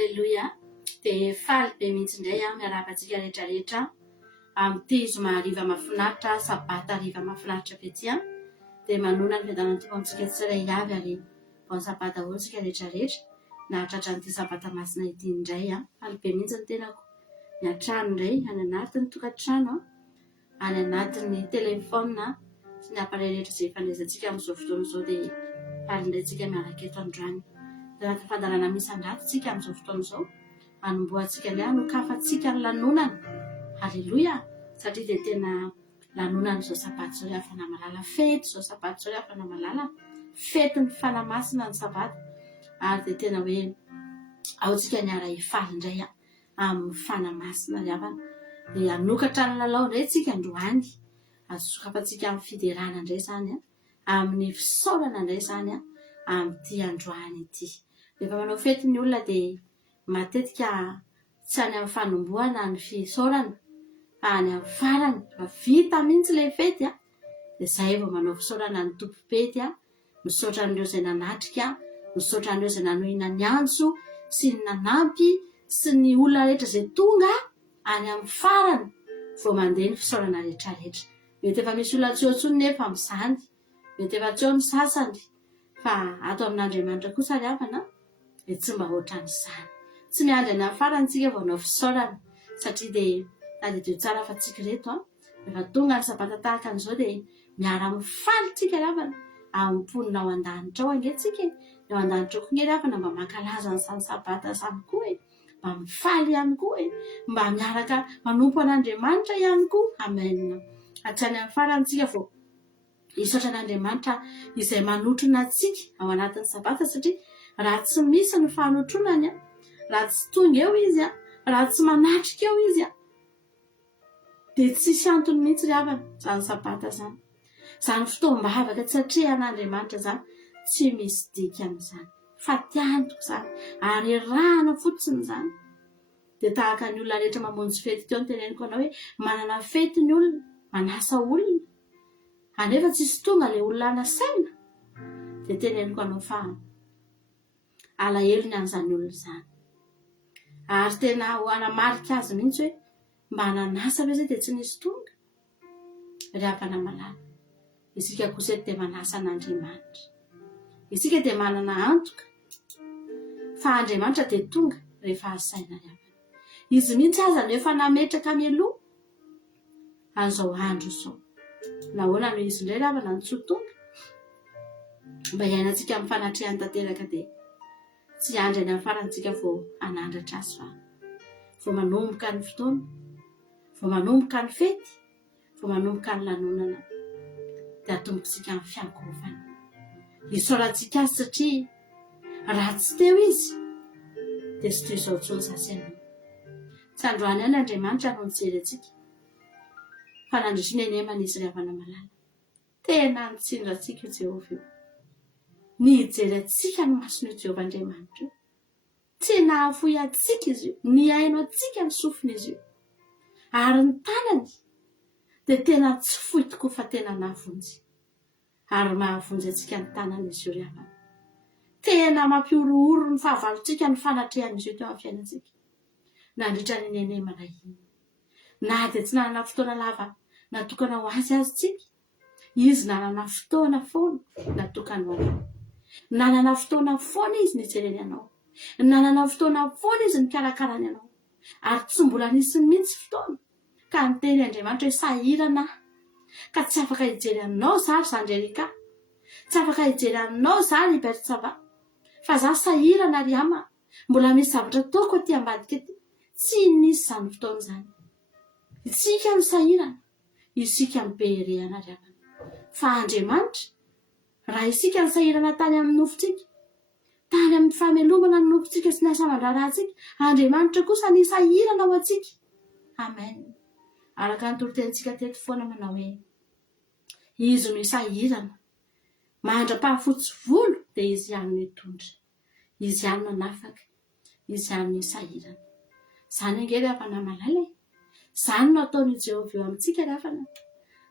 Haleluya. Dia faly be mihitsy indray miarahaba antsika rehetrarehetra amin'ity zoma hariva mahafinaritra sabata hariva mahafinaritra be ity dia manona ny fiadanan'ny tompo amintsika tsirairay avy ary vao ny sabata daholo tsika rehetrarehetra nahatratra n'ity sabata masina ity indray faly be mihitsy ny tenako niatrano indray any anatin'ny tokantrano any anatin'ny telefona sy ny appareil rehetra izay fandraisantsika amin'izao fotoana izao dia faly indray tsika miaraka eto androany. Anaty fandalana misan-drato tsika amin'izao fotoana izao anomboantsika ilay anokafantsika ny lanonana. Haleloya. Satria dia tena lanonana izao sabata izao rehefa malala fety izao sabata izao rehefa malala fety ny fanamasina ny sabata ary dia tena hoe aotsika niara hifaly indray amin'ny fanamasina riavana dia anokatra ny lalao indray tsika androany azosokafantsika amin'ny fiderana indray zany amin'ny fisaorana indray zany amin'ity androany ity. Rehefa manao fety ny olona dia matetika tsy any amin'ny fanombohana ny fisaorana fa any amin'ny farany fa vita mihitsy ilay fety dia izay vao manao fisaorana ny tompom-pety misaotra an'ireo izay nanatrika misaotra an'ireo izay nanohina ny antso sy ny nanampy sy ny olona rehetra izay tonga any amin'ny farany vao mandeha ny fisaorana rehetrarehetra. Mety efa misy olona tsy eo intsony nefa amin'izany, mety efa tsy eo ny sasany fa ato amin'Andriamanitra kosa riavana dia tsy mba ohatran'izany. Tsy miandry any amin'ny farany tsika vao hanao fisaorana satria dia tadidio tsara fa tsika reto rehefa tonga ny sabata tahaka an'izao dia miara mifaly tsika riavana amin'ny mponina ao an-danitra ao angentsika ao an-danitra koa nge riavana mba mankalaza n'izany sabata izany koa mba mifaly ihany koa mba miaraka manompo an'Andriamanitra ihany koa. Amen. Hatrany amin'ny farany tsika vao hisaotra an'Andriamanitra izay manotrona antsika ao anatin'ny sabata satria raha tsy misy ny fanotronany raha tsy tonga eo izy raha tsy manatrika eo izy dia tsisy antony mihitsy riavana izany sabata izany. Izany fotoam-bavaka tsy atrehan'Andriamanitra izany tsy misy dika amin'izany fa tiantoka izany ary rahana fotsiny izany. Dia tahaka ny olona rehetra mamonjy fety teo ny teneniko anao hoe manana fety ny olona manasa olona anefa tsisy tonga ilay olona nasaina dia teneniko anao fa alahelo ny an'izany olona izany ary tena ho anamarika azy mihitsy hoe mba nanasa ve zay dia tsy nisy tonga riavana malala. Isika kosa dia manasa an'Andriamanitra, isika dia manana antoka fa Andriamanitra dia tonga rehefa asaina riavana. Izy mihitsy aza no efa nametraka mialoha an'izao andro izao. Nahoana no izy indray riavana ny tsy ho tonga mba hiainantsika amin'ny fanatrehany tanteraka dia tsy andry any amin'ny farantsika vao anandratra azy fa vao manomboka ny fotoana, vao manomboka ny fety, vao manomboka ny lanonana dia atombontsika amin'ny fiangovana. Hisaorantsika azy satria raha tsy teo izy dia tsy toy izao intsony sasy ianao. Tsy androany ihany Andriamanitra no nijery antsika fa nandrosiny eny izy riavana malala. Tena nitsindra antsika io Jehovah io. Nijery antsika ny mason'io Jehovah Andriamanitra io. Tsy nahafoy antsika izy io, niaino antsika ny sofina izy io ary ny tanany dia tena tsy foy tokoa fa tena nahavonjy ary mahavonjy antsika ny tanany izy io riavana. Tena mampiorooro ny fahavalontsika ny fanatrehany izy io teo amin'ny fiainantsika nandritra ny nenema iny. Na dia tsy nanana fotoana lava natokana ho azy tsika, izy nanana fotoana foana natokana ho azy. Nanana fotoana foana izy nijereny anao, nanana fotoana foana izy nikarakarany anao ary tsy mbola nisy mihitsy fotoana ka niteny Andriamanitra hoe sahirana ka tsy afaka hijery anao zary Zandrelika, tsy afaka hijery anao zary Bersaba fa za sahirana ry ama, mbola misy zavatra ataoko aty ambadika ety. Tsy nisy izany fotoana izany. Isika no sahirana, isika no beherehana riavana fa Andriamanitra raha isika ny sahirana tany amin'ny nofontsika, tany amin'ny famelomana ny nofontsika sy ny asa aman-draharahantsika, Andriamanitra kosa ny sahirana ao antsika. Amen. Araka ny torotentsika teto foana manao hoe izy no sahirana mandra-pahafotsy volo dia izy ihany no hitondra, izy ihany no nanafaka, izy ihany no sahirana. Izany ange riavana malala izany no ataon'i Jehovah eo amintsika riavana.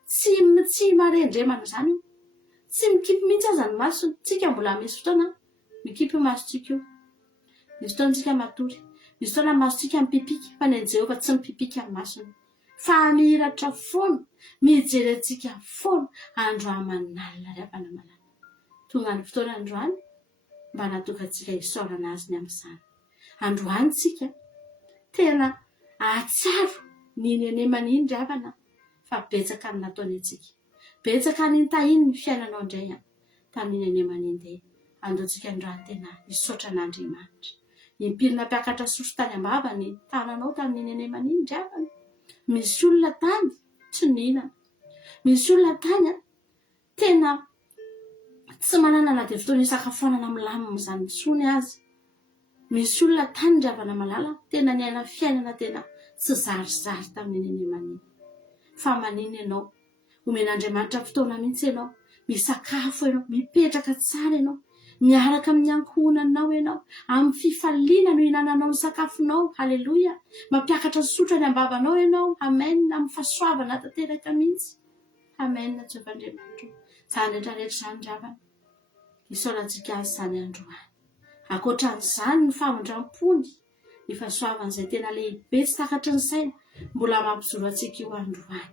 Tsy marendremana izany io, tsy mikipy mihitsy aza ny masony. Tsika mbola misy fotoana mikipy masontsika io. misy fotoantsika matory, misy fotoana masontsika mipipika fa ny Jehova tsy mipipika ny masony fa miratra foana, mijery antsika foana. Androany manalina ry havana malala, tonga ny fotoana androany mba natokantsika hisaorana azy ny amin'izany. Androany tsika tena ahatsiaro ny neneman'iny ry havana, fa betsaka ny nataony antsika, betsaka ny tahiny ny fiainanao indray tamin'ny neneman'iny. Dia andeontsika androany tena hisaotra an'Andriamanitra. Impirina mpiakatra soso tany ambava ny tananao tamin'ny neneman'iny ry havana. Misy olona tany tsy nihinana, misy olona tany tena tsy manana na dia fotoana hisakafoanana milamina izany misony azy. Misy olona tany ry havana malala tena niaina fiainana tena tsy zarizary tamin'ny neneman'iny. Fa maninona ianao, omen'Andriamanitra fotoana mihitsy ianao, misakafo ianao, mipetraka tsara ianao, miaraka amin'ny ankohonanao ianao, amin'ny fifaliana no hinananao ny sakafonao. Haleloia! Mampiakatra sotra ny ambavanao ianao. Amen. Amin'ny fahasoavana tanteraka mihitsy. Amen. Jehovah Andriamanitra, izany rehetrarehetra izany ry havana, hisaorantsika azy izany androany. Ankoatran'izany ny famindram-pony, ny fahasoavana izay tena lehibe tsy takatry ny saina, mbola mampijoro antsika io androany.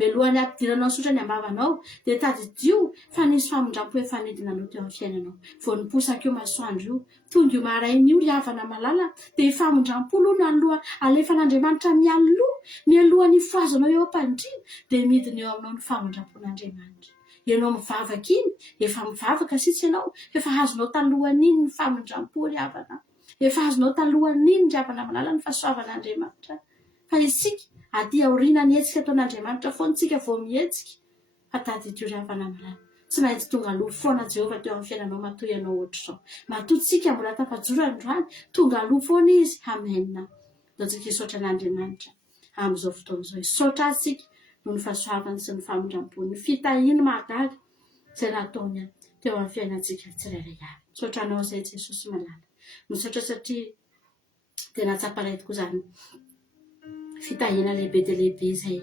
Mialohan'ny ampidiranao sotra ny ambavanao dia tadidio fa nisy famindram-po efa nidinanao teo amin'ny fiainanao. Vao niposaka io masoandro io, tonga io maraina io ry havana malala, dia famindram-po aloha no aloha alefan'Andriamanitra mialohan'ny foazanao eo am-pandriana, dia midina eo aminao ny famindram-pon'Andriamanitra. Ianao mivavaka iny, efa mivavaka sitsy ianao, efa azonao talohan'iny ny famindram-po ry havana, efa azonao talohan'iny ry havana malala ny fahasoavan'Andriamanitra. Fa isika aty aoriana ny hetsika ataon'Andriamanitra foana tsika vao mihetsika. Fa tadidio ry havana malala, tsy maintsy tonga aloha foana Jehova teo amin'ny fiainanao matoy ianao ohatr'izao. Matoy tsika mbola tafajoro androany, tonga aloha foana izy. Amen. Daontsika hisaotra an'Andriamanitra amin'izao fotoana izao. Hisaotra azy tsika noho ny fahasoavany sy ny famindram-pony, ny fitahiny mahagaga izay nataony teo amin'ny fiainantsika tsirairay avy. Saotranao izay Jesosy malala. Misaotra satria tena tsaparay tokoa izany fitahina lehibe dia lehibe izay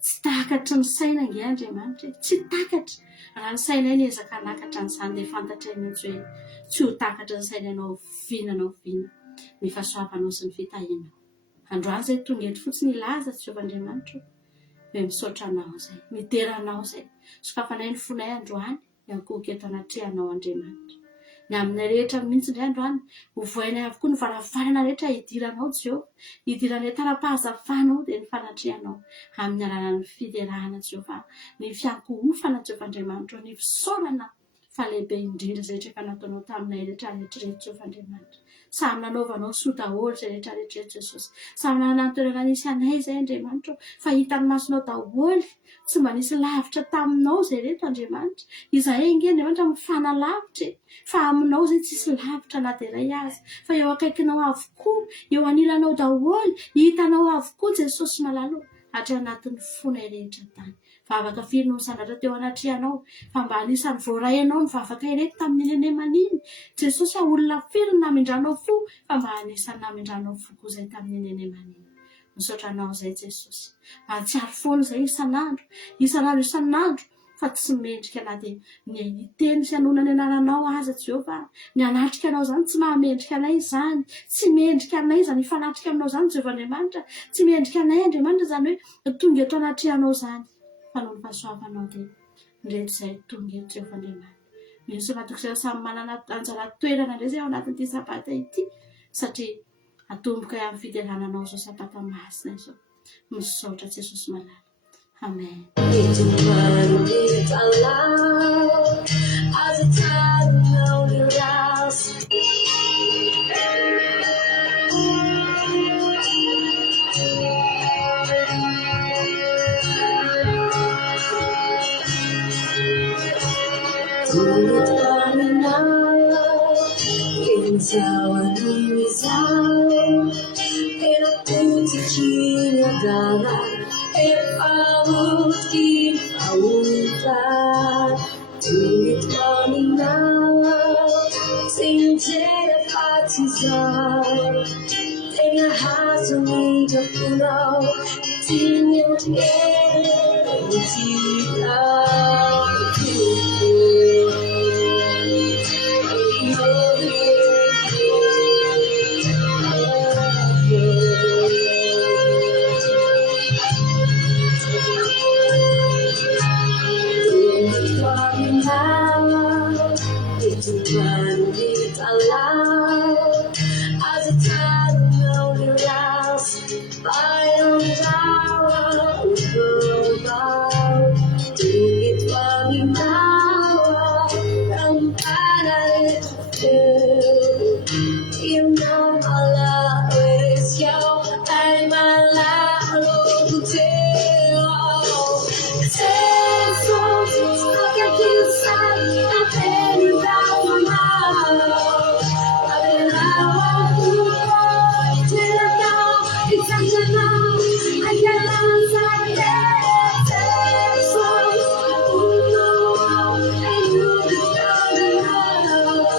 tsy takatry ny saina nge Andriamanitra, tsy takatra. Raha ny saina iny ezaka nakatra n'izany dia fantatra mihitsy hoe tsy ho takatra ny sainanao vinanao ny fahasoavanao sy ny fitahinao. Androany izay tonga eto fotsiny ilaza Jehovah Andriamanitra hoe misaotra anao izay, mideranao izay, sokafanay ny fonay androany, iakohoka eto anatrehanao Andriamanitra. Ny aminay rehetra mihitsy indray androany, hovoainay avokoa ny varavarana rehetra hidiranao Jehova, hidiranay tara-pahazavanao dia ny fanatrehanao amin'ny alalan'ny fiderahana Jehova, ny fiankohofana Jehova Andriamanitra, ny fisaorana fa lehibe indrindra izay rehetra efa nataonao taminay rehetrarehetra Jehova Andriamanitra. Samy nanaovanao soa daholo izay rehetrarehetra Jesosy, samy nanana ny toerana nisy anay izay Andriamanitra, fa hitan'ny masonao daholo, tsy mba nisy lavitra taminao izay reto Andriamanitra. Izahay inge Andriamanitra mifanalavitra, fa aminao izay tsisy lavitra na dia iray azy, fa eo akaikinao avokoa, eo anilanao daholo, hitanao avokoa Jesosy malalo, hatry anatin'ny fonay rehetra tany. Fa afaka firy no misandratra teo anatrehanao, fa mba anisan'ny voaray ianao mivavaka ireto tamin'ny neneman'iny. Jesosy olona firy no namindranao fo, fa mba anisan'ny namindranao fo koa izay tamin'ny neneman'iny. Misaotra anao izay Jesosy, mahatsiaro foana izay isan'andro, fa tsy mendrika na dia ny teny fianona ny anananao aza Jehova, ny anatrika anao izany tsy mahamendrika anay izany, tsy mendrika anay izany hifanatrika aminao izany Jehova Andriamanitra, tsy mendrika anay Andriamanitra izany hoe tonga eto anatrehanao izany, fa noho ny fahasoavanao dia ndreto izay tonga eto Jehova Andriamanitra. Misy matoka izay samy manana anjara toerana indray izay ao anatin'ity sabata ity, satria atomboka amin'ny fiderananao izao sabata masina izao. Misaotra Jesosy malala. Amen. When it's alive, as a child, no lost. I am now, it's running now, I'm tired to you know my love is your I'm a love to tell. Say so, I can keep silent, I tell you that my love. I want to go till I know it's under now. I can answer that. Say so, you know, and you can the love.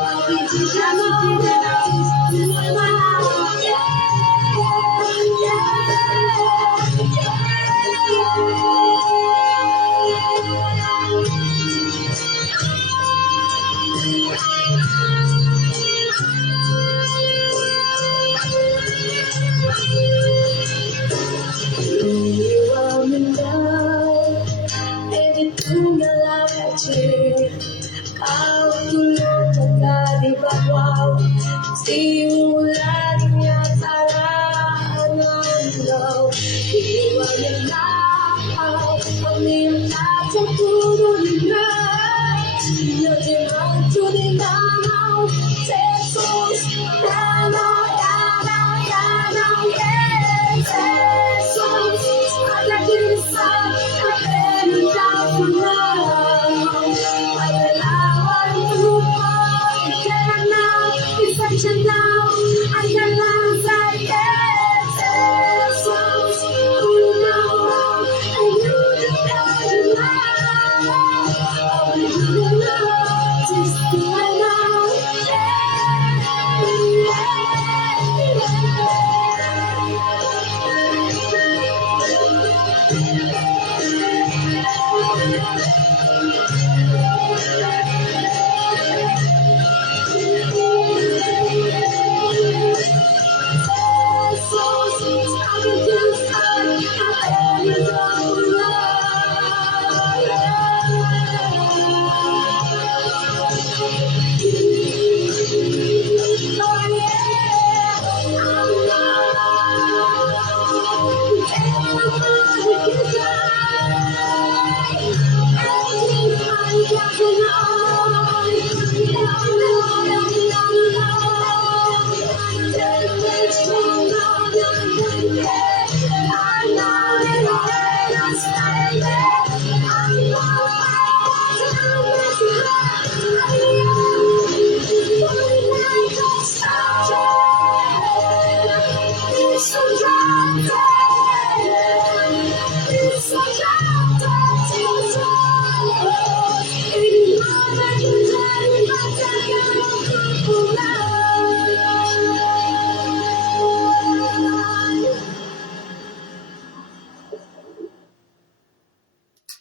I'll be together. Simulanya tarangan iwanyaw paminta sa turulina Yajimang tulinaw Jesus Yanaw yes Jesus Alagisan Apeludaw punaw Alalawan lupa Ikananaw Isachanaw Ayalasay Jesus Unaw Ayudanaw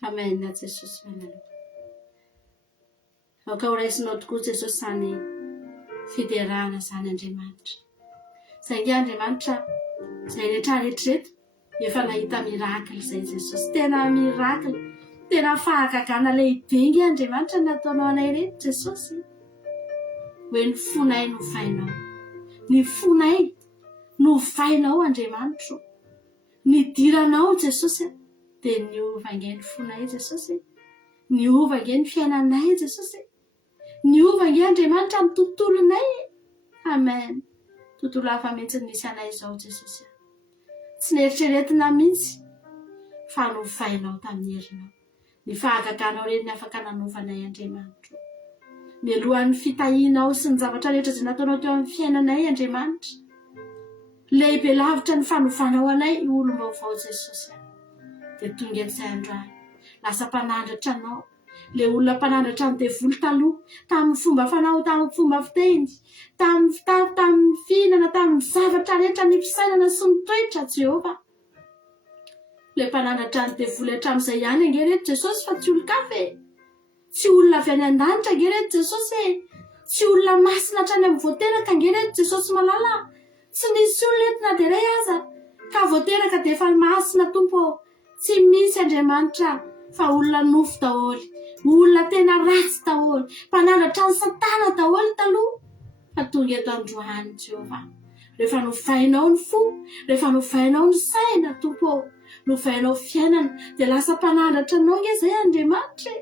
Amen. Jesosy manalo. Ka horaisinao tokoa Jesosy zany fiderahana zany Andriamanitra. Saingy Andriamanitra zay rehetrarehetra efa nahita mirakily zay Jesosy. Tena mirakily, tena fahagagana lehibe ngy Andriamanitra nataonao anay reto Jesosy. Hoe ny fonay no vainao. Ny fonay no vainao Andriamanitra. Ny diranao Jesosy dia niova nge ny fonay Jesosy. Niova nge ny fiainanay Jesosy. Niova nge Andriamanitra amin'ny tontolonay. Amen. Tontolo hafa mihitsy nisy anay izao Jesosy. Tsy nieritreretina mihitsy fa novainao tamin'ny herinao. Ny fahagaganao reny ny afaka nanovanay Andriamanitra. Mialohan'ny fitahinao sy ny zavatra rehetra izay nataonao teo amin'ny fiainanay Andriamanitra. Lehibe lavitra ny fanovanao anay olom-baovao Jesosy. Dia tonga amin'izay androany lasa mpanandratra anao. Le olona mpanandratra ny devoly taloha tamin'ny fomba fanao, tamin'ny fomba fiteny, tamin'ny fitafy, tamin'ny fihinana, tamin'ny zavatra rehetra ny fisainana sy ny toetra Jehova. Le mpanandratra ny devoly hatramin'izay ihany ange reto Jesosy fa tsy olon-kafa e. Tsy olona avy any an-danitra ange reto Jesosy e. Tsy olona masina hatrany amin'ny voateraka ange reto Jesosy malala. Tsy nisy olona eto na dia iray aza ka voateraka dia efa masina Tompo. Tsy misy Andriamanitra fa olona nofo daholo, olona tena ratsy daholo, mpanandratra ny satana daholo taloha. Fa tonga eto androany Jehovah, rehefa novainao ny fo, rehefa novainao ny saina tompo, novainao fiainana, dia lasa mpanandratra anao nge zay Andriamanitra,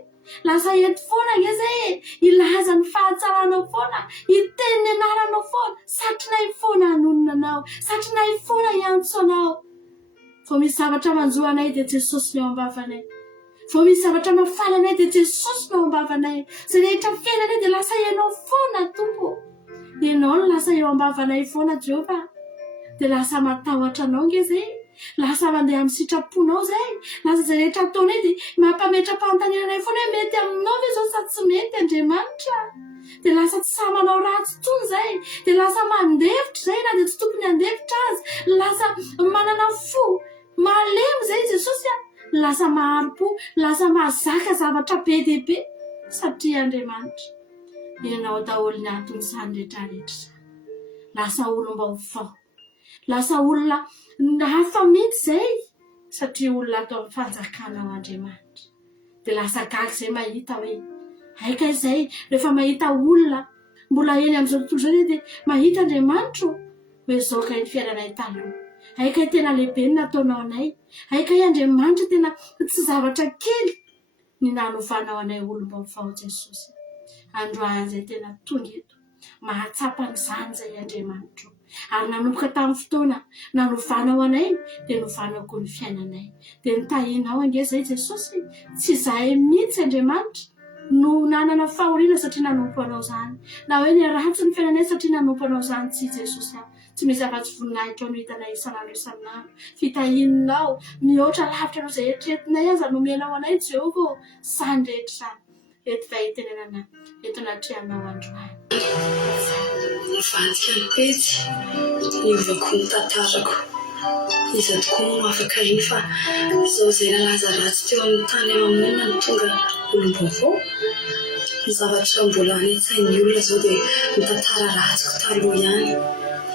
lasa eto foana nge zay, ilaza ny fahatsaranao foana, iteny ny anaranao foana, satrinay foana hanonona anao, satrinay foana hiantso anao. Vao misy zavatra manjoanay dia Jesosy no ao am-bavanay, vao misy zavatra mafaly anay dia Jesosy no ao am-bavanay, zay rehetra fiainanay dia lasa ianao foana tompo, ianao no lasa eo am-bavanay foana Jehovah, dia lasa matahotra anao nge zay, lasa mandeha amin'ny sitraponao zay, lasa zay rehetra ataonay dia mampametra-panontaniananay foana hoe mety aminao ve zao sa tsy mety Andriamanitra, dia lasa tsy samanao ratsy tsony zay, dia lasa mandevitra zay na dia tsy tokony handevitra azy, lasa manana fo malemy zay Jesosy, lasa maharo-po, lasa mahazaka zavatra be dia be, satria Andriamanitra ianao daholo ny anton'izany rehetrarehetra zany. Lasa olom-baovao, lasa olona hafa mihitsy zay, satria olona atao amin'ny fanjakanao Andriamanitra. Dia lasa gaga zay mahita hoe aika izay, rehefa mahita olona mbola eny amin'izao tontolo izao dia mahita Andriamanitra hoe zao kay ny fiainanay taloha, aika tena lehibe ny nataonao anay, aika Andriamanitra tena tsy zavatra kely ny nanovanao anay olom-baovao Jesosy. Androany zay tena tonga eto mahatsapa n'izany zay Andriamanitra, ary nanomboka tamin'ny fotoana nanovanao anay dia novanao koa ny fiainanay, dia nitahinao ange zay Jesosy, tsy izahay mihitsy Andriamanitra no nanana fahoriana satria nanompo anao zany, na hoe ny ratsy ny fiainanay satria nanompo anao zany tsy Jesosy. Tsy misy afa-tsy voninahitra no hitanay isan'andro isan'andro, fitahininao mihoatra lavitra anao zay eritreretinay aza nomenao anay Jehovah, sany rehetra zany eto fahitenenana eto anatrehanao androany. Nivantika ny pejy, niovako ny tantarako, iza tokoa no afaka iny fa izao izay nalaza ratsy teo amin'ny tany aman'olona no tonga olom-baovao. Ny zavatra mbola any an-tsain'ny olona izao dia mitantara ratsiko taloha ihany,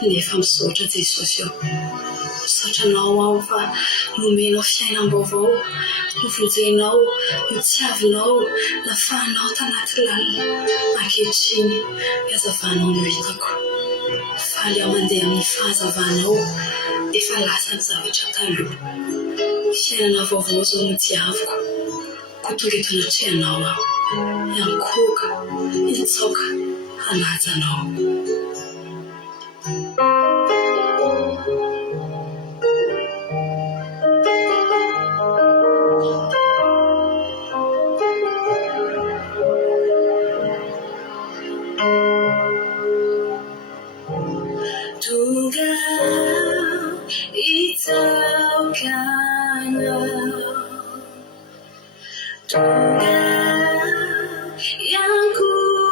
nefa misaotra Jesosy ao. Misotranao aho fa nomenao fiainam-baovao, novonjenao, notsiavinao, nafahanao tanaty lalina. Ankehitriny hazavanao no hitako. Faly aho mandeha amin'ny fahazavanao, efa lasa ny zavatra taloha. Fiainana vaovao zao no diaviko, ko tonga eto anatrehanao aho, hiankoka, hitsaoka, hanajanao. Tonga itsaokana, tonga hiankoka,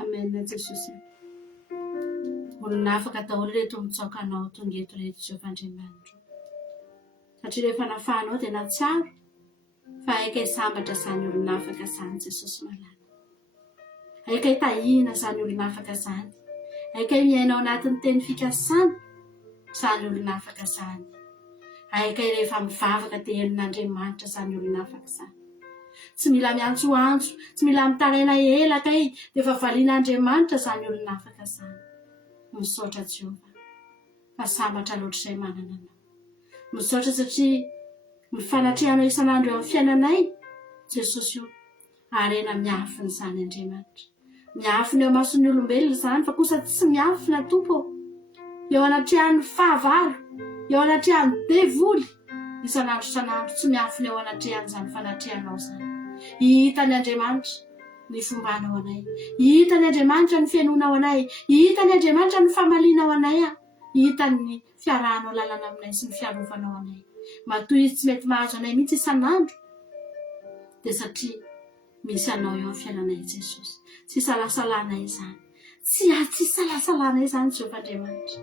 Amen Jesosy. Olona afaka daholo reto mitsaoka anao tonga eto reto Jehovah-Andriamanitra. Satria rehefa nafahanao dia natsiaro fa aika hisambatra izany olona afaka izany Jesosy malala. Aika hitahina izany olona afaka izany. Aika miainao anatin'ny teny fikasana izany olona afaka izany. Aika rehefa mivavaka dia henin'Andriamanitra izany olona afaka izany. Tsy mila miantsoantso, tsy mila mitaraina ela kay dia efa valian'Andriamanitra izany olona afaka izany. Misaotra Jehova fa sambatra loatr'izay manana anao. Misaotra satria mifanatrehanao isan'andro eo amin'ny fiainanay Jesosy io. Arena miafina izany Andriamanitra. Miafina eo mason'ny olombelona izany fa kosa tsy miafina Tompo. Eo anatrehan'ny fahavalo, eo anatrehan'ny devoly isan'andro tsy miafina eo anatrehan'izany fanatrehanao izany. Hitany Andriamanitra ny fombanao anay. Hitany Andriamanitra ny fiainonao anay. Hitany Andriamanitra ny famalinao anay. Hitany ny fiarahanao lalana aminay sy ny fiarovanao anay. Matoy izy tsy mety mahazo anay mihitsy isan'andro dia satria misy anao eo amin'ny fiainanay Jesosy. Tsy salasalanay izany. Tsy salasalanay izany Jehovah-Andriamanitra.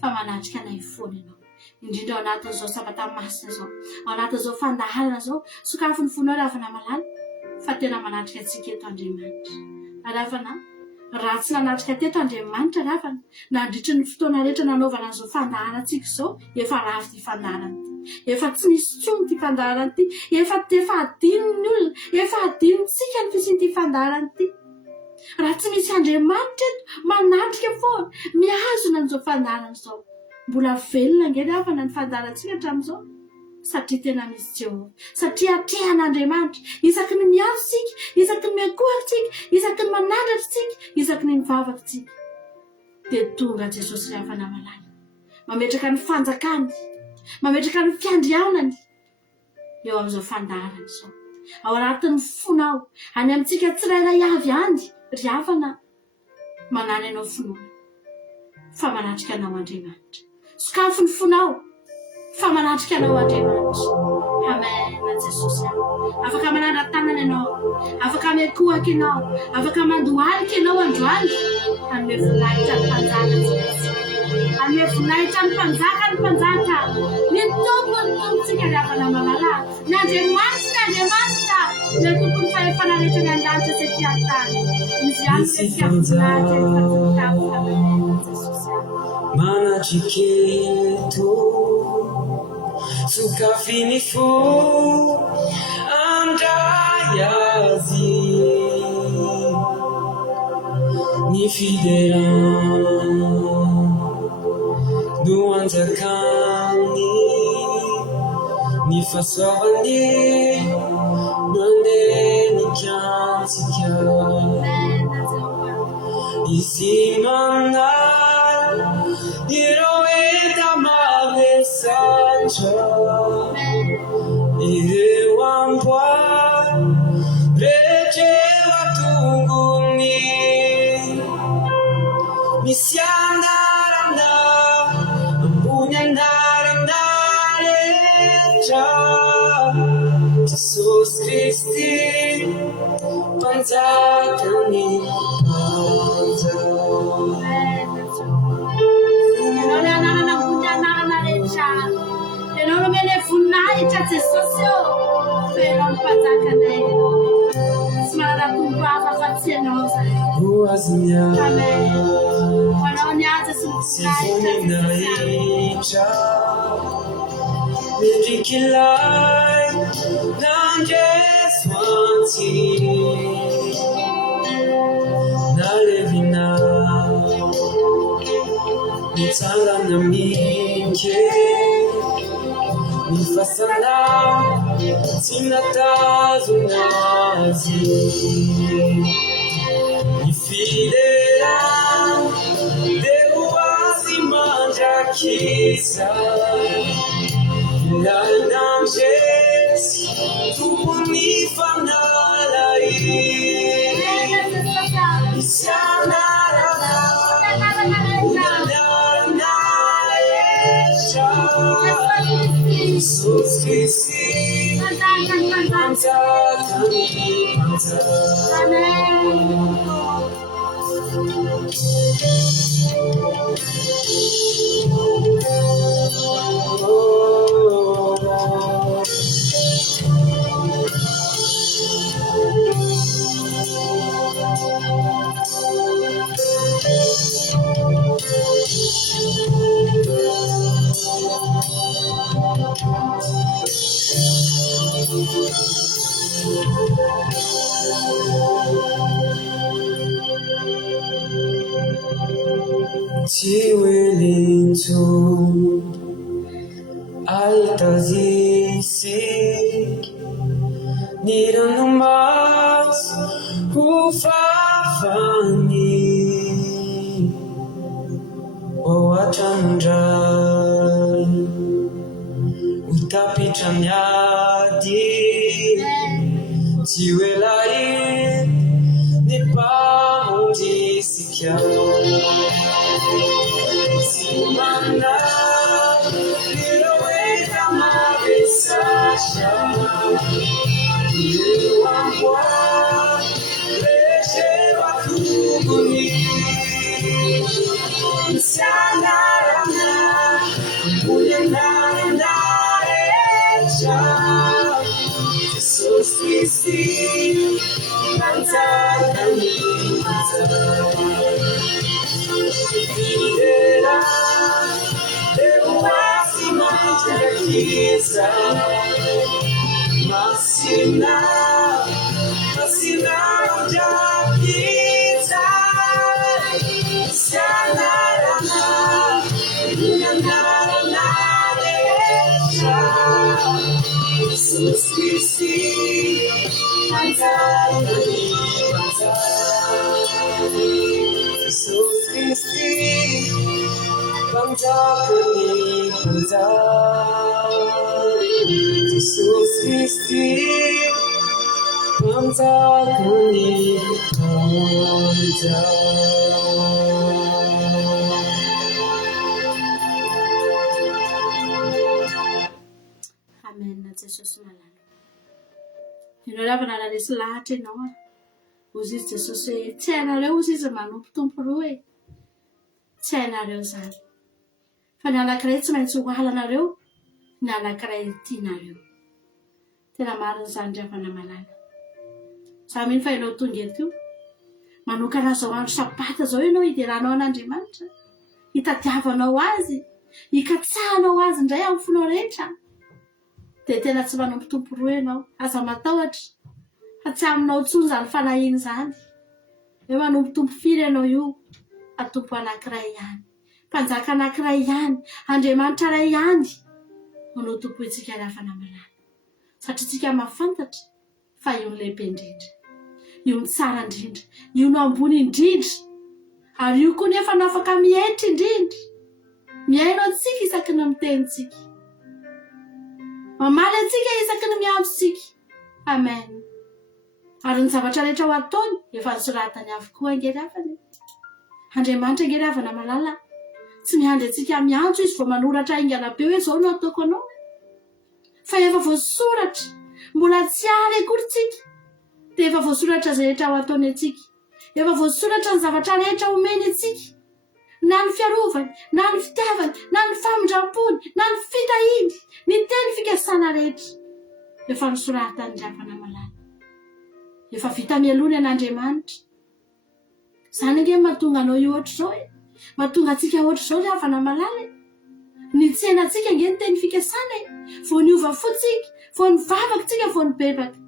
Fa manatrika anay foana ianao. Indrindra ao anatin'izao sabata masina izao, ao anatin'izao fandaharana izao, sokafony fonao ravana malala fa tena manatrika antsika eto Andriamanitra. Ravana, raha tsy nanatrika teto Andriamanitra ravana, nandritry ny fotoana rehetra nanaovana an'izao fandaharantsika izao, efa rafy ty fandaharana ity. Efa tsy misy tsony ty fandaharana ity. Efa adinony olona, efa adinontsika ny fisian'ity fandaharana ity. Raha tsy misy Andriamanitra eto, manatrika foana, mihazona an'izao fandaharana izao. Mbola velona angely havana ny fandaharantsika hatramin'izao. Satria tena misy Jehova. Satria atrehan'Andriamanitra. Isaky ny miandro tsika, isaky ny miankohatra tsika, isaky ny manandratra tsika, isaky ny mivavaka tsika. Dia tonga Jesosy ry havana malala. Mametraka ny fanjakany, mametraka ny fiandrianany eo amin'izao fandaharana izao. Ao anatin'ny fonao, any amintsika tsirairay avy any, ry havana manana ianao finoana. Fa manatrika anao Andriamanitra. Sokafo ny fonao fa manatrika anao Andriamanitra. Amen Jesosy. Afaka manara-tanana ianao, afaka miankohaka ianao, afaka mandohalika ianao androany. Hanome voninahitra ny mpanjaka Jesosy. Hanome voninahitra ny mpanjaka ny mpanjaka. Ny tompontsika ry havana malala. Ny Andriamanitra, ny tompony fahefana rehetra ny an-danitra sy ety an-tany. Izy ihany resika voninahitra ny fanjakafo. Amen Jesosy. Manachiketo sukafini fo andayazi ni fidera duanzakani ni fasavani nande ni kyantika isimana Iroeta mave sancha Irewambwa Reche watunguni Misyandaranda Ampunyandaranda Recha Jesus Christi Panzakani Panza Ianao mene voninahitra Jesosy eo. fenao ny mpanjakanay tsy manana tompo hafa fa-tsy ianao zay. Amen. Manao ny aja sy ny voninahitra mendrikilay nandresy nalevinao nitsangana minke nifasana tsy natazonazy nifidera de hoazy mandrakisa Nandresy tompony fanalay Isianarana Unanarana etra Jesus Christi Manjakani Tiwilintu altazisik Niranumas ufafani Oatandrai Utapitranyadi Tiwelai Nipamudisikia Simana Niloweza mabesasha Niliwangwa Leshe wakuguni Sanarana Uyananarecha Jesus Christi Manzakani Idera Dewasi manjakisa Masina Masina jakisa Sanarana Uyanarana Recha Jesus Christi Manzakani Jesus Christi Manzakani Jesus Christi Manzakani Amen. Jesosy malala. Ianao ravana nanisy lahatra ianao hozy izy Jesosy hoe tsy hainareo hozy izy manompo tompo roa e. Tsy hainareo zany. Fa ny anankiray tsy maintsy ho halanareo, ny anankiray tianareo. Tena marina zany ravana malala. Za mino fa ianao tonga eto manokana zao andro sabata zao ianao hideranao an'Andriamanitra. Hitadiavanao azy, hikatsahanao azy indray amin'ny fonao rehetra. Dia tena tsy manompo tompo roa ianao, aza matahotra. Fa tsy aminao intsony zany fanahiny zany. Hoe manompo tompo firy ianao io, fa tompo anankiray ihany. Mpanjaka anankiray ihany, Andriamanitra iray ihany. Manao tompo itsika ravana malala. Satria tsika mahafantatra fa io ny lehibe indrindra. Io ny tsara indrindra, io no ambony indrindra. Ary io koa nefa no afaka mihetra indrindra. Miainao antsika isaky ny mitenitsika. Mamaly antsika isaky ny miampitsika. Amen. Ary ny zavatra rehetra ho ataony efa nisoratany avokoa angeravany. Andriamanitra angeravana malala. Tsy miandry antsika miantso izy vao manoratra aingana be hoe zao no ataoko anao. Fa efa voasoratra, mbola tsy ary akory tsika. Dia efa voasoratra izay rehetra ho ataony antsika. Efa voasoratra ny zavatra rehetra omeny antsika. Na ny fiarovany, na ny fitiavany, na ny famindram-pony, na ny fitahiny, ny teny fikasana rehetra. efa nisoratany rapana malala efa vita mialony an'Andriamanitra zany nge mahatonga anao io ohatr' zao mahatonga atsika ohatr' zao ravana malala ny tsenatsika nge ny teny fikasana vao niova fotsika vao nivavaka tsika vao nibebaka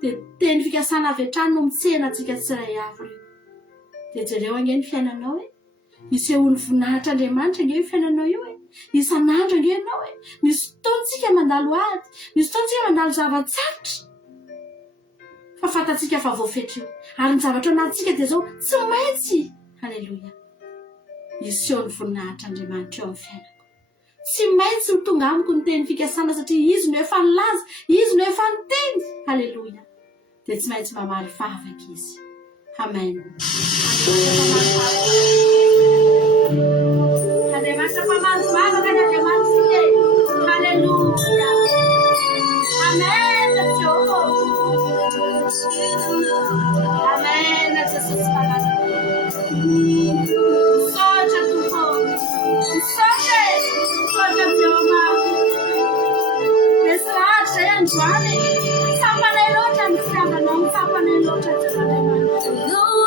de teny fikasana avy hatrany no mitsena atsika tsiray avy de jereo ange ny fiainanao isehony voninahitra Andriamanitra nge fiainanao io isan'andro nge ianao misy fotoantsika mandalo ady misy fotoantsika mandalo zava-tsarotra fa fatatsika fa voafetra io ary ny zavatra anatsika de zao tsy maintsy haleloia isehony voninahitra Andriamanitra eo amin'ny fiainako tsy maintsy ho tonga amiko ny teny fikasana satria izy no efa nilaza izy no efa niteny haleloia de tsy maintsy mamaly favaka izy amen Andriamanitra mamaly favaka ny Andriamanitra haleluia amen Jehovah amen Jesus soja tupo soja Jehovah Esrata yanjwani sapane locha msamba no sapane locha Jehovah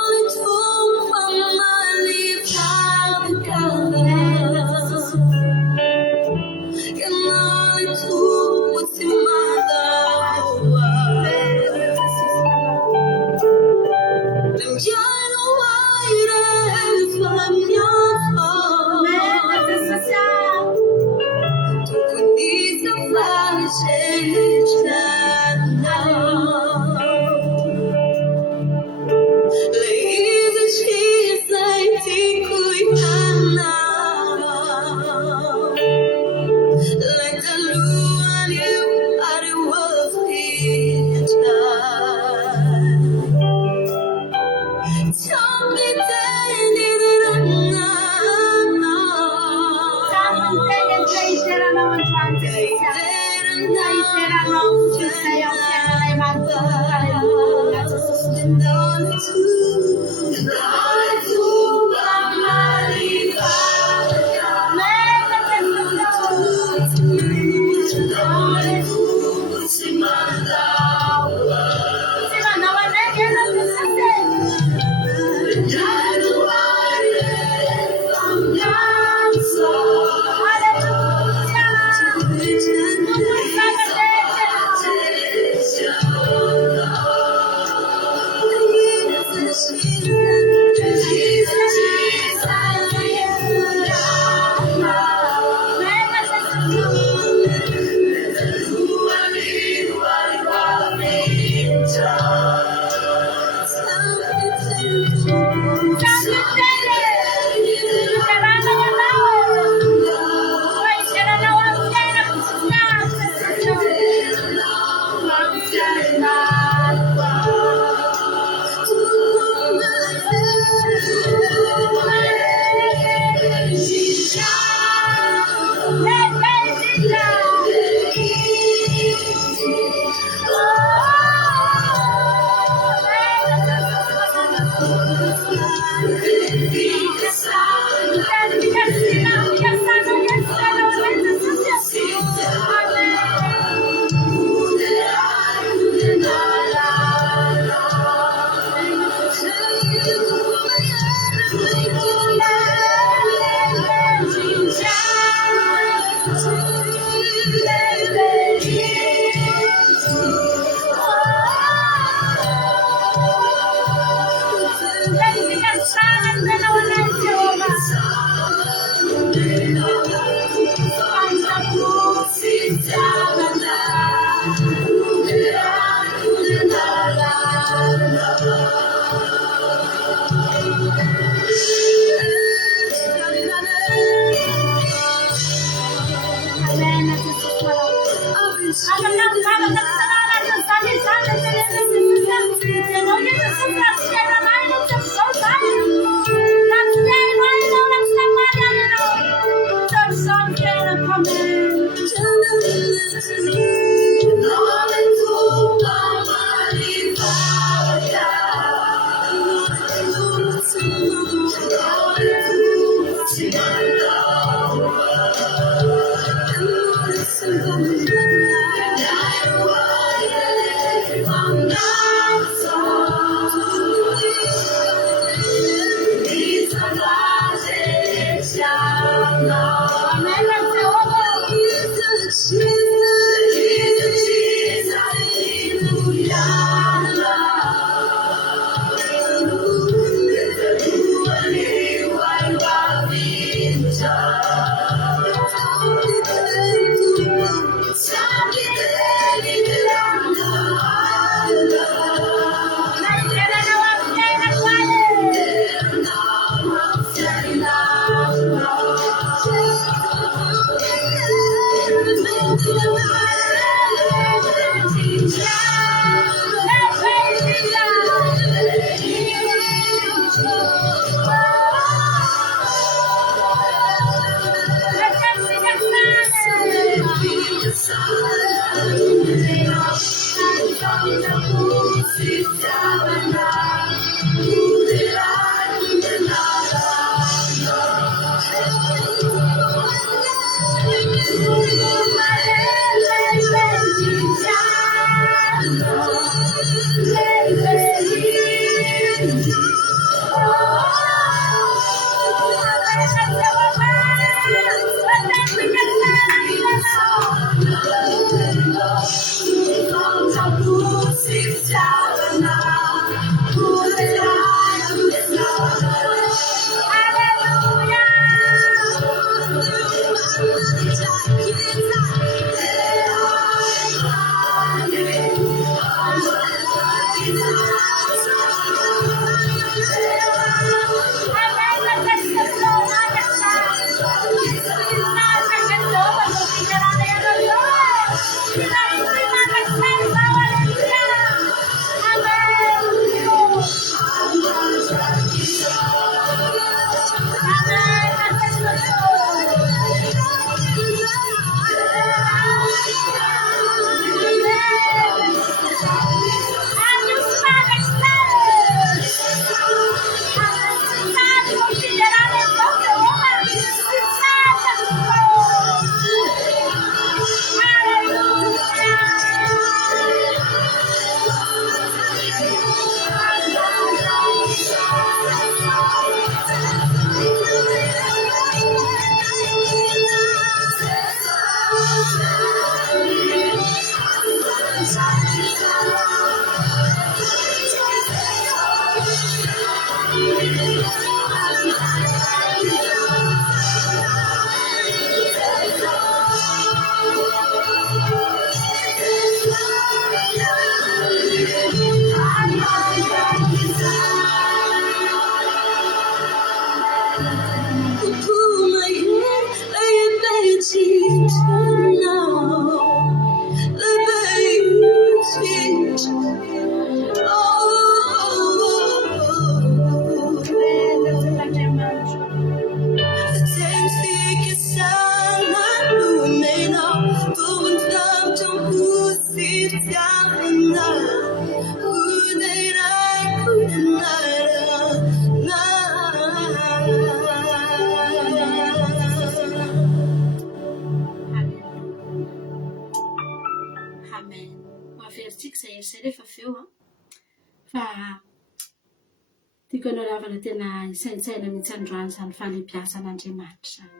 tiako anao ravana tena isaintsaina mihitsy androany izany fanepiasan'Andriamanitra izany.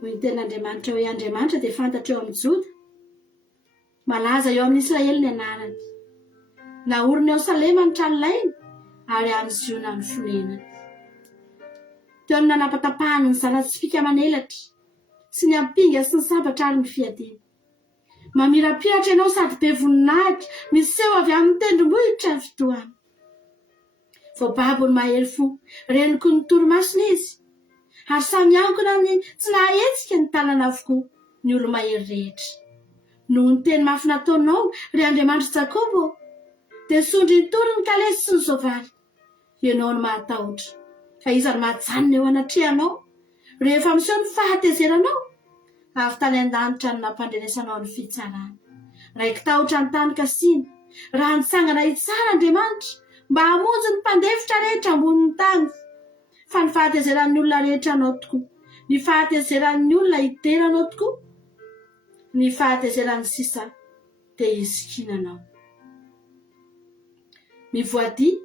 Hoy ny ten'Andriamanitra hoe Andriamanitra dia fantatra eo amin'ny Joda, malaza eo amin'ny Israely ny anarany. Naorina eo Salema ny tranolainy ary any Ziona ny fonenany. Teo ny nanapatapahany ny zana-tsifika manelatra sy ny ampinga sy ny sabatra ary ny fiadiana. Mamirapiratra ianao sady be voninahitra miseho avy amin'ny tendrombohitra ny fitohana. Vao babony mahery fo reniko ny toromasina izy ary samy ankona ny tsy nahetsika ny tanana avokoa ny olo-mahery rehetra. Noho ny teny mafy nataonao ry Andriamanitra Jakobo dia sondry ny tory ny kalesy sy ny soavaly. Ianao ny mahatahotra ka iza ny mahajanona eo anatrehanao rehefa miseho ny fahatezeranao avy tany an-danitra ny nampandrenesanao ny fitsarana. Raiky tahotra ny tany kasiana raha nitsangana itsara Andriamanitra mba hamonjy ny mpandefitra rehetra ambonin'ny tany. Fa ny fahatezeran'ny olona rehetra anao tokoa, ny fahatezeran'ny olona iteranao tokoa, ny fahatezeran'ny sisa dia isikinanao. Mivoadia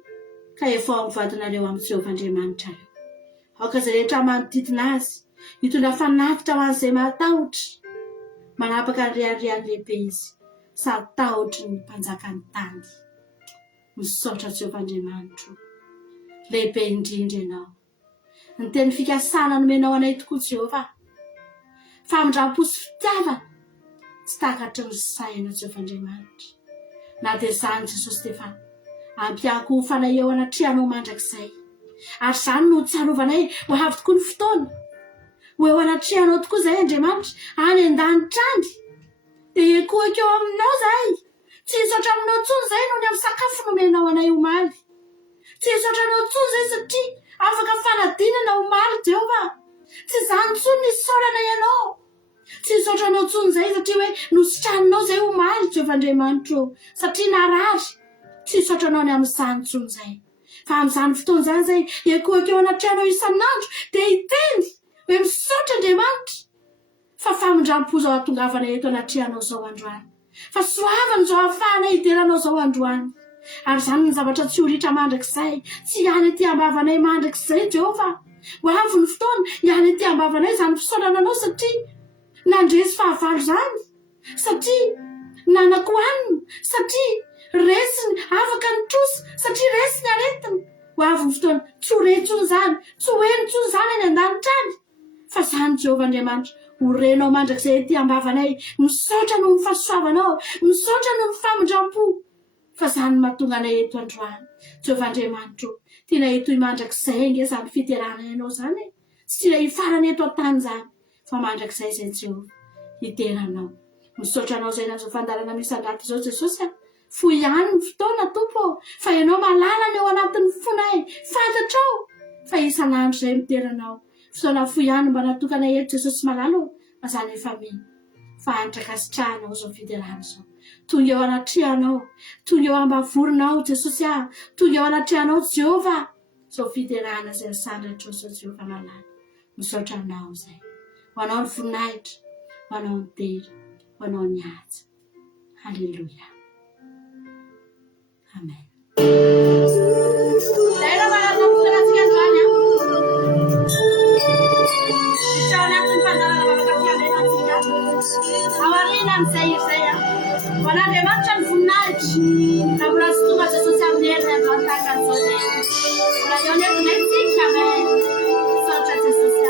ka efa ao mivadinareo amin'ny Jehovahandriamanitra io. Aoka izay rehetra manodidina azy hitondra fanafitra ho an'izay matahotra, manapaka ny reharehan'ny lehibe izy sady tahotry ny mpanjakany tany. Misaotra Jehovahandriamanitra, lehibe indrindra ianao. Ny teny fikasana nomenao anay tokoa Jehova, famindram-po sy fitiavana tsy takatry ny saina Jehovahandriamanitra. Na dia izany Jesosy dia fa ampiako ho fanay eo anatrehanao mandrakizay, ary izany no tsanovanay ho avy tokoa ny fotoana ho eo anatrehanao tokoa izay Andriamanitra any an-danitra any. Dia ekoeko eo aminao zahay, tsy hisaotra aminao intsony izay noho ny amin'ny sakafo nomenao anay omaly. Tsy hisaotra anao intsony izay satria afaka fanadinana omaly Jehova. Tsy izany intsony ny saorana ianao tsy isotranao tsony zay satria hoe nositranonao zay omaly Jehovahandriamanitra satria narary tsy isotranao ny amin'izany tsony zay fa amin'izany fotoana zany zay ekoekeo anatrehanao isan'andro dia hiteny hoe misaotra Andriamanitra fa famindrampo zao atongavana eto anatrehanao zao androany fa soavany zao ahafahana hideranao zao androany ary zany ny zavatra tsy horitra mandrakizay tsy ihany aty ambavanay mandrakizay Jehova ho avy ny fotoana ihany aty ambavanay zany fisaorana anao satria nandresy fahavalo zany satria nanakoaniny satria resiny afaka ny trosy satria resiny aretiny ho avy ny fotoana tsy horetsony zany tsy hoenitsony zany any an-danitra any fa zany Jehovahandriamanitra horenao mandrakizay aty ambavanay misaotra no ny fahasoavanao misaotra no ny famindrampo fa zany mahatonga anay eto androany Jehovahandriamanitra tiana eto mandrakizay nge zany fiterana ianao zany tsy tiana hifarana eto an-tany zany fa mandrakizay zay Jehova hiteranao misaotra anao zay nazo fandarana misy andaty zao Jesosy fo ihany ny fotoana tompo fa ianao malala ny ao anatin'ny fonay fantatrao fa isan'andro zay miteranao fotoana fo ihany mba natokana eto Jesosy malalo fa zany efa mino fa antraka-sitrahanao zao fiterana zao tonga eo anatrehanao tonga eo ambavorinao Jesosy tonga eo anatrehanao Jehova zao fiterana zay sandratrao zao Jehova malala misaotra anao zay ho anao ny voninahitra ho anao ny tery ho anao ny haja halleluia amen zay raha malaka fotanatsika androany sitrao anatin'ny fandarana malaka fiamenatsika amarina am'izay izay ho an'Andriamanitra ny voninahitra na mbola tsy tonga Jesosy amin'ny heriny androany tahaka an'izao zay mbola eo nentinay tsika amen misaotra Jesosy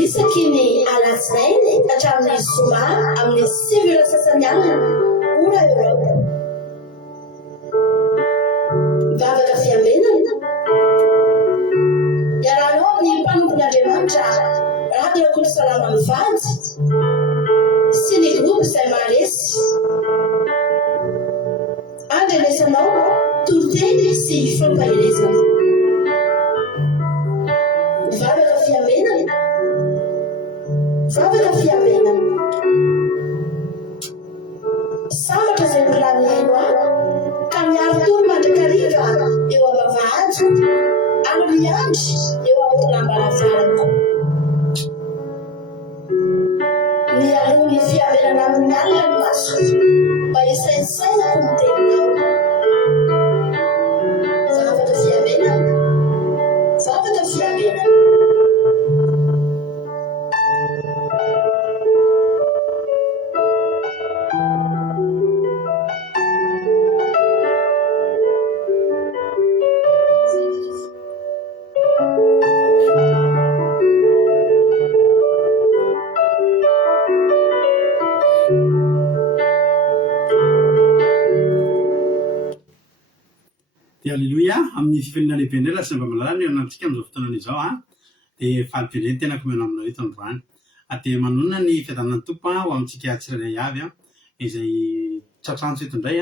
Isaky ny alatsinainy hatramin'ny zoma amin'ny sivy ireo sasany alina ora Eoropa. Mivavaka fiambenana iarahanao amin'ny mpanompon'Andriamanitra Radio Konosalama mivady sy ny groupe izay maharesy andrenesanao toroteny sy fampahelezana. Mivavaka fiambenana zavatra fiabenana zavatra izay volanihaino aho ka miaro toro mandrakariva eo amavahady ary miandry eo ampolambaravako mialoha ny fiabenana amin'ny alina ny masoko mba isaisainako ny teninao. Zavatra fiabenana zavatra fiabenana. dia alleloia amin'ny fifelina lehibe indray lasa mba malala ny anantsika amin'izao fotoana izao dia falim-pialen'ny tenako mena aminao eto androany dia manonona ny fiadanan'ny tompo ho amintsika tsirairay avy izay tratranjo eto indray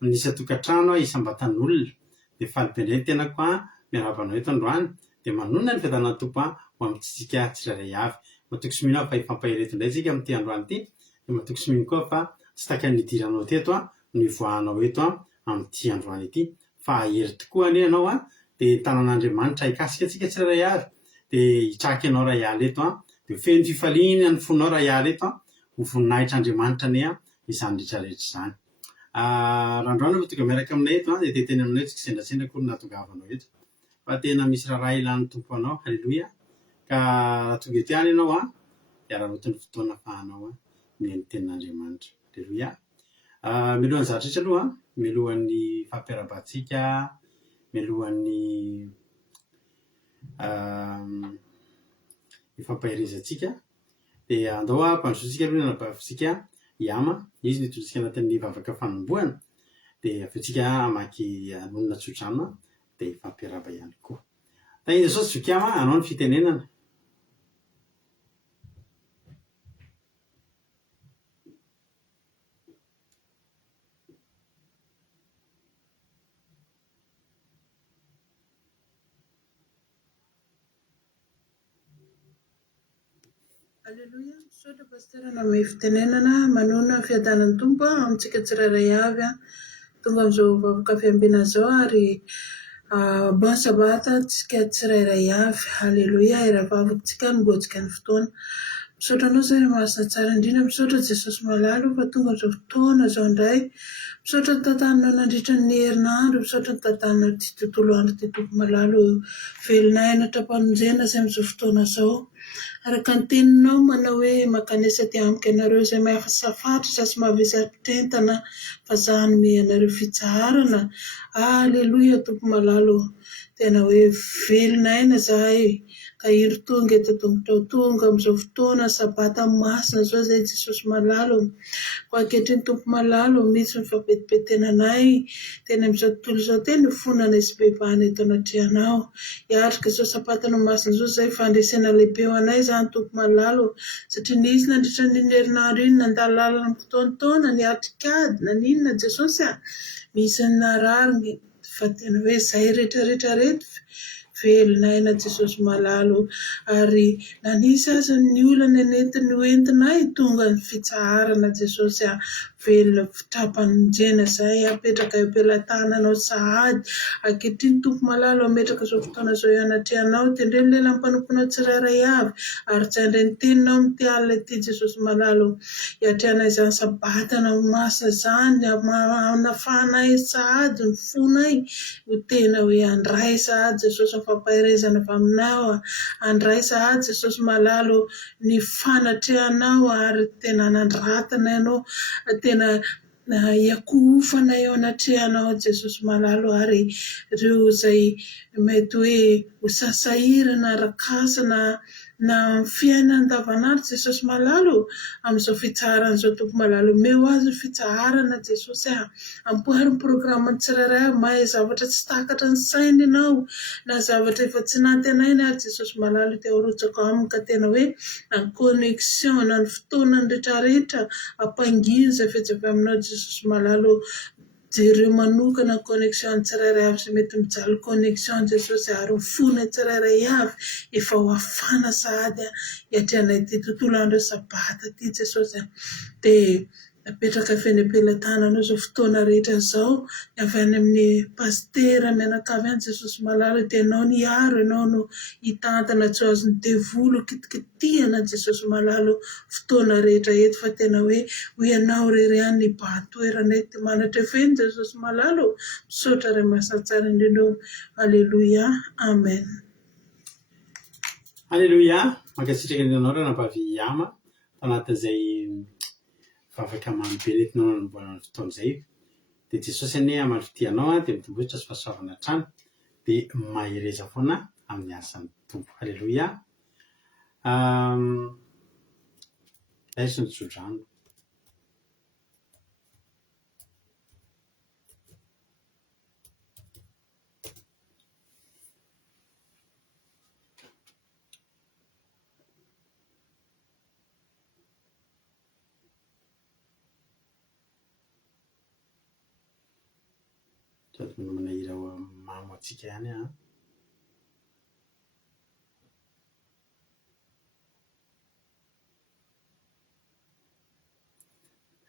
nisy tokantrano isam-batan'olona dia falim-pialen'ny tenako miarabanao eto androany dia manonona ny fiadanan'ny tompo ho amintsika tsirairay avy matoky sy mino fa ifampahereto indray tsika amin'ity androany ity dia matoky sy mino koa fa tsy taka nidiranao teto no ivoahanao eto amin'ity androany ity fa hery tokoa anie ianao dia tanan'Andriamanitra hikasika antsika tsirairay avy dia hitraky ianao raha hiala eto dia feno fifaliana ny fonao raha hiala eto ho voninahitr'Andriamanitra anie izany rehetrarehetra izany. Raha androany no tonga miaraka aminay eto dia teteny aminay tsika sendrasendra koa no nahatongavanao eto fa tena misy raharaha ilan'ny tompo anao halleloia ka raha tonga ety any ianao dia ararotin'ny fotoana afahanao mihaino tenin'Andriamanitra halleloia. Mialohan'ny zavatra rehetra aloha mialohan'ny fampiarabantsika mialohan'ny ifampaherezantsika dia andao mpanjotsika aloha nanabavintsika iama izy nitondritsika anatin'ny vavaka fanombohana dia aventsika amaky anonona tsodrano dia ifampiaraba ihany koa. Tahiza sao tsy zokama anao ny fitenenana. Alleluia, misaotra pasteur aname fitenenana manona fiadanan'ny tompo amintsika tsirairay avy tonga amin'izao vavaka fiambina zao ary bon sabata tsika tsirairay avy. Alleluia, iravavatsika nomboatsika ny fotoana. Misaotra anao zay masina tsara indrindra, misaotra Jesosy malalo fa tonga amin'izao fotoana zao indray. Misaotra ny tantananao nandritra ny herinandro, misaotra ny tantananao ty tontolo andro ty tompo malalo velonay natrapanonjena zay amin'izao fotoana zao. Araka ny teninao manao hoe makanesa ty amiko ianareo izay mahasafatra sasy mahavesampitentana fa zany me ianareo fitsaharana. Alleluia tompo malalo, tena hoe velonaina zahay ka iry tonga eto tonga amin'izao fotoana sabata masina zao zay Jesosy malalo. Ko ankehitriny tompo malalo misy ny fampetipetenanay tena amin'izao tontolo izao tena fonana sy bebahana eto anatrehanao. Hiatrika zao sabatana masina zao zay fandresena lehibe ho anay zany tompo malalo satria nisy nandritra ny herinandro iny nandalo lalana fotoantaona niatrikady na ninona Jesosy misy ny narariny fa tena hoe zay rehetrarehetra reto velonaina Jesosy malalo ary nanisy aza ny olana nentin'ny hoentinay tonga ny fitsaharana Jesosy velona fitrapanonjena zay apetraka am-pelantananao sahady ankehitriny tompo malalo ametraka zao fotoana zao ianatrehanao tendreny lela mpanomponao tsirairay avy ary tsy handray ny teninao amin'ity alina ity Jesosy malalo hiatrehana izany sabatana masina zany hanafahanay sahady ny fonay ho tena hoe andray sahady Jesosy fampaherezana avy aminao andray sahady Jesosy malalo ny fanatrehanao ary tena nandratana ianao tena hiakofana eo anatrehanao Jesosy malalo ary ireo izay mety hoe ho sasahirana rakasana na fiainana andavanandro Jesosy malalo amin'izao fitsaharana zao tompo malalo meo azy ny fitsaharana Jesosy ampoary ny programan'ny tsirairay mahay zavatra tsy takatra ny sainy ianao na zavatra efa tsy nantenainy ary Jesosy malalo te arotsaka aminy ka tena hoe na ny connexion na ny fotoana ny rehetrarehetra ampanginy zay fetsavy aminao Jesosy malalo jereo manokana connexion tsirairay avy sy mety mijaly connexion Jesosy ary fona tsirairay avy efa ho afana sahady hiatrehana ity tontolo andro sabata ty Jesosy dia apetraka feny am-pelantananao zao fotoana rehetra zao avy any amin'ny pastera mianakavy any Jesosy malalo dia ianao ny aro ianao no hitantana tsy azo ny devolo kitikitihana Jesosy malalo fotoana rehetra eto fa tena hoe ho ianao rery any ny bahatoerana eto manatra feny Jesosy malalo misaotra ray masantsara indrindra alleluia amen. Alleluia, mankasitraka ny anao raha nampavy ama tanatin'izay vavaka manobe nentinao nanomboana ny fotoana izay dia Jesosy anie amany fitianao dia mitombohitra sy fahasoavana hatrany dia mahereza foana amin'ny asan'ny tompo. Alleluia. Aiso ny tsodrano. sady manamana hira mamo atsika ihany a.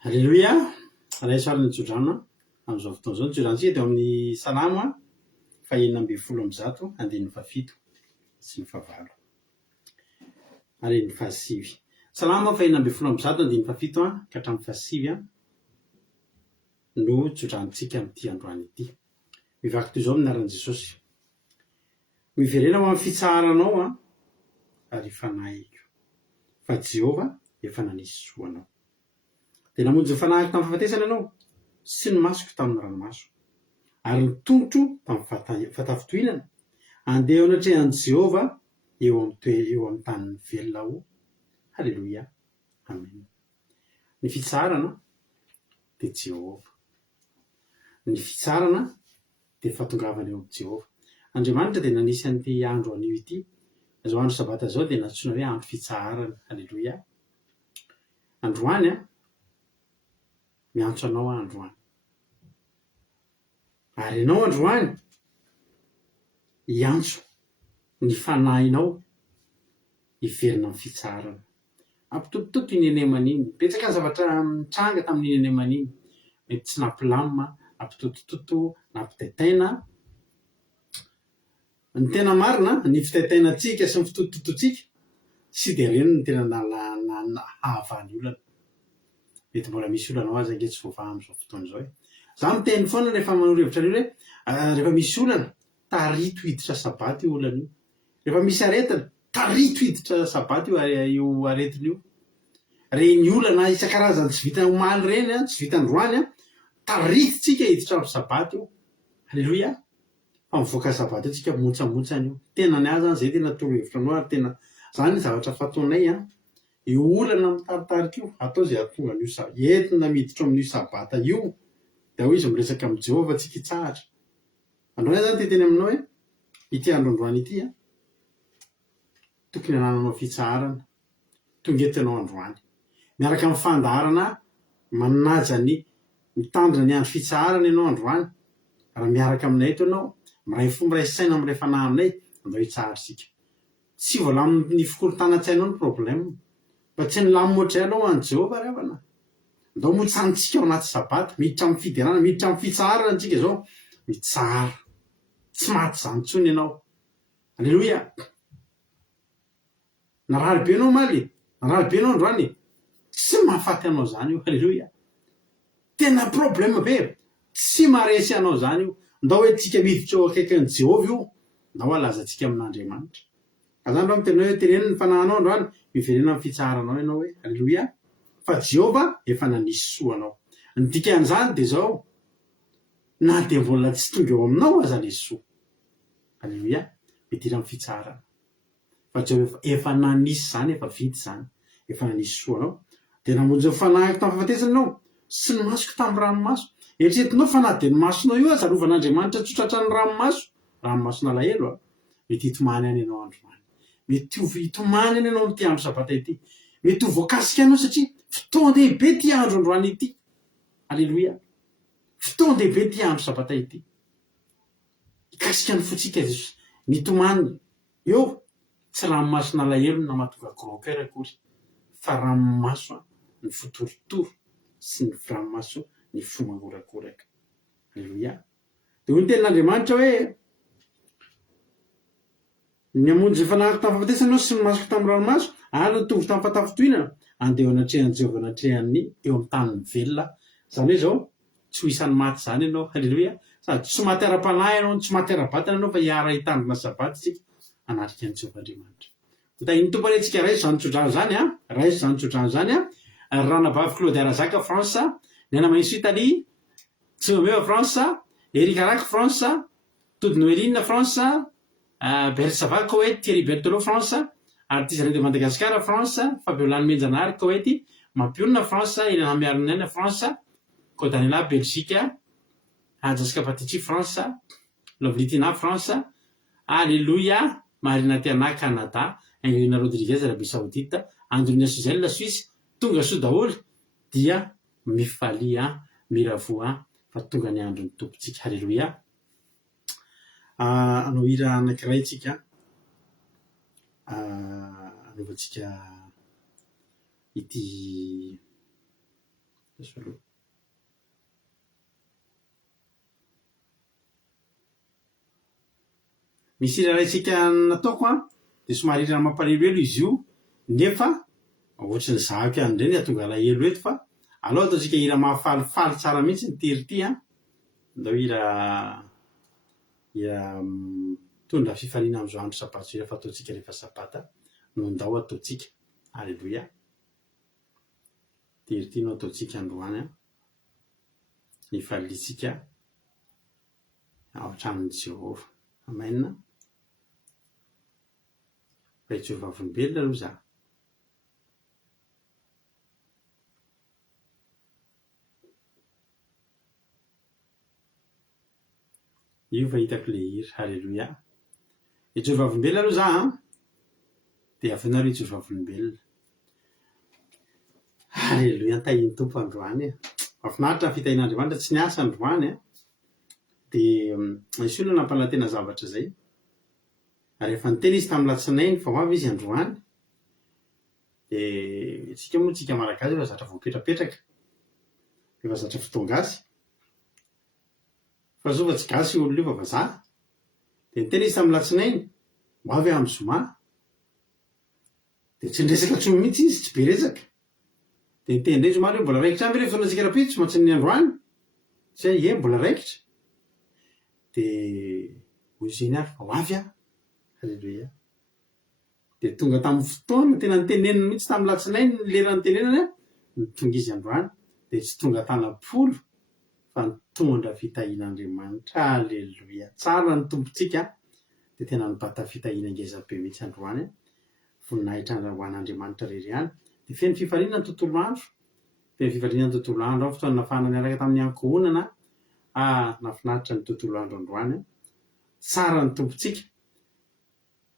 Alleluia. Raha isaly ny tsodrano amin'izao fotoana izao. Ny tsodranotsika teo amin'ny salamo 117:17 sy ny 9 ary ny 9. Salamo 117:17 ka hatramin'ny 9 no tsodranotsika amin'ity androany ity. Mivaky toy izao amin'ny anaran'i Jesosy: miverena ho amin'ny fitsaharanao ary fanahiko, fa Jehova efa nanisy soanao. Dia namonjy ny fanahiko tamin'ny fahafatesana ianao sy ny masoko tamin'ny ranomaso, ary ny tongotro tamin'ny fatafitohinana. Andeha eo anatrehan'i Jehova eo amin'ny tany velona ho. Halleluia. Amen. Ny fitsarana dia Jehova. Ny fitsarana dia fatongavana eo amin'ny Jehova. Andriamanitra dia nanisy an'ity andro anio ity, izao andro sabata izao dia natsoina hoe andro fitsarana. Halleluia. Androany miantso anao androany. Ary ianao androany iantso ny fanahinao hiverina amin'ny fitsarana. Ampitotototo iny eneman'iny. Betsaka ny zavatra mitranga tamin'iny eneman'iny. Mety tsy nampilamina, ampitotototo, nampitaitaina. Ny tena marina, ny fitaitainantsika sy ny fitotototsika sy dia reny ny tena nahavan'ny olana. Mety mbola misy olana ho azy ange tsy voavaha amin'izao fotoana izao. Za miteny foana rehefa manoro-hevitra an'io hoe rehefa misy olana tarito hiditra sabato io olana io. Rehefa misy aretina tarito hiditra sabato io aretina io. Reny olana isan-karazany tsy vita omaly reny, tsy vita androany, taritotsika hiditra amin'ny sabato io. Halleluia. Fa mivoaka sabato io tsika motsamotsany io. Tena ny azy zay tena toro-hevitra anao ary tena zany zavatra fataonay io olana mitaritarika io atao zay atonga an'io entina miditra amin'io sabata io. Dia ho izy miresaka amin'ny Jehova tsika hitsahatra. Androany zany teteny aminao hoe ity androandroany ity tokony hanananao fitsaharana, tongetinao androany. Miaraka amin'ny fandaharana manaja ny mitandrina ny andro fitsaharana ianao androany. Raha miaraka aminay eto ianao, miray fo miray saina amin'ilay fanahy aminay, andao hitsahatra sika. Tsy voalamin'ny fikorontanan-tsainao ny problème, fa tsy ny lamotra ianao any Jehova ry havana. Andao motsantsika ao anaty sabata, miditra amin'ny fiderana, miditra amin'ny fitsaharana antsika izao, mitsahara. Tsy maty izany intsony ianao. Alleluia. Narary be ianao maly, narary be ianao androany, tsy mahafaty anao zany io. Halleluia. Tena problème be, tsy maharesy anao zany io. Ndao hoe tsika miditra eo akaikin'i Jehova io, ndao alazantsika amin'Andriamanitra. Azany ndao miteny hoe teneniny ny fanahinao androany, miverena amin'ny fitsaharanao ianao hoe halleluia. Fa Jehova efa nanisy soanao. Ny dikan'izany dia zao, na dia mbola tsy tonga eo aminao aza ilay soa. Halleluia. Midira amin'ny fitsarana. Fa Jehova efa nanisy zany, efa vita zany, efa nanisy soanao. Dia namonjy ny fanahiko tamin'ny fahafatesana ianao sy ny masoko tamin'ny ranomaso. Eritreretinao fa na dia ny masonao io azarovan'Andriamanitra tsotratra ny ranomasona alahelo mety hitomany any ianao androany. Mety hitomany any ianao amin'ity andro sabata ity. Mety ho voakasika anao satria fotoan-dehibe ity andro androany ity. Alleluia. Fotoan-dehibe ity andro sabata ity. Hikasika ny fotsika Jesosy. Mitomany eo tsy ranomasona alahelo na mahatonga grand cœur akory, fa ranomaso ny fotorotoro sy ny ranomaso ny fo mangorakoraka. Alleluia. Dia hoy ny tenin'Andriamanitra hoe ny hamonjy ny fanahiko tamin'ny fahafatesana ianao sy ny masoko tamin'ny ranomaso ary ny tongotra tamin'ny fatafitohinana, andeha eo anatrehan'i Jehova anatrehany eo amin'ny tany velona. Zany hoe zao tsy ho isan'ny maty zany ianao. Halleluia. Sady tsy maty ara-panahy ianao, tsy maty ara-batana ianao, fa hiara hitandrina sabaty tsika anatrika an'i Jehova Andriamanitra. Iny tompany antsika raiso zany tsodrano zany raiso zany tsodrano zany Ranabavy Claude Arazaka France, Nena Mainso Italie, Tsimameva France, Eric Arac France, Tody Noeline France, Bersava Koweït, Thierry Berthelot France, Artiste Radio Madagascar France, Fabiolane Menjanary Koweït, Mampiona France, Elena Miarinen France, Kodanela Belgique, Jessica Patici France, Lovlitina France, Alléluia, Marina Tiana Canada, Angelina Rodriguez Arabie Saoudite, Andrina Suzelle Suisse, tonga soa daholo dia mifalia, miravoa fa tonga ny andro ny tompontsika. Halleloia. Anao hira anankiray tsika anaovantsika ity misy hira raitsika nataoko dia somary hira mampalahelo izy io, nefa ohatrany zahako ihany indray ny atonga alahelo eto, fa aleo ataotsika hira mahafalifaly tsara mihitsy ny tery ity andao hira tondra fifaliana amin'izao andro sabato hira fataotsika rehefa sabata no ndao ataotsika. Halleloia. Tery ity no ataotsika androany hifalitsika ao an-tranon'i Jehova. Amen. Fa Jehova volombelona aloha za. Io fa hitako le hira. Halleloia. Jehova volombelona aloha za dia avinareo Jehova volombelona. Halleloia. Antahiny tompo androany. Mahafinaritra ny fitahin'Andriamanitra, tsy niasa androany dia nisy olona nampalantena zavatra zay. Rehefa niteny izy tamin'ny latsinainy fa ho avy izy androany, dia tsika moa tsika malagasy efa zatra voapetrapetraka, efa zatra fotoangasy, fa zao fa tsy gasy olona io fa vazaha. Dia niteny izy tamin'ny latsinainy ho avy amin'ny zoma, dia tsy niresaka intsony mihitsy izy, tsy be resaka. Dia niteny indray zoma hoe mbola raikitra amby rehefa fotoana tsika rapito tsy mantsy ny androany, tsy mbola raikitra. Dia hoy izeny ary fa ho avy aho. Halleluia. Dia tonga tamin'ny fotoana tena niteneniny mihitsy tamin'ny latsinainy ny lera nitenenany ny tonga izy androany, dia tsy tonga tanam-polo fa nitondra fitahin'Andriamanitra. Halleluia. Tsara ny tompontsika dia tena nibata fitahiana ngezabe mihitsy androany, voninahitra ho an'Andriamanitra rery ihany. Dia feno fifaliana ny tontolo andro, feno fifaliana ny tontolo andro ao fotoana nafana niaraka tamin'ny ankohonana. Nafinaritra ny tontolo andro androany. Tsara ny tompontsika.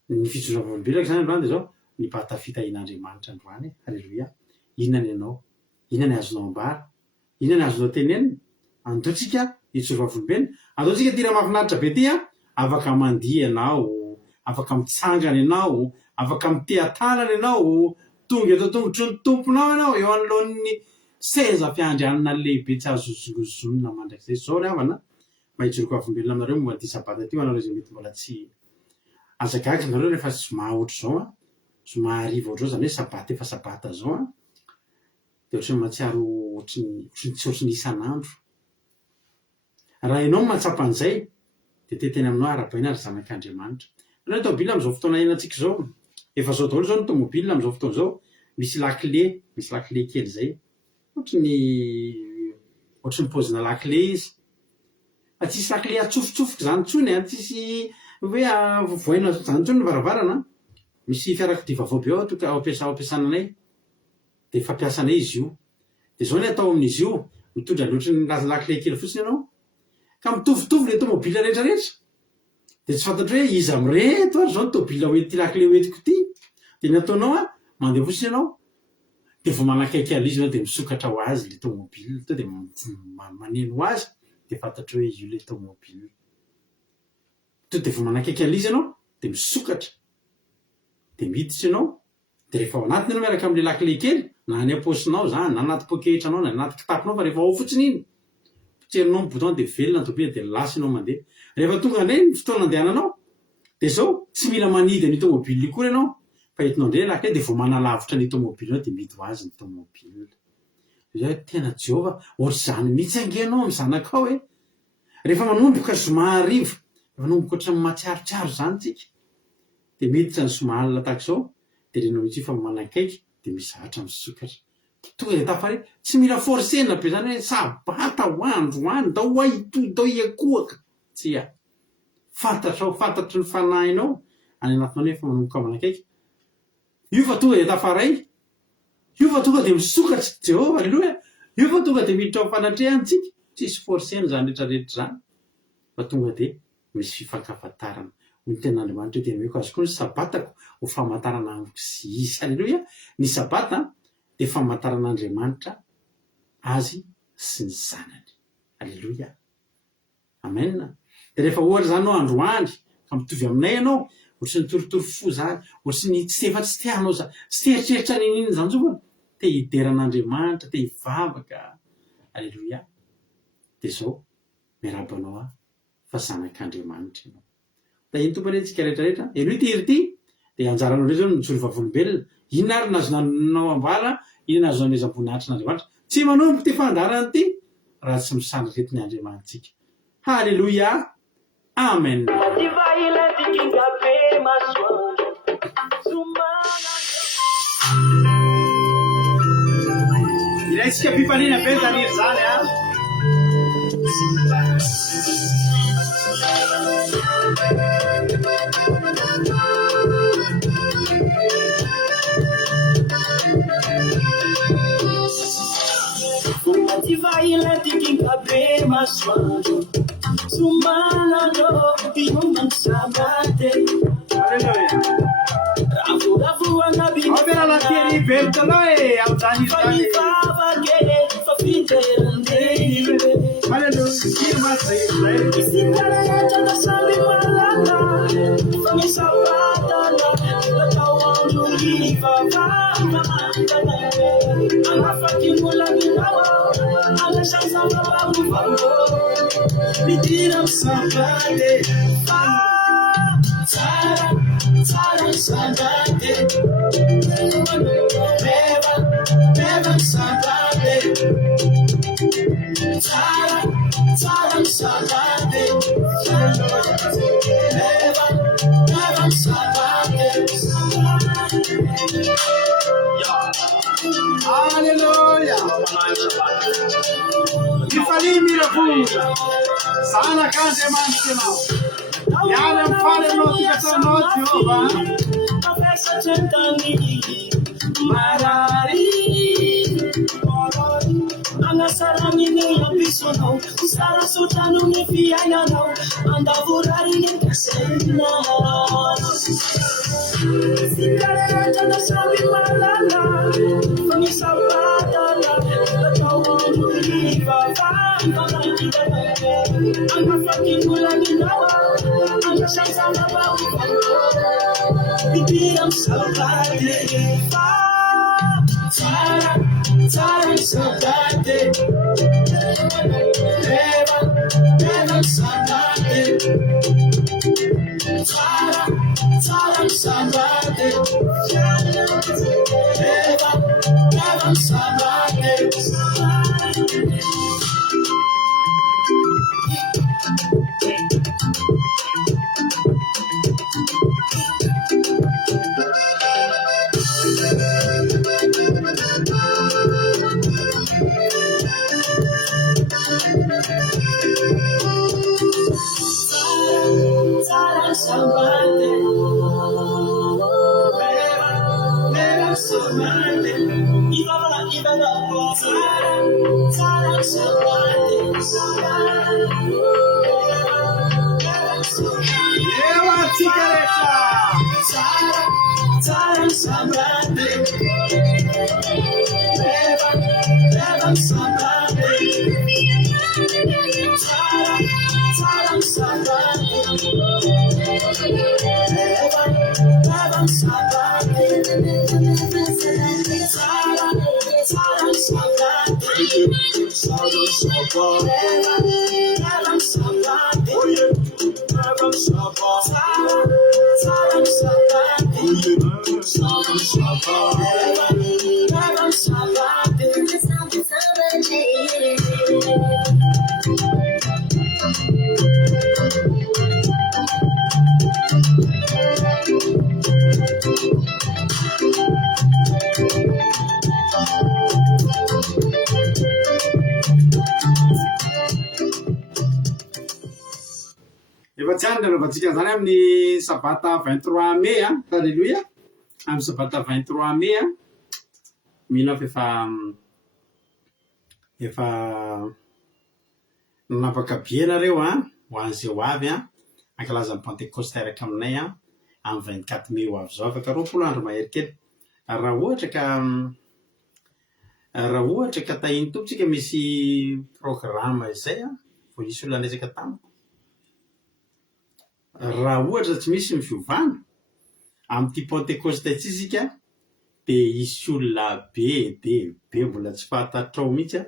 Ny fijoroana volombelona zany androany dia zao nibata fitahin'Andriamanitra androany. Halleluia. Inona ny ianao? Inona ny azonao ambara? Inona ny azonao tenenina? Andotsika hijoroana volombelona. Andotsika ty raha mahafinaritra be ty afaka mandihy ianao, afaka mitsangana ianao, afaka miteha-tanana ianao, tonga eto tongotry ny tomponao ianao eo anoloan'ny seza fiandrianana lehibe tsy azo zongozonina mandrakizay. Zao ry havana mahijoroka volombelona aminareo momba ty sabata ty, anareo zay mety mbola tsy azagaga nareo rehefa zoma ohatr' zao zoma hariva ohatr'izao, zany hoe sabata efa sabata zao dia ohatrany mahatsiaro ohatrany tsy ohatrany isan'andro. Raha ianao mahatsapa an'izay dia teteny aminao arabaina ary zanak'Andriamanitra. Ireo tômôbila amin'izao fotoana iainantsika zao, efa zao daholo zao ny tômôbila amin'izao fotoana zao, misy lakile kely zay, ohatrany paozina lakile izy, fa tsisy lakile atsofotsofoko zany intsony, tsisy hoe vovoaina zany intsony ny varavarana. Misy fiarakodia vaovao be ao ampiasananay, dia fampiasanay izy io. Dia zao ny atao amin'izy io, mitondra loatry ny lakile kely fotsiny ianao ka mitovitovy le tômôbila rehetrarehetra. Dia tsy fantatro hoe iza mireto ary zao ny tômôbila ty lakile hoentiko ty. Dia ny ataonao mandeha fotsiny ianao, dia vao manakaiky izy ianao dia misokatra ho azy le tômôbila to dia maneno azy, dia fantatro hoe io le tômôbila. To dia vao manakaiky izy ianao dia misokatra, dia miditra ianao, dia rehefa ao anatiny ianao miaraka amin'le lakile kely, na any am-paosinao zany, na anaty pôketranao, na anaty kitapinao, fa rehefa ao fotsiny iny, potserinao ny bouton dia velona ny tômôbila dia lasa ianao mandeha. Rehefa tonga indray ny fotoana andehananao dia zao tsy mila manidy ny tômôbila io koa ianao, fa entinao indray lakile dia vao manalavitra ny tômôbila dia midy ho azy ny tômôbila. Zay tena Jehova ohatr'izany mihitsy angenao amin'ny zanakao rehefa manomboka zoma hariva, manomboka ohatrany matsiarotsiaro zany tsika, dia miditra ny zoma alina tahak'izao, dia renao mihitsy fa manakaiky dia mizatra misokatra. Tonga dia tafare tsy mila forsena be zany hoe sabata ho androany dao ahito dao iakohaka, tsy fantatry ny fanahinao any anatinao nefa manomboka manakaiky. Io fa tonga dia tafaray, io fa tonga dia misokatra Jehova. Aleloia. Io fa tonga dia miditra ao fanatrehantsika, tsisy forsena zany rehetrarehetra zany, fa tonga dia misy fifankafatarana. Ny ten'Andriamanitra tena hoe azo koa ny sabatako ho famantarana amiko sy izy. Aleloia. Ny sabata dia famantaran'Andriamanitra azy sy ny zanany. Alleloia. Amen. De rehefa ohatra zany ao androany ka mitovy aminay ianao ohatsy ny toritory fo zany ohatsy ny tsy efa tsy teanao za tsy teritreritra nininy zany zao fa te hideran'Andriamanitra te hivavaka. Alleloia. De zao miarabanao fa zanak'Andriamanitra ianao. Da iny tompony antsika rehetrarehetra eno ty hery ty de anjaranao ndray zao mijoro vavolombelona inona ary nazonanao ambala inona nazo anezam-boninahitry n'Andriamanitra tsy manompo ty fandarany ty raha tsy misandry retin'ny Andriamanitsika. Halleluia. Amen. Ilaitsika mpifaliana be taniry zany a. Ila tikinga be masoandro sumalano binuman sabate. Alleluia. Rafu anabi Opera la tieni vertoloe au tani tani. Alleluia. Firma sei. Sindara chata sabi malata. Fami sabata la tawandu liva va. Anafaki mulani nawa. Anashansa babu vango. Bidiram sabade. Tara sabade. Beba sabade. Tara sabade. Beba sabade. Alleluia. Mi falimi la fuga. Sana cante manchema. Yale mfale noti kasa noti ova. Afesa chentani. Marari. Anasarani ni yapisono. Sara sotanu ni fiayano. Andavurari ni kasena. Sindara chata sabi malala. Fami sabata la tawandu liva va. Anafaki mulani nawa. Anashansa babu vango. Bibiram sabade. Tara sabade. Beba sabade. Tara sabade. Beba sabade. Tara sabade. Beba sabade. Ibala. Tara sabade. Eva cigaretta. Tara sabade. Beba sabade. Tara sabade. Beba sabade. Tara sabade. Efa tsy andro anaovantsika zany amin'ny sabata 23 mai a. Halleluia. Amin'ny sabata 23 mai a. Mino fa efa nanapaka bienareo a ho an'izay ho avy a ankalaza ny Pentecoste araka aminay a amin'ny 24 mai ho avy zao afaka 20 andro mahery kely. Raha ohatra ka raha ohatra ka tahiny tompotsika misy programa izay vo isy olona nesaka tamiko raha ohatra tsy misy mifiovana am'ty pentecoste tsisika de isy olona be mbola tsy fahatatrao mihitsy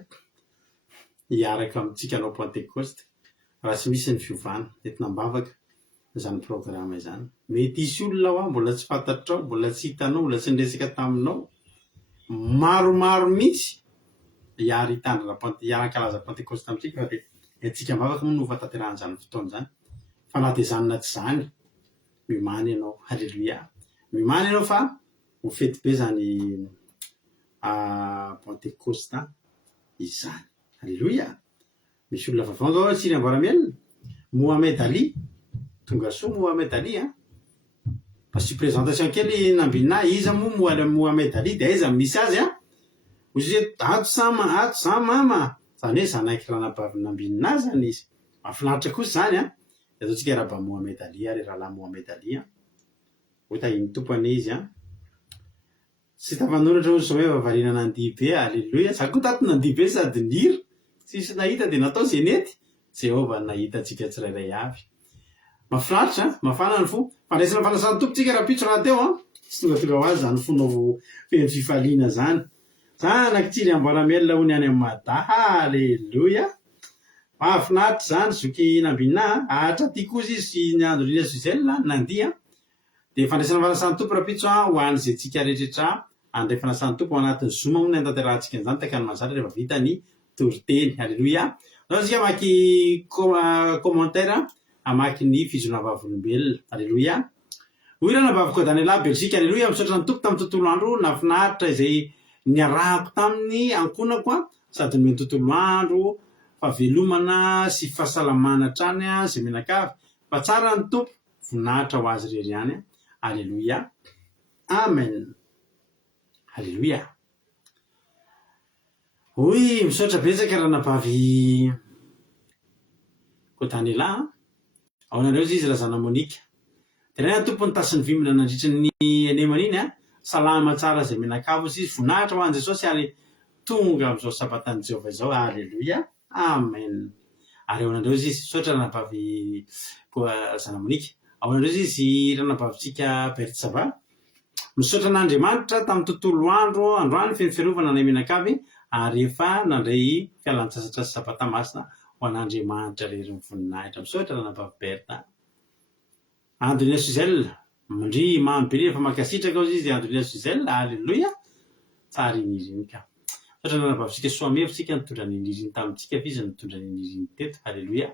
hiaraka amitsika anao pentecoste raha tsy misy ny fiovana entinambavaka zany programa izany mety isy olona ao mbola tsy fatatrao mbola tsy hitanao mbola tsy niresaka taminao maromaro mihitsy hiary hiarankalaza pentecoste amitsika fa de atsika mavaka moa no fataterahan'izany fotoana zany fa na de zanona tsy zany mimany ianao halleluia mimany ianao fa ho fety be zany pentecoste izany halleluia misy olona vavanga ao tsiny amboaramelona Mohamed Ali tonga soa Mohamed Ali parce que présentation kely nambinina iza moa Mohamed Ali de iza misy azy ozy ato sama zany hoe zanaiky ranabavy nambinina zany izy mahafinaritra kosa zany de ataotsika rahaba Mohamed Ali ary rahalahy Mohamed Ali ohatra iny tompony izy tsy tapanoratra ozy hoe vavarina nandihy be halleluia za koa tato nandihy be sady nira tsisy nahita de natao zenety Jehova nahita atsika tsirairay avy mafinaritra mafana ny fo fandraisana fanasana tompotsika raha pitso raha teo tsy tonga ho azy zany fonao feny fifaliana zany zanakitiry amboaramelona ho ny any amin'ny mada halleluia mahafinaritra zany zoky nambinina ahatra ty kozy izy sy ny androlina suzel nandia de fandraisana fanasana tompo raha pitso ho an'izay tsika rehetrretra andray fanasana tompo ao anatin'ny zoma moa ny antanterahitsika an'izany takany mazatra rehefa vita ny toriteny halleluia zao tsika maky commentaire amaky ny fizona vavolombelona halleluia oirana vavoko Daniela Belgique halleluia misaotra ny tompo tamin'ny tontolo andro nafinaritra izay niarahako tamin'ny ankonako sady nomeny tontolo andro fahavelomana sy fahasalamana trany zay menakavy fa tsara ny tompo voninahitra ho azy rery ihany halleluia amen halleluia oy misaotra betsaka ranabavy ko Daniela ao anareo izy raha zana Monika tena tompony tasiny vimina nandritra ny enemana iny salama tsara zay menakavo izy voninahitra ho an'i Jesosy ary tonga am'izao sabatany Jehova izao halleluia amen ary ao anareo izy misaotra ranabavy ko zana Monika ao anareo izy ranabavitsika Bertsava misaotra n'Andriamanitra tamin'ny tontolo androany fenifiarovana nay menakavy ary efa nandray fialan-tsasatra sy sabata masina ho an'Andriamanitra rery ny voninahitra misaotra ranabavy Berta Andrina Suzel mandry mamy be rehefa makasitraka ao izy Andrina Suzel halleluia tsara iniriny ka misaotra ranabavitsika soamevitsika nitondra niniriny tamintsika fizy nitondra niniriny teto halleluia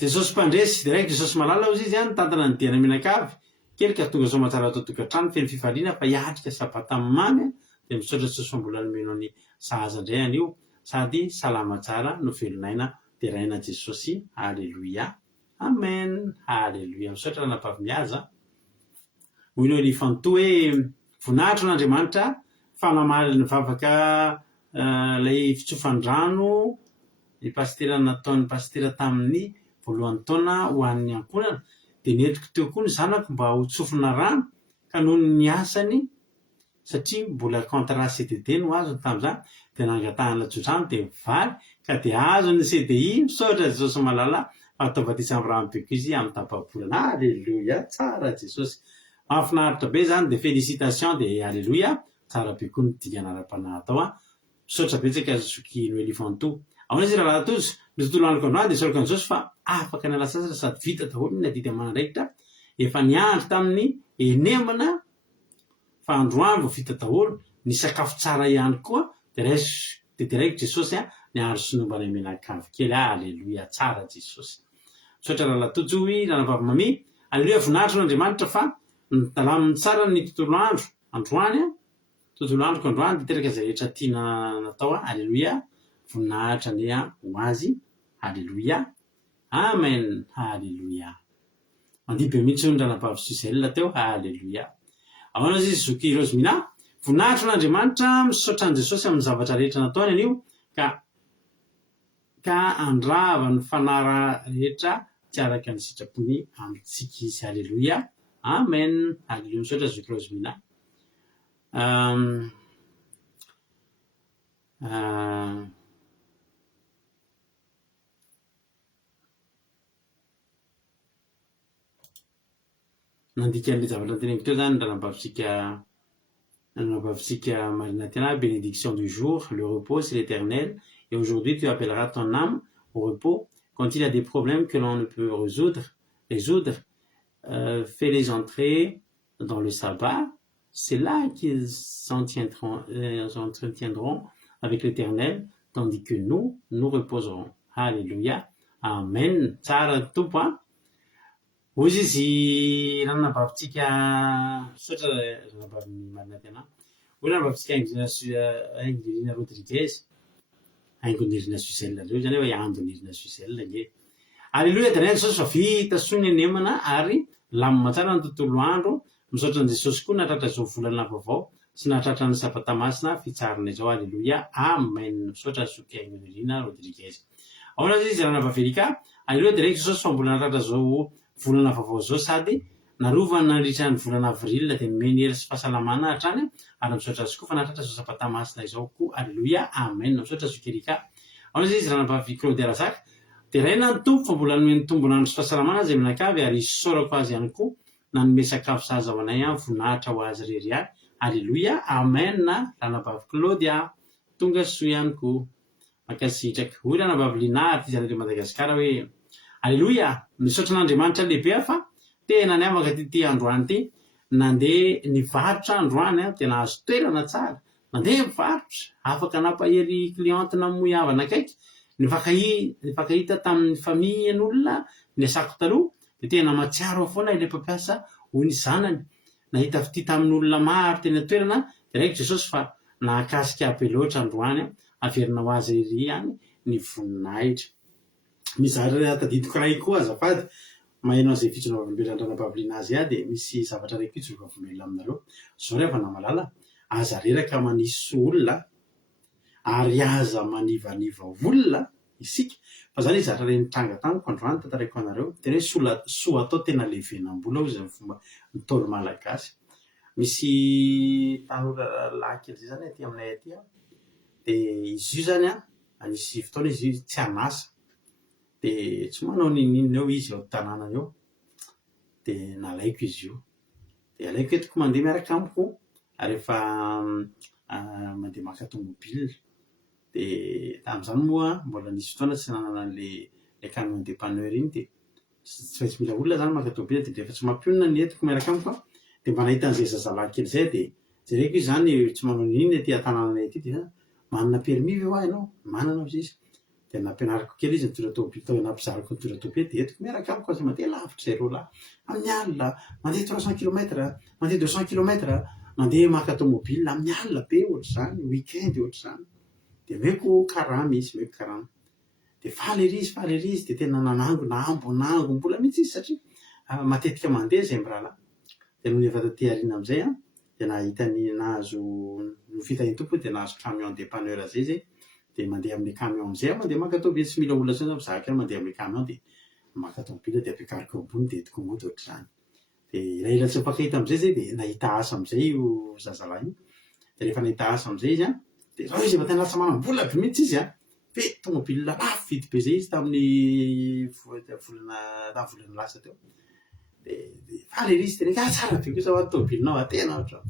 Jesosy mpandresy direct Jesosy malala ozy izy tantana ny diana menakavy kely ka tonga zao matsara atao tokantrano feny fifaliana fa hiatrika sabata mamy de misaotra Jesosy mbola nomeno ny sahaza indray anio sady salama tsara no velonaina de raina Jesosy halleluia amen halleluia misaotra ranabavy mihaza hoinao ny fanto hoe voninahitra n'Andriamanitra fanamaly ny vavaka lay fitsofandrano ny pastera nataon'ny pastera tamin'ny voalohan'ny taona ho an'ny ankonana de netiko teo koa ny zanako mba ho tsofina rano ka noho ny asany satria mbola contrat CDD no azony tamin'izany de nangatahana jodrano de mivaly ka de azony CDI misaotra Jesosy malala ataovatisa amin'ny rano be izy amin'ny tapabolana halleluia tsara Jesosy mahafinaritra be zany de félicitation de halleluia tsara be koa ny diganara-panahy atao misaotra betsaka zoky Noely Fanto ao izy raha latozo ny tontolo androko androany de saoka ny Jesosy fa afaka niala sasatra sady vita daholo ny adidy amanandraikitra efa niandry tamin'ny enemana fa androany vo vita daholo ny sakafo tsara ihany koa de direct Jesosy niandro sinombana menakavy kely halleluia tsara Jesosy misaotra raha latojoy ranabavy mami halleluia voninahitra n'Andriamanitra fa nitalaminy tsara ny tontolo andro androany tontolo androko androany de teraka zay rehetra tiana natao halleluia voninahitra ny ho azy halleluia amen halleluia mandihy be mihitsy ny ranabavy Suzel teo halleluia ao anao izy zoky Rosemina voninahitra n'Andriamanitra misaotra an' Jesosy amin'ny zavatra rehetra nataony anio ka andrava ny fanara rehetra tsy araka ny sitrapony amitsika izy halleluia amen halleluia misaotra zoky Rosemina nandika an'le zavatra teneniko teo zany raha nampavisika marina tena bénédiction du jour, le repos c'est l'éternel, et aujourd'hui tu appelleras ton âme au repos. Quand il y a des problèmes que l'on ne peut résoudre, fais-les entrer dans le sabbat. C'est là qu'ils s'entretiendront avec l'éternel, tandis que nous reposerons. Alléluia. Amen. Tsara tompo a. Ozy izy raha nampavitsika sotra nampaviny marina tena. Oy raha nampavitsika Angelina Rodriguez. Aingon'Irina Suzel reo zany hoe andon'Irina Suzel nge. Alléluia, tenay Jesosy fa vita soa ny anemana ary lamina tsara ny tontolo andro. Misaotra ny Jesosy koa natratra izao volana vaovao sy natratra ny sabata masina fitsarana izao. Alléluia, amen. Misaotra soky Aingon'Irina Rodriguez. Ahoana izy raha navavelika. Alléluia, direct Jesosy fa mbola natratra izao volana vaovao zao sady narovana nandritra ny volana avril dia nomeny hery sy fahasalamana hatrany ary misaotra azy koa fa natratra izao sabata masina izao koa. Alléluia, amen. Misaotra sokerika. Ahoana izy raha nampavy Claude Razak. Teraina ny tompo fa mbola nomeny tombonandro sy fahasalamana zay minakavy ary isaorako azy ihany koa nanome sakafo saza ho anay voninahitra ho azy rery ary. Alléluia, amen. Raha nampavy Claudia tonga soa ihany koa makasitraka. Hoy raha nampavy Linard ty zanareo Madagasikara hoe alléluia, misaotra n'Andriamanitra lehibe fa tena ny afaka ty androany ty nandeha nivarotra androany tena azo toerana tsara, nandeha mivarotra afaka nampahery clientena moyavana akaiky nifakahita tamin'ny famillen'olona ny asako taloha dia tena matsiaro foana ilay mpampiasa hoy ny zanany nahita fity tamin'olona maro tena toerana dia raiky Jesosy fa nahakasika be loatra androany averina ho azy ery ihany ny voninahitra. Mizary tadidiko ray koa azafady mahaino an'izay fitsona vavolombelona nampaviliana azy dia misy zavatra ray fitsona vavolombelona aminareo. Zao rehefa namalala aza reraka manisy olona ary aza manivaniva olona isika fa zany zatra ray nitranga tamiko androany tantaraiko anareo tena hoe soa atao tena levenam-bola hoy zany fomba mitolo malagasy. Misy tanora lahy kely zay zany aty aminay aty dia izy io zany anisy fotoana izy io tsy anasa dia tsy manao ninina eo izy ao tanàna eo dia nalaiko izy io dia alaiko entiko mandeha miaraka amiko ary efa mandeha maka tomobile dia tamin'izany moa mbola nisy fotoana tsy nanana an'ilay camion dépanneur iny dia tsy mila olona zany maka tomobile dia rehefa tsy mampionina ny entiko miaraka amiko dia mba nahita an'izay zazalahy kely zay dia jereko izy zany tsy manao ninina ty tanànanay aty dia manana permis ve ho ianao manana izy izy dia nampianariko kely izy nitondra tomobile tao nampizariko nitondra tomobile dia entiko miaraka amiko azy mandeha lavitra zay roa lahy amin'ny alina mandeha 300 km mandeha 200 km mandeha maka tomobile amin'ny alina be ohatr'izany weekend ohatr'izany dia meko karaha misy meko karaha dia faly ery izy dia tena nanango mbola mihitsy izy satria matetika mandeha zay mirahalahy dia noho ny efa taty aoriana amin'izay dia nahita ny nahazo novita ny tompo dia nahazo camion dépanneur zay zay dia mandeha amin'ny camion amin'izay mandeha maka tomobile tsy mila olona zany mizahaka mandeha amin'ny camion dia maka tomobile dia ampiakariko ambony dia entiko mody ohatr'izany dia ila tsy mpakahita amin'izay zay dia nahita asa amin'izay io zazalahy io dia rehefa nahita asa amin'izay izy dia zao izy efa tena lasa manam-bola be mihitsy izy fe tomobile lafo vidy be zay izy tamin'ny volana lasa teo dia faly ery izy tena tsara be kosa tomobilinao atena ohatra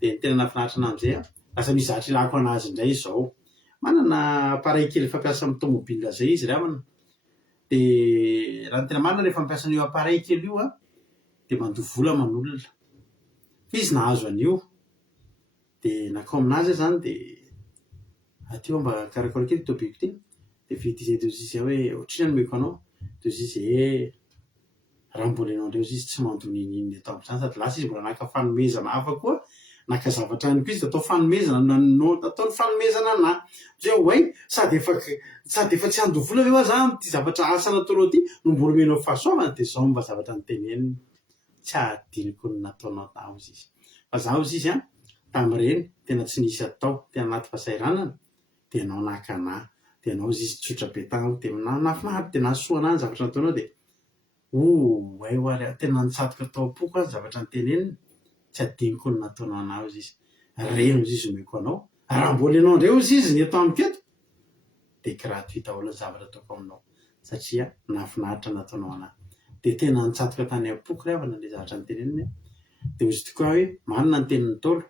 dia tena nafinaritra ana amin'izay lasa mizatra ilako anazy indray izao manana appareil kely fampiasa amin'ny tomobile zay izy ramana dia raha ny tena marina rehefa mampiasa an'io appareil kely io dia mandoha vola aman'olona fa izy nahazo an'io dia nakao aminazy zany dia atio mba karakara kely tobiko ty dia vity izay dozizy hoe ohatrina nomeko anao dozizy raha mbola enao ndreo izy tsy mandonininy atao amin'izany sady lasa izy mbola naka fanomezana hafa koa naka zavatra ihany koa izy atao fanomezana ataony fanomezana na zay hoe sady efa tsy andoha vola ve hoa zany ty zavatra asa nataonao ty no mbola menao fahasoavana dia zao mba zavatra niteneniny tsy adiniko ny nataonao tahozy izy fa zaho izy izy tamin'ireny tena tsy nisy atao tena anaty fasairanana dia anao nakana dia anao izy izy tsotra be tany dia nafinahary dia nahasoa anany zavatra nataonao dia hay hoary tena nitsatoka atao am-poko azy zavatra niteneniny tsy adiniko ny nataonao anazy izy reno izy izy omeko anao raha mbola ianao ndray ozy izy ny eto amiketo dia gratuit daholo ny zavatra ataoko aminao satria nahafinaritra nataonao anahy dia tena nitsatoka tany am-poko ry havana ilay zavatra nyteneniny dia ozy tokoa hoe marina ny tenin'ny Ntaolo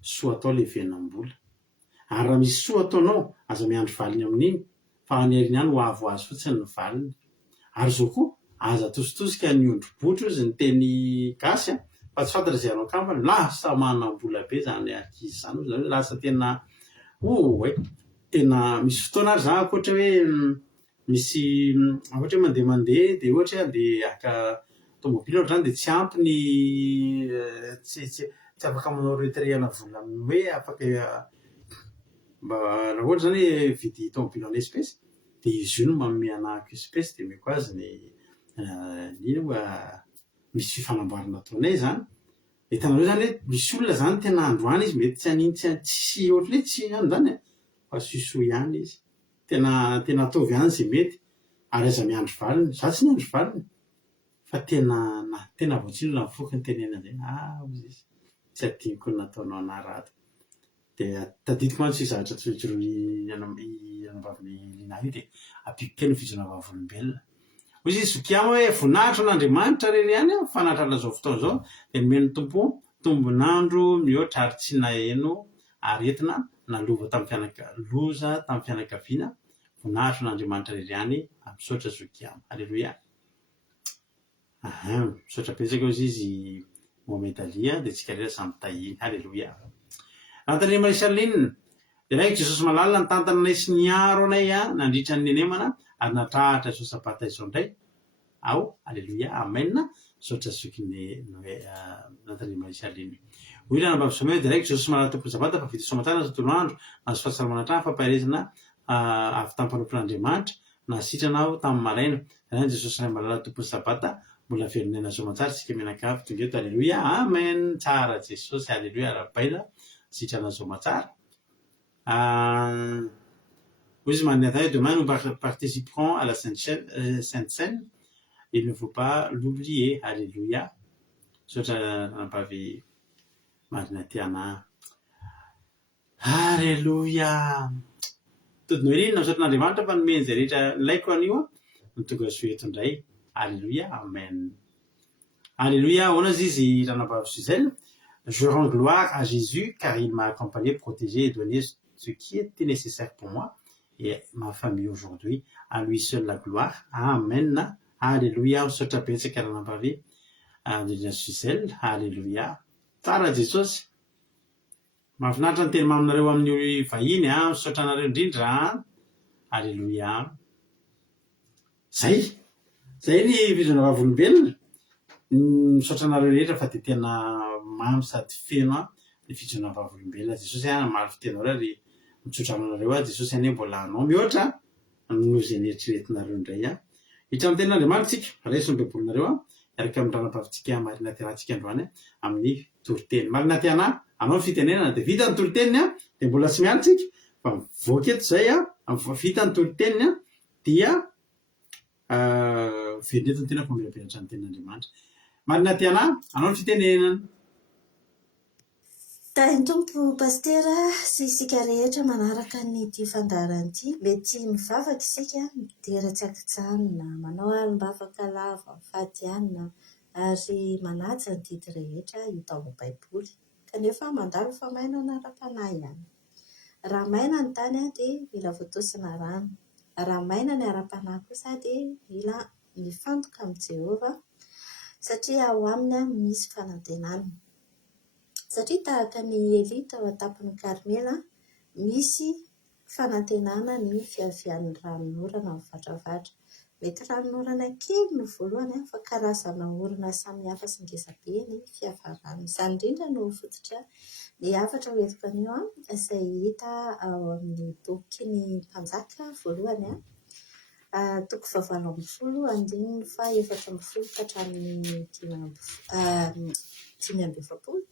soa atao ilay venam-bola ary raha misy soa ataonao aza miandry valiny amin'iny fa anyariny ihany ho avo azy fotsiny ny valiny ary zao koa aza tositosika ny ondro-botra ozy ny teny gasy fa tsy fantatra izay anao kambany lasa manam-bola be zany ankizy izany ozy zany hoe lasa tena tena misy fotoana ary za ohatra hoe misy ohatra hoe mandeha dia ohatra dia aka tomobily ohatra zany dia tsy ampy ny tsy afaka manao retrehana vola hoe afaka mba raha ohatra zany hoe vidy tomobily en espèce dia izy io no manome anahako espèce dia meko azy ny misy fifanamboarana ataonay zany dia hitanareo zany hoe misy olona zany tena androany izy mety tsy hanintsy tsy ohatra hoe tsy ihany zany fa soisoa ihany izy tena ataovy ihany izay mety ary aza miandry valiny za tsy miandry valiny fa tena voatsindrona mifoky ny tenena zay ozy izy tsy adiniko ny nataonao anahy raha dia tadidiko mantsy zavatra anambaviny linahy io dia ampiko kely ny fijona vavolombelona ozy izy zokiama hoe voninahitra n'Andriamanitra reny ihany fanatrana zao fotoana zao dia nomeny tompo tombonandro mihoatra ary tsy naheno aretina naloza tamin'ny fianakaviana voninahitra n'Andriamanitra reny ihany misaotra zokiama alleloia misaotra betsaka ozy izy Mohamedalia dia tsika rehetra samy tahiny alleloia Antanay Marisalinina dia raiko Jesosy malalina ny tantananay sy niaro anay nandritra ny nenemana ary natrahatra izao sabata izao indray ao alleloia amen misaotra zokiny Antanay Marisalinina hoy ilana mbavisameo dia raiko Jesosy malalina tompony sabata fa vita soamantsara ny tontolo andro azo fahasalamana hatrany fampaherezana avy tamin'ny mpanompon'Andriamanitra nasitrana aho tamin'ny maraina zany Jesosy ray malalina tompony sabata mbola velonena soamantsara tsika menakavy tonga eto alleloia amen tsara Jesosy alleloia rabaina sitrana soamantsara izy manana taille demain nous participerons à la Sainte Seine il ne faut pas l'oublier alléluia misaotra nampavy marina tiana alleluia todiny hoe rinona misaotra n'Andriamanitra fa nomeny izay rehetra ilaiko anio ny tonga soa eto indray alléluia amen alléluia ahoana izy izy ranambavy Suzelle. Je rends gloire à Jésus car il m'a accompagné, protégé et donné ce qui était nécessaire pour moi et ma famille aujourd'hui. À lui seul la gloire. Amen. Alléluia. Misaotra betsaka ranambavy Angelina Suzelle. Alléluia. Tsara Jesosy. Mahafinaritra ny teny maminareo amin'ny vahiny misaotra anareo indrindra. Alléluia. Zay ny fijona vavolombelona. Misaotra anareo rehetra fa dia tena mamy sady feno ny fijona vavolombelona Jesosy maro fitenao ary mitsotra aminareo Jesosy mbola anao mihoatra no izay nieritreretinareo indray hitramin'ny tenin'Andriamanitra tsika raiso ny bebolonareo miaraka amin'ny ranambavitsika Marina tianantsika androany amin'ny toriteny Marina tiana anao ny fitenenana dia vita ny toriteniny dia mbola tsy miala tsika fa mivoaka eto zay vita ny toriteniny dia velona eto ny tena famelabelatra ny tenin'Andriamanitra Marina tiana anao ny fitenenana Tainy tompo pastera sy isika rehetra manaraka n'ity fandarana ity mety mivavaka isika midera tsy akitsanina manao alim-bavaka lava mifatianina ary manaja ny didy rehetra hita ao Baiboly kanefa mandalo fa mainana ara-panahy ihany raha maina ny tany dia mila voatosina rano raha maina ny ara-panahy kosa dia mila mifantoka amin'ny Jehova satria ao aminy misy fanantenana satria tahaka ny Eli tao an-tampon'ny Karmela misy fanantenana ny fiavian'ny ranon'orana amin'ny fatravatra mety ranon'orana kely no voalohany fa karazana orana samihafa sy ngezabe ny fiavarany izany indrindra no fototra ny hafatra hoentiko anio izay hita ao amin'ny boky ny mpanjaka voalohany toko 7:4-4 hatramin'ny 5:7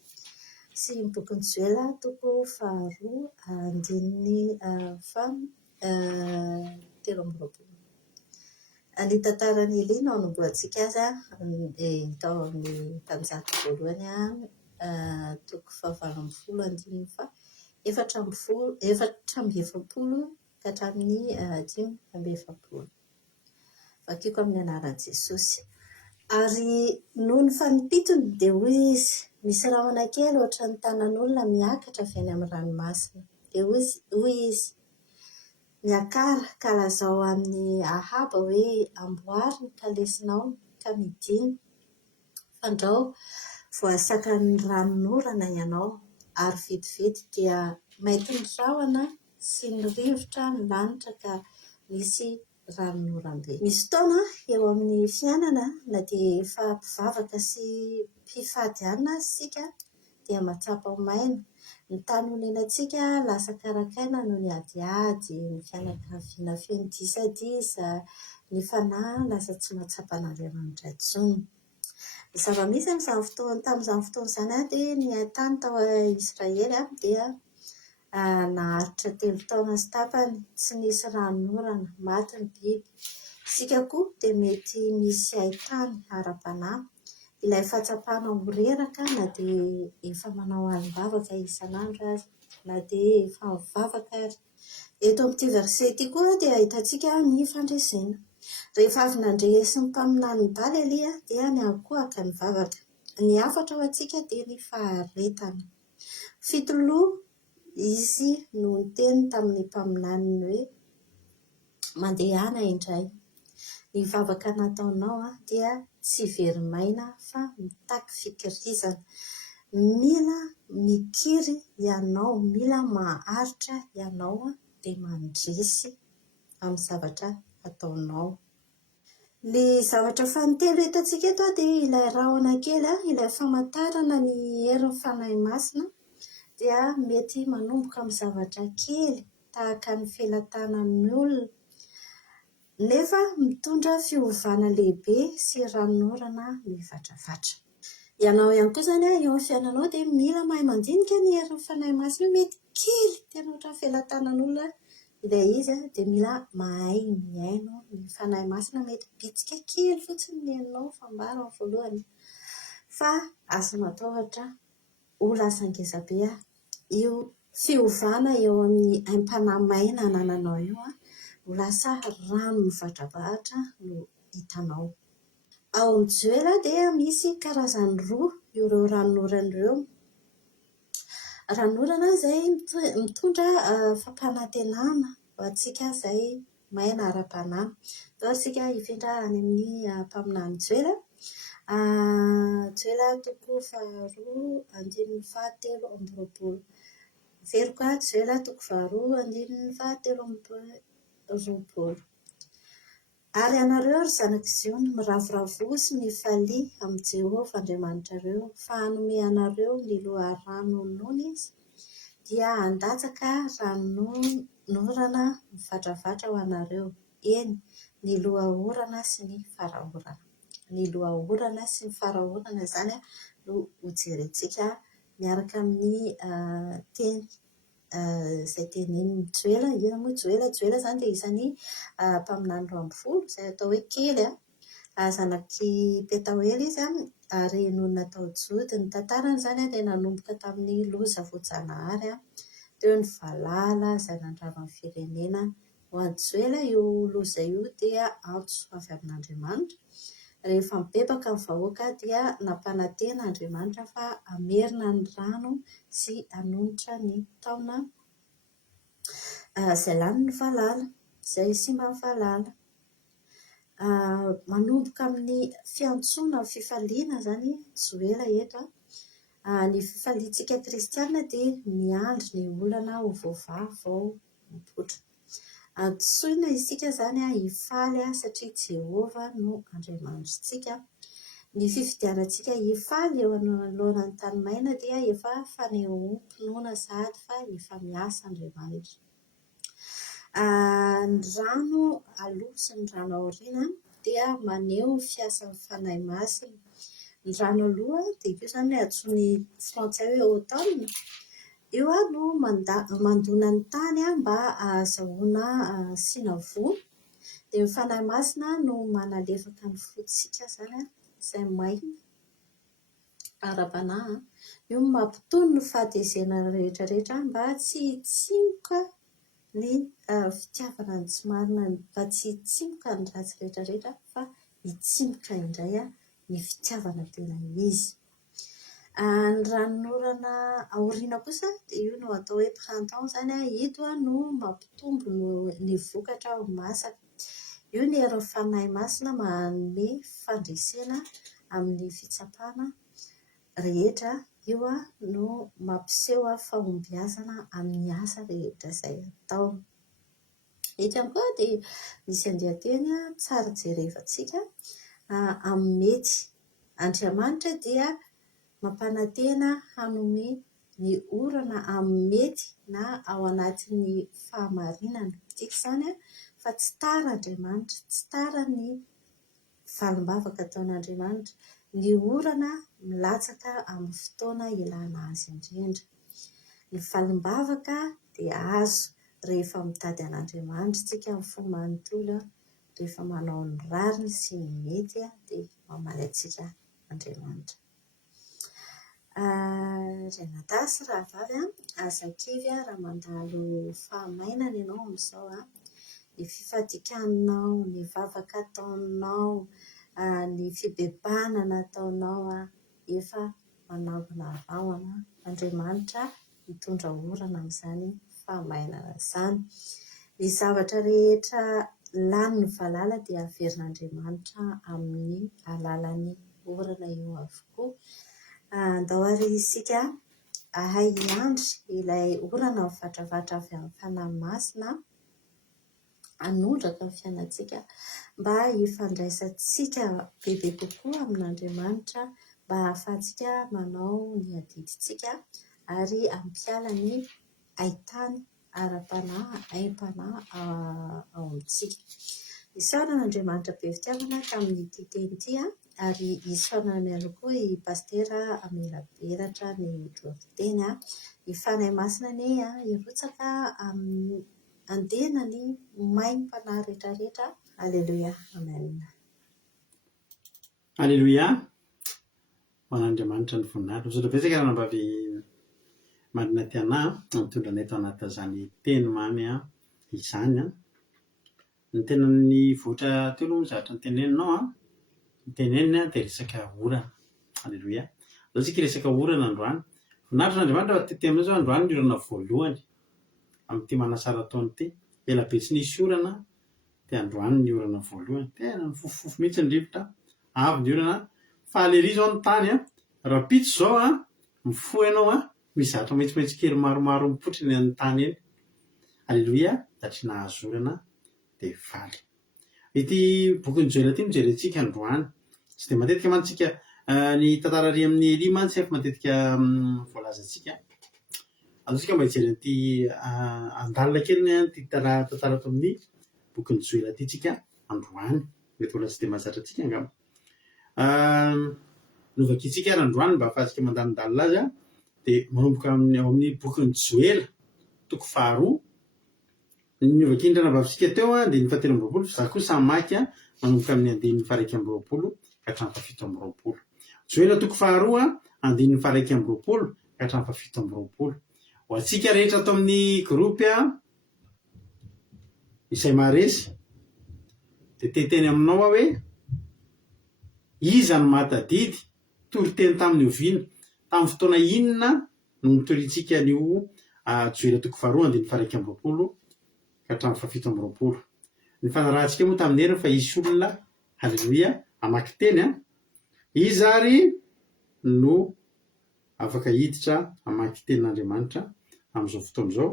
sy ny bokin'ny Joela toko 2:3-7. Ny tantaran'ny Eli no hanombohantsika azy tao amin'ny mpanjaka voalohany toko 7:4 4:30 ka hatramin'ny 5:30. Vakiako amin'ny anaran'i Jesosy. Ary noho ny fanipitony dia hoy izy, misy rahona kely ohatry ny tanan'olona miakatra avy any amin'ny ranomasina. Dia hoy izy, miakara ka lazao amin'ny Ahaba hoe amboary ny kalesinao ka midiny. Fandrao voasakan'ny ranon'orana ianao, ary vetivety dia mainty ny rahona sy ny rivotra ny lanitra ka misy ranon'oram-be. Misy fotoana eo amin'ny fiainana na dia efa mpivavaka sy mpifady isika dia mahatsapa ho maina. Ny tany honenantsika lasa karakaina noho ny adiady, ny fianakaviana feno disadisa, ny fanahy lasa tsy mahatsapa an'Andriamanitra intsony. Ny zava-misy tamin'izany fotoana izany dia ny tany tao Israely dia naharitra 3 taona sy tapany tsy nisy ranon'orana, maty ny biby. Isika koa dia mety misy haitany ara-panahy. Ilay fahatsapana ho reraka na dia efa manao alim-bavaka isan'andro ary na dia efa mivavaka ary. Eto amin'ity verset ity koa dia ahitantsika ny fandresena. Rehefa avy nandresy ny mpaminany ny daly Elia dia ny ankohaka nivavaka. Ny hafatra ho antsika dia ny faharetana. Fitoloha izy no niteny tamin'ny mpaminaniny hoe mandehana indray. Ny vavaka nataonao dia tsy very maina fa mitaky fikirizana. Mila mikiry ianao, mila maharitra ianao dia mandresy amin'ny zavatra ataonao. Ny zavatra fanitelo hitantsika eto dia ilay rahona kely, ilay famantarana ny herin'ny fanahy masina dia mety manomboka amin'ny zavatra kely tahaka ny felantanan'ny olona, nefa mitondra fiovana lehibe sy ranon'orana mivatravatra. Ianao ihany koa izany eo amin'ny fiainanao dia mila mahay mandinika ny herin'ny fanahy masina. Mety kely tena ohatran'ny felantanan'olona ilay izy dia mila mahay miaino ny fanahy masina. Mety bitsika kely fotsiny ny henonao fambara amin'ny voalohany, fa azo matahotra ho lasa ngezabe io fiovana eo amin'ny aim-panahy maina anananao io, ho lasa rano mivatravatra no hitanao. Ao amin'ny Joela dia misy karazany roa ireo ranon'orana ireo. Ranon'orana izay mitondra fampanantenana ho antsika izay maina ara-panahy. Izao isika hifindra any amin'ny mpaminany Joela. Joela 2:2-7. Veriko Joela 2:2-7. Ary anareo ry zanak'i Ziona, miravoravo sy mifalia amin'ny Jehovah Andriamanitrareo, fa hanome anareo ny loharanon'ony izy, dia handatsaka ranon'orana mivatravatra ho anareo. Eny, ny lohaorana sy ny farahorana. Ny lohaorana sy ny farahorana izany no hojerentsika miaraka amin'ny teny izay tenenin'ny Joela. Iona moa Joela? Joela izany dia isan'ny mpaminany 12 izay atao hoe kely, zanaky Petahoely izy ary nonina tao Jody. Ny tantarany izany dia nanomboka tamin'ny loza voajanahary teo ny Valala izay nandrava ny firenena. Ho an'i Joela io loza io dia antso avy amin'Andriamanitra. Rehefa mibebaka ny vahoaka dia nampanantena Andriamanitra fa amerina ny rano sy hanomitra ny taona izay lany ny Valala, izay simba ny Valala. Manomboka amin'ny fiantsoana fifaliana izany Joela eto. Ny fifaliantsika kristianina dia miandry ny olana ho voavavy vao mipoitra. Antsoina isika izany hifaly satria Jehovah no Andriamanitritsika. Ny fifidianantsika hifaly eo anoloanan'ny tany maina dia efa fanehoam-pinoana sahady fa efa miasa Andriamanitra. Ny rano aloha sy ny rano aoriana dia maneho fiasan'ny fanahy masina. Ny rano aloha dia io izany antsoiny frantsay hoe automne. Io no mandona ny tany mba ahazoana sinavò. Dia ny fanahy masina no manalefaka ny foditsika izany izay maina. ara-panahy io mampitony ny fahatezena rehetrarehetra mba tsy hitsimoka ny fitiavana ny tsy marina, mba tsy hitsimoka ny ratsy rehetrarehetra fa hitsimoka indray ny fitiavana tena izy. Ny ranonorana aoriana kosa dia io no atao hoe printemps zany ito no mampitombo ny vokatra ho masaka. Io ny eron'ny fanahy masina manome fandresena amin'ny fitsapana rehetra. Io no mampiseho fahombiazana amin'ny asa rehetra izay atao. Eto ihany koa dia misy andian-teny tsara jerevantsika amin'ny mety. Andriamanitra dia mampanantena hanome ny orana amin'ny mety na ao anatin'ny fahamarinana. Tiako izany fa tsy tara Andriamanitra, tsy tara ny valim-bavaka ataon'Andriamanitra. Ny orana milatsaka amin'ny fotoana ilana azy indrindra. Ny valim-bavaka dia azo rehefa mitady an'Andriamanitra isika amin'ny fo manontolo, rehefa manao ny rariny sy ny mety dia mamaly antsika Andriamanitra. Renata sy rahavavy, azakivy raha mandalo fahamainana ianao amin'izao, ny fifadikananao, ny vavaka ataonao, ny fibebahana nataonao efa manangona rahona. Andriamanitra mitondra orana amin'izany fahamainana izany. Ny zavatra rehetra lanin'ny valala dia averin'Andriamanitra amin'ny alalan'ny orana io avokoa. Andao ary isika ahay hiandry ilay orana mivatravatra avy amin'ny fanahy masina hanondraka ny fiainantsika mba hifandraisantsika bebe kokoa amin'Andriamanitra, mba hahafahantsika manao ny adidintsika ary hampiala ny haitany ara-panahy, aim-panahy ao amintsika. Isaoran'Andriamanitra be fitiavana tamin'ity teny ity ary isaorana ihany koa i pastera Amelaberatra ny lohateny. Ny fanahy masina anie hirotsaka amin'ny andenany maim-panahy rehetrarehetra. Aleluia, amen. Aleluia, ho an'Andriamanitra ny voninahitra. Misaotra betsaka raha nambavy marina tiana mitondra anay tao anatin'izany teny mamy izany. Ny tena ny voatra teo aloha zavatra ny teneninao ny tenenina dia resaka orana. Aleluia. Zao tsika resaka orana androany. Voninahitra n'Andriamanitra tety aminao zao androany ny orana voalohany amin'ity manasara taona ity. Ela be tsy nisy orana dia androany ny orana voalohany. Tena ny fofofofo mihitsy ny rivotra. Avy ny orana. Faly ery zao ny tany rapitso zao mifoha ianao mizatra maitsomaitso kely maromaro mipoitra ny tany eny. Aleluia, satria nahazo orana dia faly. Ity boky ny Joël ity mijerentsika androany. Tsy dia matetika mantsika ny tantara ary amin'ny Eli mantsy efa matetika voalazantsika. Ataontsika mba hijery ity andalina kely ity tantara ato amin'ny boky ny Joël ity tsika androany. Mety mbola tsy dia mahazatra antsika angamba. Novakitsika ary androany mba ahafahantsika mandalindaly azy dia manomboka amin'ny boky ny Joël toko faharoa. Ny ovakindrana vavisika teo dia ny 17 za koa samy maky manomboka amin'ny 120 ka hatramin'ny 17. Joël toko faharoa 120 ka hatramin'ny 17. Ho antsika rehetra atao amin'ny gropy izay maharesy dia teteny aminao hoe iza ny mahatadidy tory-teny tamin'ny oviana tamin'ny fotoana inona no nitoritsika an'io Joël toko faharoa 120 ka hatramin'ny 17. Ny fanarahantsika moa tamin'ny heriny fa isy olona, haleloia, hamaky teny izy ary no afaka hiditra hamaky tenin'Andriamanitra amin'izao fotoana izao.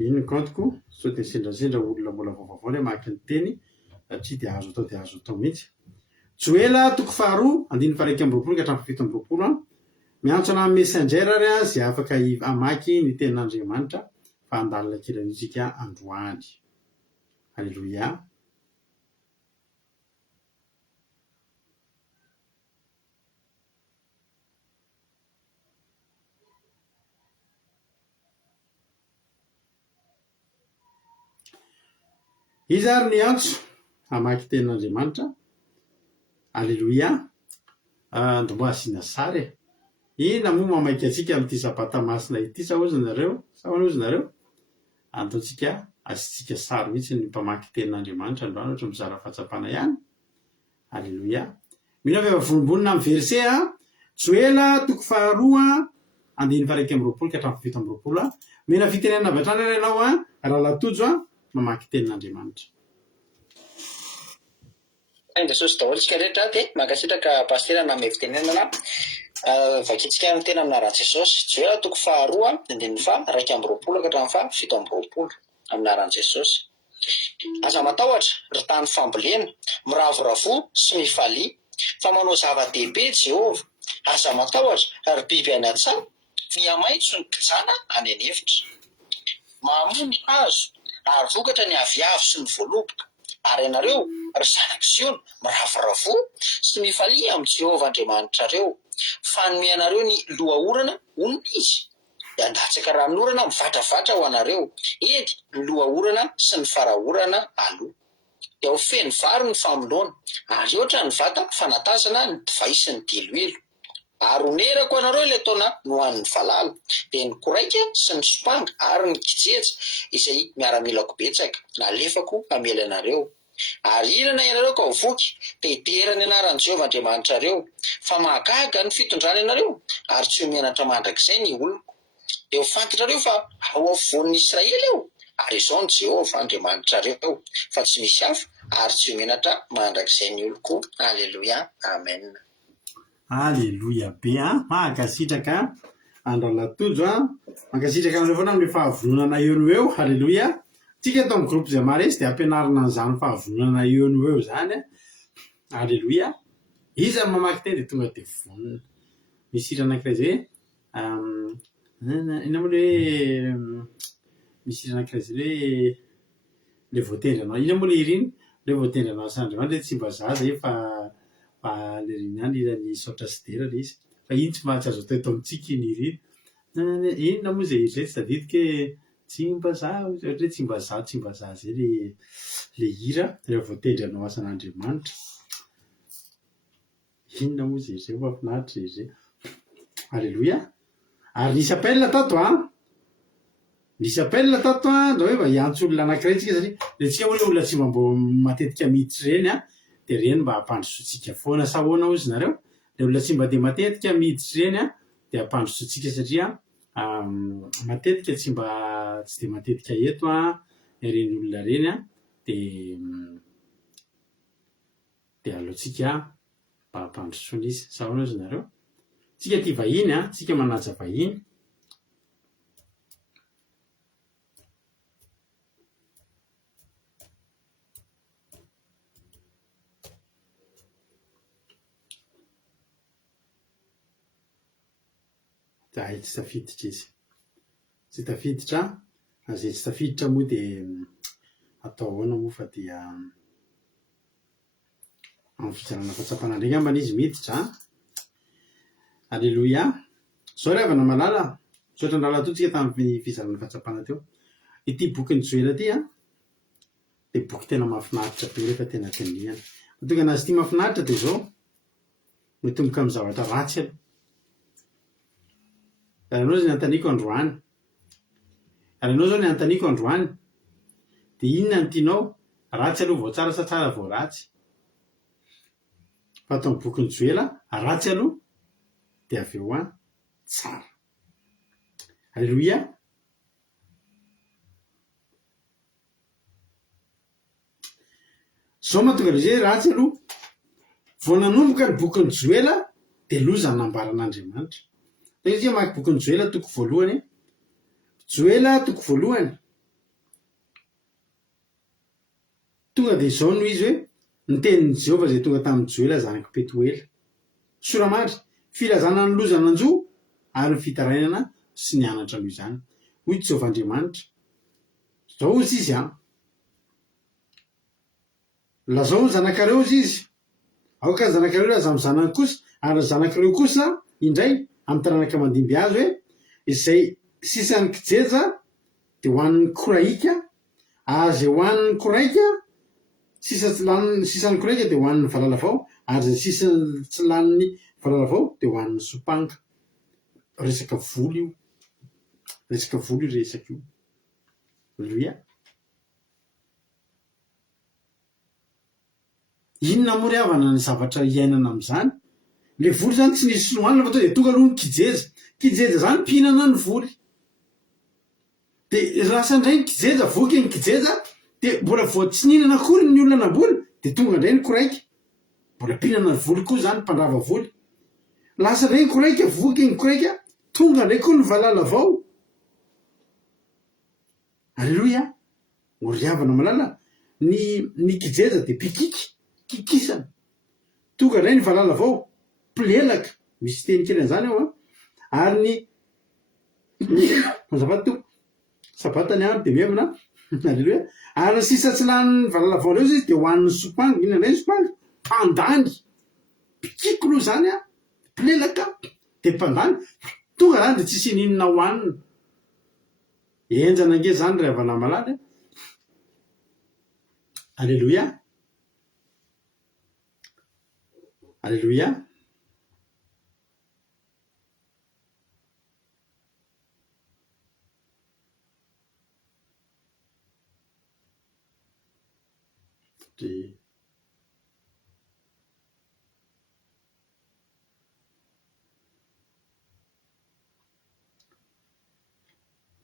Iny ny kantoko sao dia sendrazendra olona mbola vaovao ny hamaky ny teny satria dia azo atao mihitsy. Joël toko faharoa 120 ka hatramin'ny 17 miantso ana amin'ny messenger ary izay afaka hamaky ny tenin'Andriamanitra fa andalina kely anitsika androany. Aleluia. Izy ary ny antso hamaky tenin'Andriamanitra. Aleluia. ndombo asiana sary ina moa mamaika atsika amin'ity sabata masina ity sa ozy nareo sa hoana ozy nareo antaontsika asitsika sary mihitsy ny mpamaky tenin'Andriamanitra androany ohatra mizara fahatsapana ihany. Alleloia. Mila avy volombonina amin'ny verse Joela 2:2-9 ka hatramin'ny 7. Mena fitenenana avy hatrany ianao raha latojo mamaky tenin'Andriamanitra. Jesosy daholo tsika rehetra dia mankasitraka pastera na amin'ny fitenenana vakitsika ny tena aminaran'i Jesosy. Joela 2:2-9 ka hatramin'ny 7 aminaran'i Jesosy. Aza matahotra ry tany fambolena, miravoravo sy mifalia, fa manao zava-dehibe Jehovah. Aza matahotra ry biby any an-tsaha, miamaitso ny kijana any an'efitra. Mahamoa ny hazo ary vokatra ny aviavo sy ny voaloboka. Ary ianareo ry zanak'i Siona, miravoravo sy mifalia amin'ny Jehovah Andriamanitrareo. Fanomeanareo ny lohaorana onona izy. Dia andatsaka ranorana mivadravatra ho anareo. Edy ny lohaorana sy ny farahorana aloha. Dia ho feno vary ny famonoana, ary oatra ny vata fanatazana ny divay sy ny diloilo. Ary onerako anareo ilay taona no an'ny valala, dia ny koraika sy ny sopanga ary ny kijeja izay miaramilako betsaka nalefako hamela anareo. Ary inana ianareo ka ho voky, dia hiterany anaran'i Jehovah Andriamanitrareo. Fa mahagaga ny fitondrana ianareo, ary tsy ho mianatra mandrakizay ny oloko. Dia ho fantatrareo fa ao afovoan'ny Israely eo, ary izao ny Jehovah Andriamanitrareo, fa tsy misy hafa ary tsy ho mianatra mandrakizay ny oloko. Alleluia. Amen. Alleluia be mahakasitraka androlatojo mankasitraka amin'ireo foana amin'ny fahavononana eo no eo. Alleluia. Tsika eto amin'ny groupe zay maresy dia ampianarina an'izany fahavononana eo no eo zany. Alleluia. Iza mamaky teny dia tonga dia vonona. Misy hira anankiray zay ina moa le misy hira anankiray zay le voatendry anao. Ina moa le hira iny? Le voatendry anao Andriamanitra tsy mba zaza fa le riny ihany iran'ny saotra sy dera le izy. Fa iny tsy mahatsy azo atao eto amintsika iny hira iny. Inona moa zay hira zay tsy tadidiko hoe tsy mba zaza ohatra hoe tsy mba zaza zay le hira rehefa voatendry anao asan'Andriamanitra. Inona moa zay zay mahafinaritra zay zay. Alleluia. Ary nisy appel tato nisy appel tato ndra hoe mba hiantso olona anankiray tsika satria letsika moa le olona tsy mba matetika miditra ireny dia ireny mba hampandrosoantsika foana sa ahoana ozy nareo. Le olona tsy mba dia matetika miditra ireny dia hampandrosoantsika satria matetika tsy dia matetika eto ireny olona ireny dia aleontsika mba hampandrosoana izy sa ahoana ozy nareo. Tsika ty vahiny tsika manaja vahiny. Zay tsy tafiditra izy. Tsy tafiditra, zay tsy tafiditra moa dia atao ahoana moa fa dia amin'ny fizarana fahatsapana ndray ngambany izy miditra. Alleluia. Zao ry havana malala, misaotra andrala toa tsika tamin'ny fizarana fahatsapana teo. Ity bokin'ny Joela ity dia boky tena mahafinaritra be rehefa tena tenihana. Mahatonga anazy ity mahafinaritra dia zao mitomboka amin'ny zavatra ratsy aloha. Ianao zao ny antaniako androany. Ianao zao ny antaniako androany. Dia inona ny tianao? Ratsy aloha vao tsara sa tsara vao ratsy? Fa atao amin'ny bokin'ny Joela, ratsy aloha dia avy eo tsara. Alleluia. Zao mahatonga izay ratsy aloha. Vao nanomboka ny bokin'ny Joela dia loza nambaran'Andriamanitra. Satria maky bokin'ny Joela toko voalohany. Joela toko voalohany. Tonga dia izao no izy hoe ny tenin'i Jehovah izay tonga tamin'ny Joela zanaky Petuela. Soramary, filazana ny lozan'anjo ary ny fitarainana sy ny anatra noho izany. Hoy Jehovah Andriamanitra. Zao izy izy lazao ny zanakareo izy izy. Aoka ny zanakareo laza amin'ny zanany kosa, ary ny zanakareo kosa indray amin'ny taranaka mandimby azy hoe izay sisan'ny kijeja dia ho an'ny koraika, azy ho an'ny koraika, sisan'ny koraika dia ho an'ny valalavao, ary izay sisany tsy lanin'ny Valalava dia hohan'ny sopanga. Resaka volo io. Resaka volo io resaka io. Aleluia. Inona moa ry havana ny zavatra iainana amin'izany? Le volo zany tsy nisy solomanina fa tonga dia tonga aloha ny kijeja. Kijeja zany mpihinana ny voly. Dia rasa indray ny kijeja, voky ny kijeja, dia mbola vao tsy nihinana akory ny olona namboly, dia tonga indray ny koraiky. Mbola mpihinana ny voly koa zany mpandrava voly. Lasa indray ny koraiky, voky ny koraiky, tonga indray koa ny valala vao. Aleluia. Ho ry havana malala, ny kijeja dia pikiky, kikisana. Tonga indray ny valala vao, plelaka. Misy teny kely an'izany ao Ary mazafady to sabatany andro dia mievana. Aleluia. Ary ny sisa tsy lany valala vao reo izy dia hohan'ny sopanga. Inona indray ny sopanga? Pandany. Pikiko aloha zany plelaka dia pandany. Tonga zany dia tsisy ninona hohanina. Enjana ange zany ry havana malala. Aleluia. Aleluia.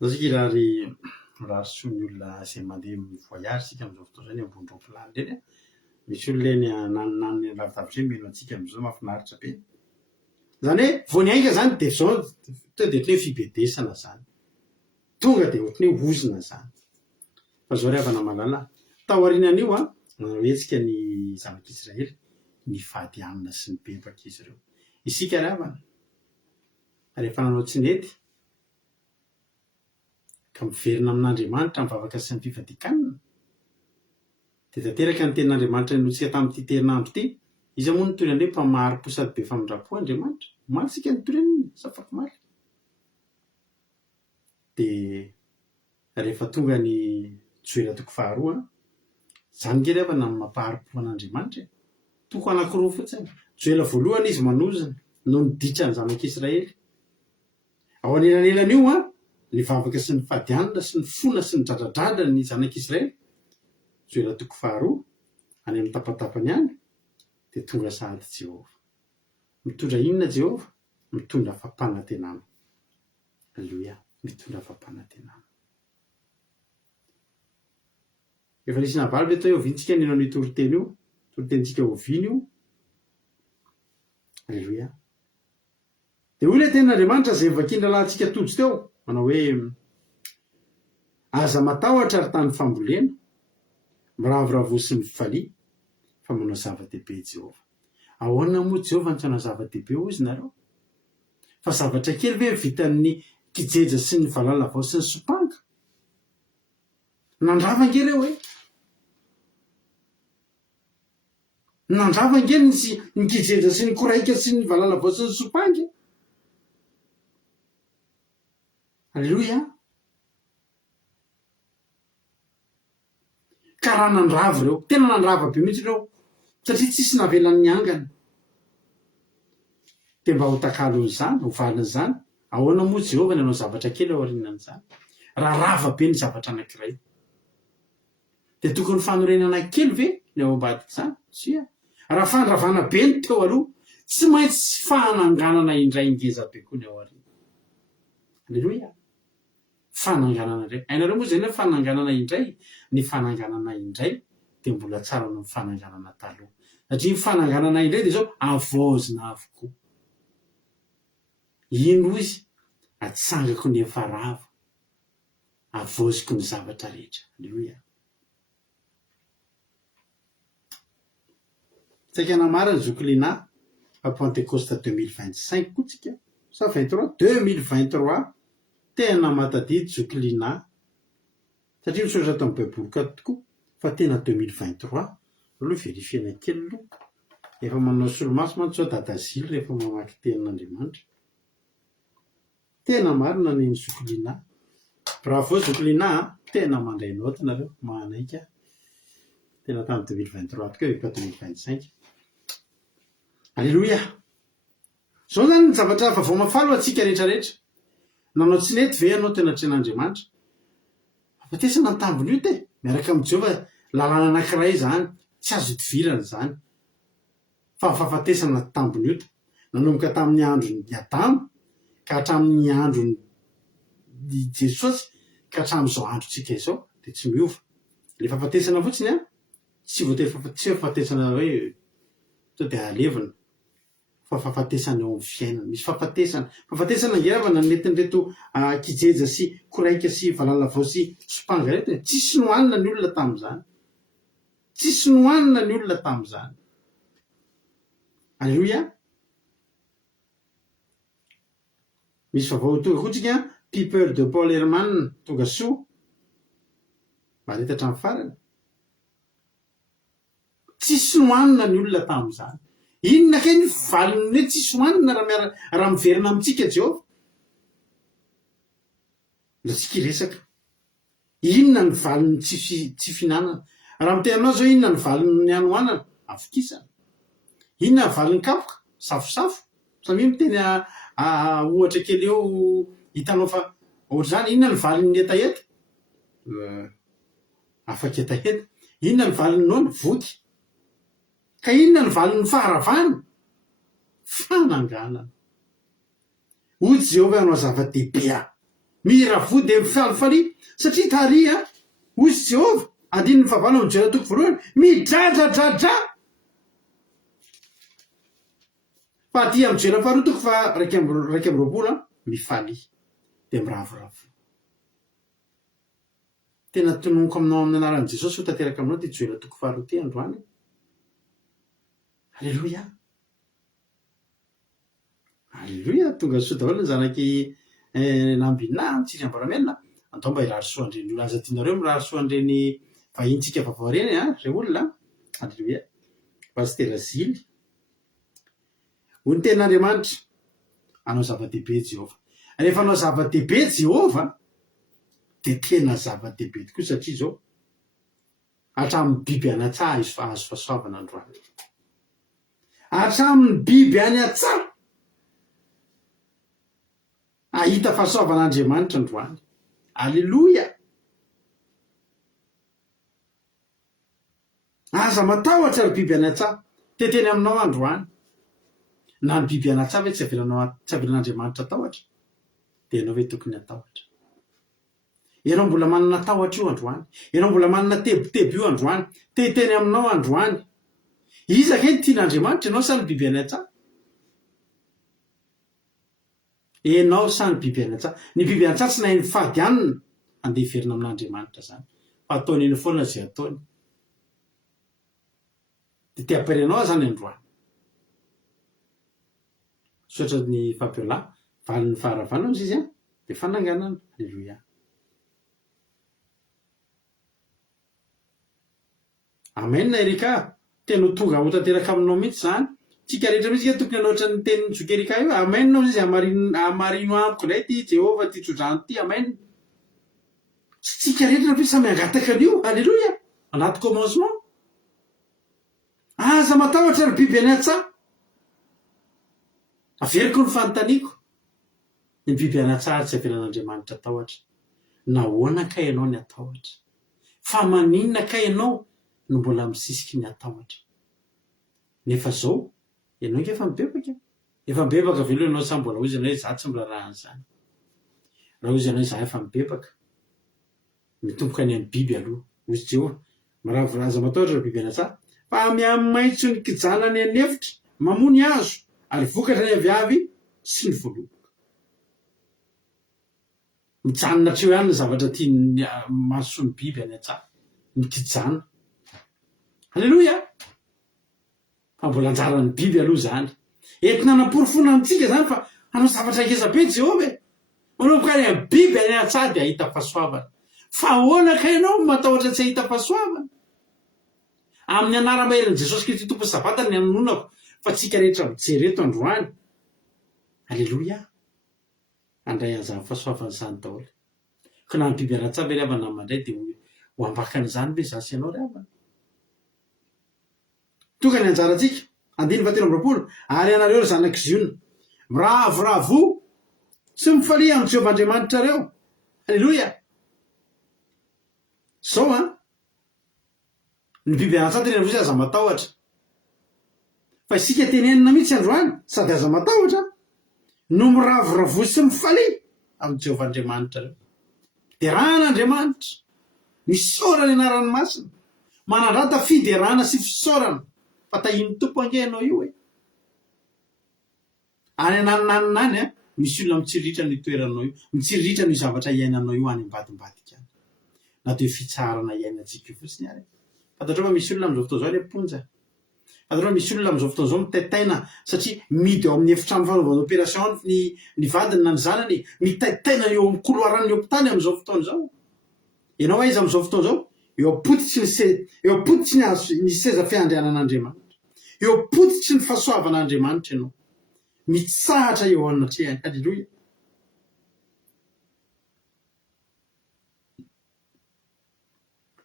Zasika raha soa ny olona izay mandeha mivoyage sika amin'izao fotoana izany ambony ropilany ireny. Misy olona eny nanonany lavidavitra eny meno antsika amin'izao mahafinaritra be. Zany hoe vao ny aika zany dia zao tonga dia ohatran'ny hoe fibedesana zany. Tonga dia ohatran'ny hoe ozina zany. Fa zao ry havana malala, taorianan'io nanawetsika ny zanak'Israely ny vady amina sy ny bebaka izy ireo. Isika ry havana, rehefa nanao tsy nety ka miverina amin'Andriamanitra mivavaka sy ny fifadikanana, dia tanteraka ny tenin'Andriamanitra notsika tamin'ity terinandro ity. Izy moa nitorany hoe mpamaro-po sady be famindrapo Andriamanitra. Maly sika nitorany safaky maly. Dia rehefa tonga ny joela toko faharoa, zany nge ry havana ny mampaharo-po an'Andriamanitra. Toko anankiroa fotsiny. Joela voalohany izy manozana no niditra ny zanak'Israely. Ao anelan'elan'io ny vavaka sy ny fadianana sy ny fona sy ny dradradrada ny zanak'Israely. Joela toko faharoa any amin'ny tapatapany any dia tonga sahady Jehova. Mitondra inona Jehova? Mitondra fampanantenana. Aleluia. Mitondra fampanantenana. Efa nisy navaly ve tao ovintsika ny nanao toriteny io? Toritentsika oviny io. Aleluia. Dia hoy ilay tenin'Andriamanitra izay vakiana lahantsika tojo teo, manao hoe aza matahotra ary tany fambolena, miravoravo sy mifalia, fa manao zava-dehibe Jehova. Ahoana moa Jehova ny tsy manao zava-dehibe hozy nareo? Fa zavatra kely ve vita amin'ny kijeja sy ny valala vao sy ny sopanga? Nandrava nge reo nandrava nge ny kijeja sy ny koraika sy ny valala vao sy ny sopanga. Aleluia. Ka raha nandrava reo, tena nandrava be mihitsy reo, satria tsisy navelan'ny angana. Dia mba ho takalon'izany, ho valin'izany, ahoana moa Jehova ny hanao zavatra kely ao aorianan'izany? Raha rava be ny zavatra anankiray, dia tokony fanorenana kely ve ny ao ambadika izany? Sia. Raha fandravana be ny teo aloha, tsy maintsy fananganana indray ingeza be koa ny ao aoriana. Aleluia. Fananganana indray. Hainareo moa izay hoe fananganana indray, ny fananganana indray dia mbola tsara noho ny fananganana taloha. Satria ny fananganana indray dia zao avaozina avokoa. Ino izy? Atsangako ny efa rava, avaoziko ny zavatra rehetra. Aleluia. Tsaika namariny Zoklina à Pentecôste 2025 koa tsika. Sa 23 2023 tena matadidy Zoklina. Satria misoratra tao amin'ny baiboly tokoa fa tena 2023. Aloha verifiena kely aloha. Efa manao solomaso mantsy zao dada Zily rehefa mamaky tenin'Andriamanitra. Tena marina ny Zoklina. Bravo Zoklina, tena mandray note nareo, manaiky. Tena tamin'ny 2023 tokoa efa 2025. Aleluia. zao zany ny zavatra fa vao mafalo atsika rehetrarehetra nanao tsy nety ve anao tena tren'Andriamanitra afatesana ny tambony io te miaraka amin'i Jehova lalàna anankiray zany tsy azo idivirana zany fa fahafatesana ny tambony io te nanomboka tamin'ny andron'ny Adamo ka hatramin'ny andron'ny Jesosy ka hatramin'izao androntsika izao de tsy miova le fahafatesana fotsiny tsy voatery tsy fahafatesana hoe to de alevina fa fahafatesana eo amin'ny fiainana misy fahafatesana ngeravana netin'reto kijeja sy koraika sy valalavao sy sopanga reto tsisy nohanina ny olona tamin'izany tsisy nohanina ny olona tamin'izany alleluia misy vavao tonga kotsika Piper de Paul Herman tonga soa maretatra amin'ny farany tsisy nohanina ny olona tamin'izany inona kay ny valiny hoe tsisy hohanina raha miverina amintsika Jehova la tsika resaka inona ny valiny tsy finanana raha mitenanao zao inona ny valiny ny anohanana avokisana inona ny valiny kapoka safosafo samy miteny ohatra kely eo hitanao fa ohatra zany inona ny valiny etaeta afaka etaeta inona ny valiny noana voky ka inona ny valiny faharavana fananganana hoy Jehova hanao zava-dehibe mira vo de mifalifaly satria taria hoy Jehova andiny ny fahavalo amin'ny jera toko voalohany midradradradra fa aty amin'ny jera faharoa toko fa raiky amby roapolo mifaly de miravoravo tena tononoko aminao amin'ny anaran'i Jesosy ho tanteraka aminao ty jera toko faharoa ty androany alleluia alleluia tonga soa daholo ny zanaky nambina tsirambaramenina andao mba hirary soandreny olo aza tianareo mirary soandreny vahintsika vavao reny re olona alleluia pastera Zily ho ny ten'Andriamanitra anao zava-dehibe Jehova rehefa anao zava-dehibe Jehova de tena zava-dehibe tokoa satria zao hatramin'ny biby anatsah izy fa azo fahasoavana androany hatramin'ny biby any an-tsaha ahita fahasoavan'Andriamanitra androany alleluia aza matahotra ry biby any an-tsaha teteny aminao androany na ny biby any an-tsaha ve tsy avelan'Andriamanitra tahotra de ianao ve tokony atahotra ianao mbola manana tahotra io androany ianao mbola manana tebotebo io androany teteny aminao androany iza ke ny tian'Andriamanitra ianao sa ny biby any an-tsaha enao sa ny biby any an-tsaha ny biby any an-tsaha tsy nahay ny fady anina andeha hiverina amin'Andriamanitra zany fa ataony eny foana zay ataony de te amperinao zany androany sotra ny fampiolà valiny faharavana izy de fananganana alleluia amen Erika tena tonga ho tanteraka aminao mihitsy zany tsika rehetra mihitsy ke tokony anaotra ny tenin'ny Jokerika io amen nao izy amarino amiko lay ty Jehova ty tsodrano ty amen tsy tsika rehetra ve samy angataka an'io alleluia anaty commencement aza matahotra ry biby any an-tsaha averiko ny fanontaniako ny biby any an-tsaha tsy avelan'Andriamanitra tahotra nahoana ka ianao ny atahotra fa maninona ka ianao no mbola misisiky ny atahotra nefa zao ianao nge efa mibebaka velo ianao sa mbola ozy ianao hoe za tsy miraran'izany raha ozy ianao za efa mibebaka mitomboka any amin'ny biby aloha ozy Jehova maravoraza matahotra ry biby any an-tsaha fa miamaitso ny kijanany any efitra mamony azo ary vokatra ny aviavy sy ny voaloboka mijanona treo ihany ny zavatra tiany maso ny biby any an-tsaha mikijana alleluia fa mbola anjarany biby aloha zany entina namporofona amintsika zany fa anao zavatra ngeza be Jehova manomboka any amin'ny biby any an-tsaha de ahita fahasoavana fa ahoana ka ianao matahotra tsy ahita fahasoavana amin'ny anara-maherin' Jesosy Kristy tompo sabatany ny anononako fa tsika rehetra mijereto androany alleluia andray an'izany fahasoavana zany daholo ka na ny biby any an-tsaha ve ry havana mandray de ho ambakan'izany ve zasy ianao ry havana tonga ny anjaratsika andiny 20 ary anareo ry zanaky Ziona miravoravo sy mifalia amin'ny Jehovah'Andriamanitra reo. Halleloia. Zao ny biby anatsatiny androzy aza matahotra. Fa isika tenenina mihitsy androany sady aza matahotra no miravoravo sy mifalia amin'ny Jehovah'Andriamanitra reo. De rahan'Andriamanitra misaorana anarany masina, manandrata fiderana sy fisaorana. Fa tahiny tompo angehanao io e. Any ananinany misy olona mitsiritra ny toeranao io, mitsiritra ny zavatra iainanao io any ambadimbadika any. Na toe fitsarana iainantsika io fotsiny ary. Fantatrao fa misy olona amin'izao fotoana zao leponja. Fantatrao misy olona amin'izao fotoana zao mitaitaina satria midy ao amin'ny efitrano fanaovana opération ny vadiny na ny zanany, mitaitaina eo amin'ny couloiran'ny hôpitaly amin'izao fotoana zao. Ianao aiza amin'izao fotoana zao? Eo apoditsy ny seza fiandrianan'Andriamanitra. Eo apoditsy ny fahasoavan'Andriamanitra ianao. Mitsahatra eo anatrehany. Halleloia.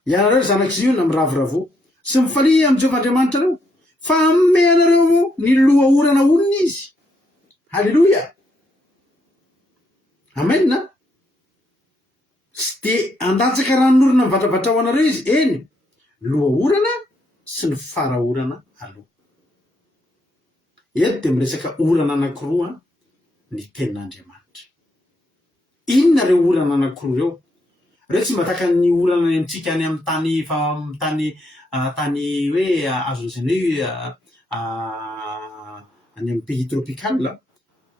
Ianareo zanak'izy io na miravoravo sy mifalia amin'ny Jehovah'Andriamanitra reo, fa amme anareo ny loha orana onina izy. Halleloia. Amen. Sy de andatsaka ranon'orana mivatravatra ho anareo izy. Eny, loha orana sy ny faraorana aloha. Eto de miresaka orana anankiroa ny tenin'Andriamanitra. Inona reo orana anankiroa reo? Reo tsy mbataka ny orana ny amintsika any amin'ny tany fa amin'ny tany hoe azon'izany hoe any amin'ny pays tropical.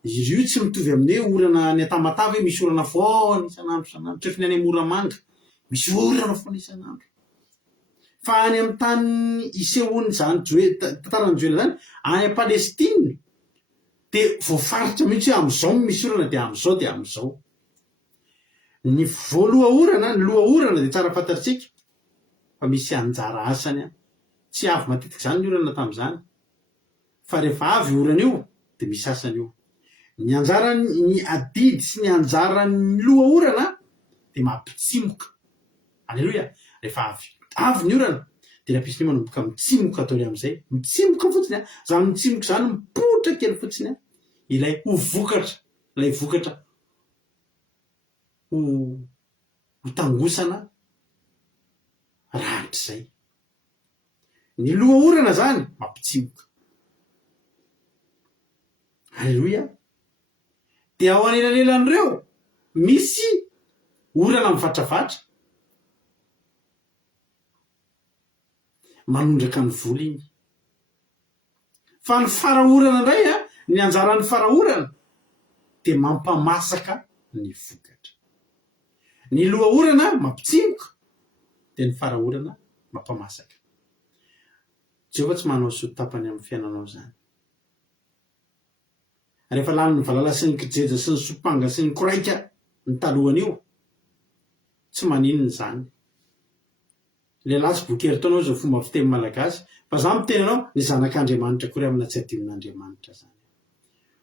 Izy io tsy mitovy amin'ny hoe orana any Tamatave misy orana foana isan'andro isan'andro. Trefiny any amin'ny Moramanga misy orana foana isan'andro. Fa any amin'ny tany isehoany zany tantarany Joely zany, any Palestine de voafaritra mihitsy hoe amin'izao misy orana de amin'izao de amin'izao. Ny voaloha orana, ny loha orana de tsara fantatsika fa misy anjara asany. Tsy avy matetika zany ny orana tamin'izany. Fa rehefa avy orana io de misy asany io. Ny anjarany ny adidy sy ny anjarany loha orana de mampitsimoka. Alleluia. Rehefa avy ny orana de nampisiny manomboka mitsimoka atao amin'izay. Mitsimoka fotsiny zany mitsimoka zany mipotra kely fotsiny ilay ho vokatra, ilay vokatra ho tangosana ratra zay. Ny loha orana zany mampitsimoka. Halleluia. De ao anelanelan'ireo misy orana mivatravatra manondraka ny vola iny. Fa ny faraorana indray ny anjaran'ny faraorana de mampamasaka ny vokatra. Ny loha orana mampitsimoka de ny faraorana mampamasaka. Jehovah tsy manao sotapany amin'ny fiainanao zany. Rehefa lany ny valala sy ny kijeja sy ny sopanga sy ny koraika ny talohany io, tsy maninona zany. Lehilahy sy boky eritaonao zao fomba fiteny malagasy, fa za miteny anao ny zanak'Andriamanitra kory amina tsy adinon'Andriamanitra zany.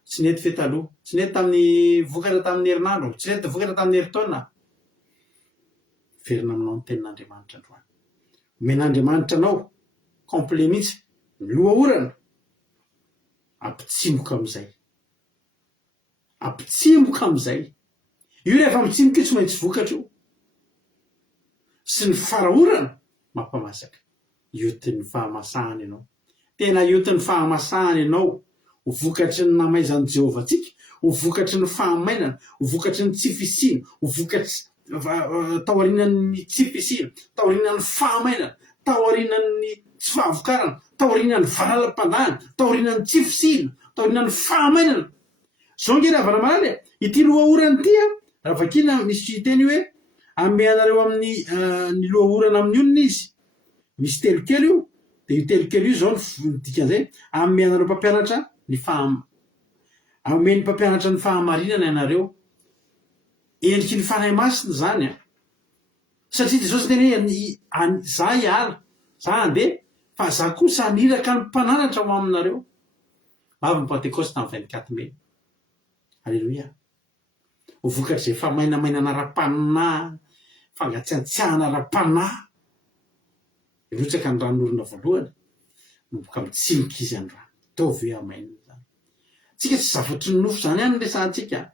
Tsy nety fe taloha, tsy nety tamin'ny vokatra tamin'ny herinandro, tsy nety vokatra tamin'ny heritaona. Verina aminao ny tenin'Andriamanitra androany. Men'Andriamanitra anao complet mihitsy, loha orana, ampitsimoka amin'izay. Ampitsimoka amin'izay. Io rehefa mitsimoka io tsy maintsy vokatra io. Sy ny faraorana mampamasaka. Iotin'ny fahamasahany ianao. Tena iotin'ny fahamasahany ianao. Ho vokatry ny namaizan'i Jehovah tsika, ho vokatry ny fahamainana, ho vokatry ny tsy fisiana, ho vokatry taorian'ny tsy fisiana, taorian'ny fahamainana, taorian'ny tsy fahavokarana, taorian'ny valalam-pandahana, taorian'ny tsy fisiana, taorian'ny fahamainana. Zao nge ravana malala ity loha orana ity raha vakina misy teny hoe ame anareo amin'ny loha orana amin'ny olona izy. Misy telokely io, de io telokely io zao ny dikan'izay, ame anareo mpampianatra ny ameny mpampianatra ny fahamarinana ianareo. Endriky ny fanahy masina zany satria Jesosy teny hoe za hiala, za handeha, fa za kosa haniraka ny mpananatra ho aminareo. Avy ny Pentecoste tamin'ny 24 mai. Alléluia. Ho vokatry zay famainamainana ara-panahy, fangatsiantsiahana ara-panahy. Irotsaka ny ranon'orona voalohany, nomboka mitsimoka izy androany. Taovy hoe amainina zany. tsika tsy zavatry ny nofo zany any resantsika.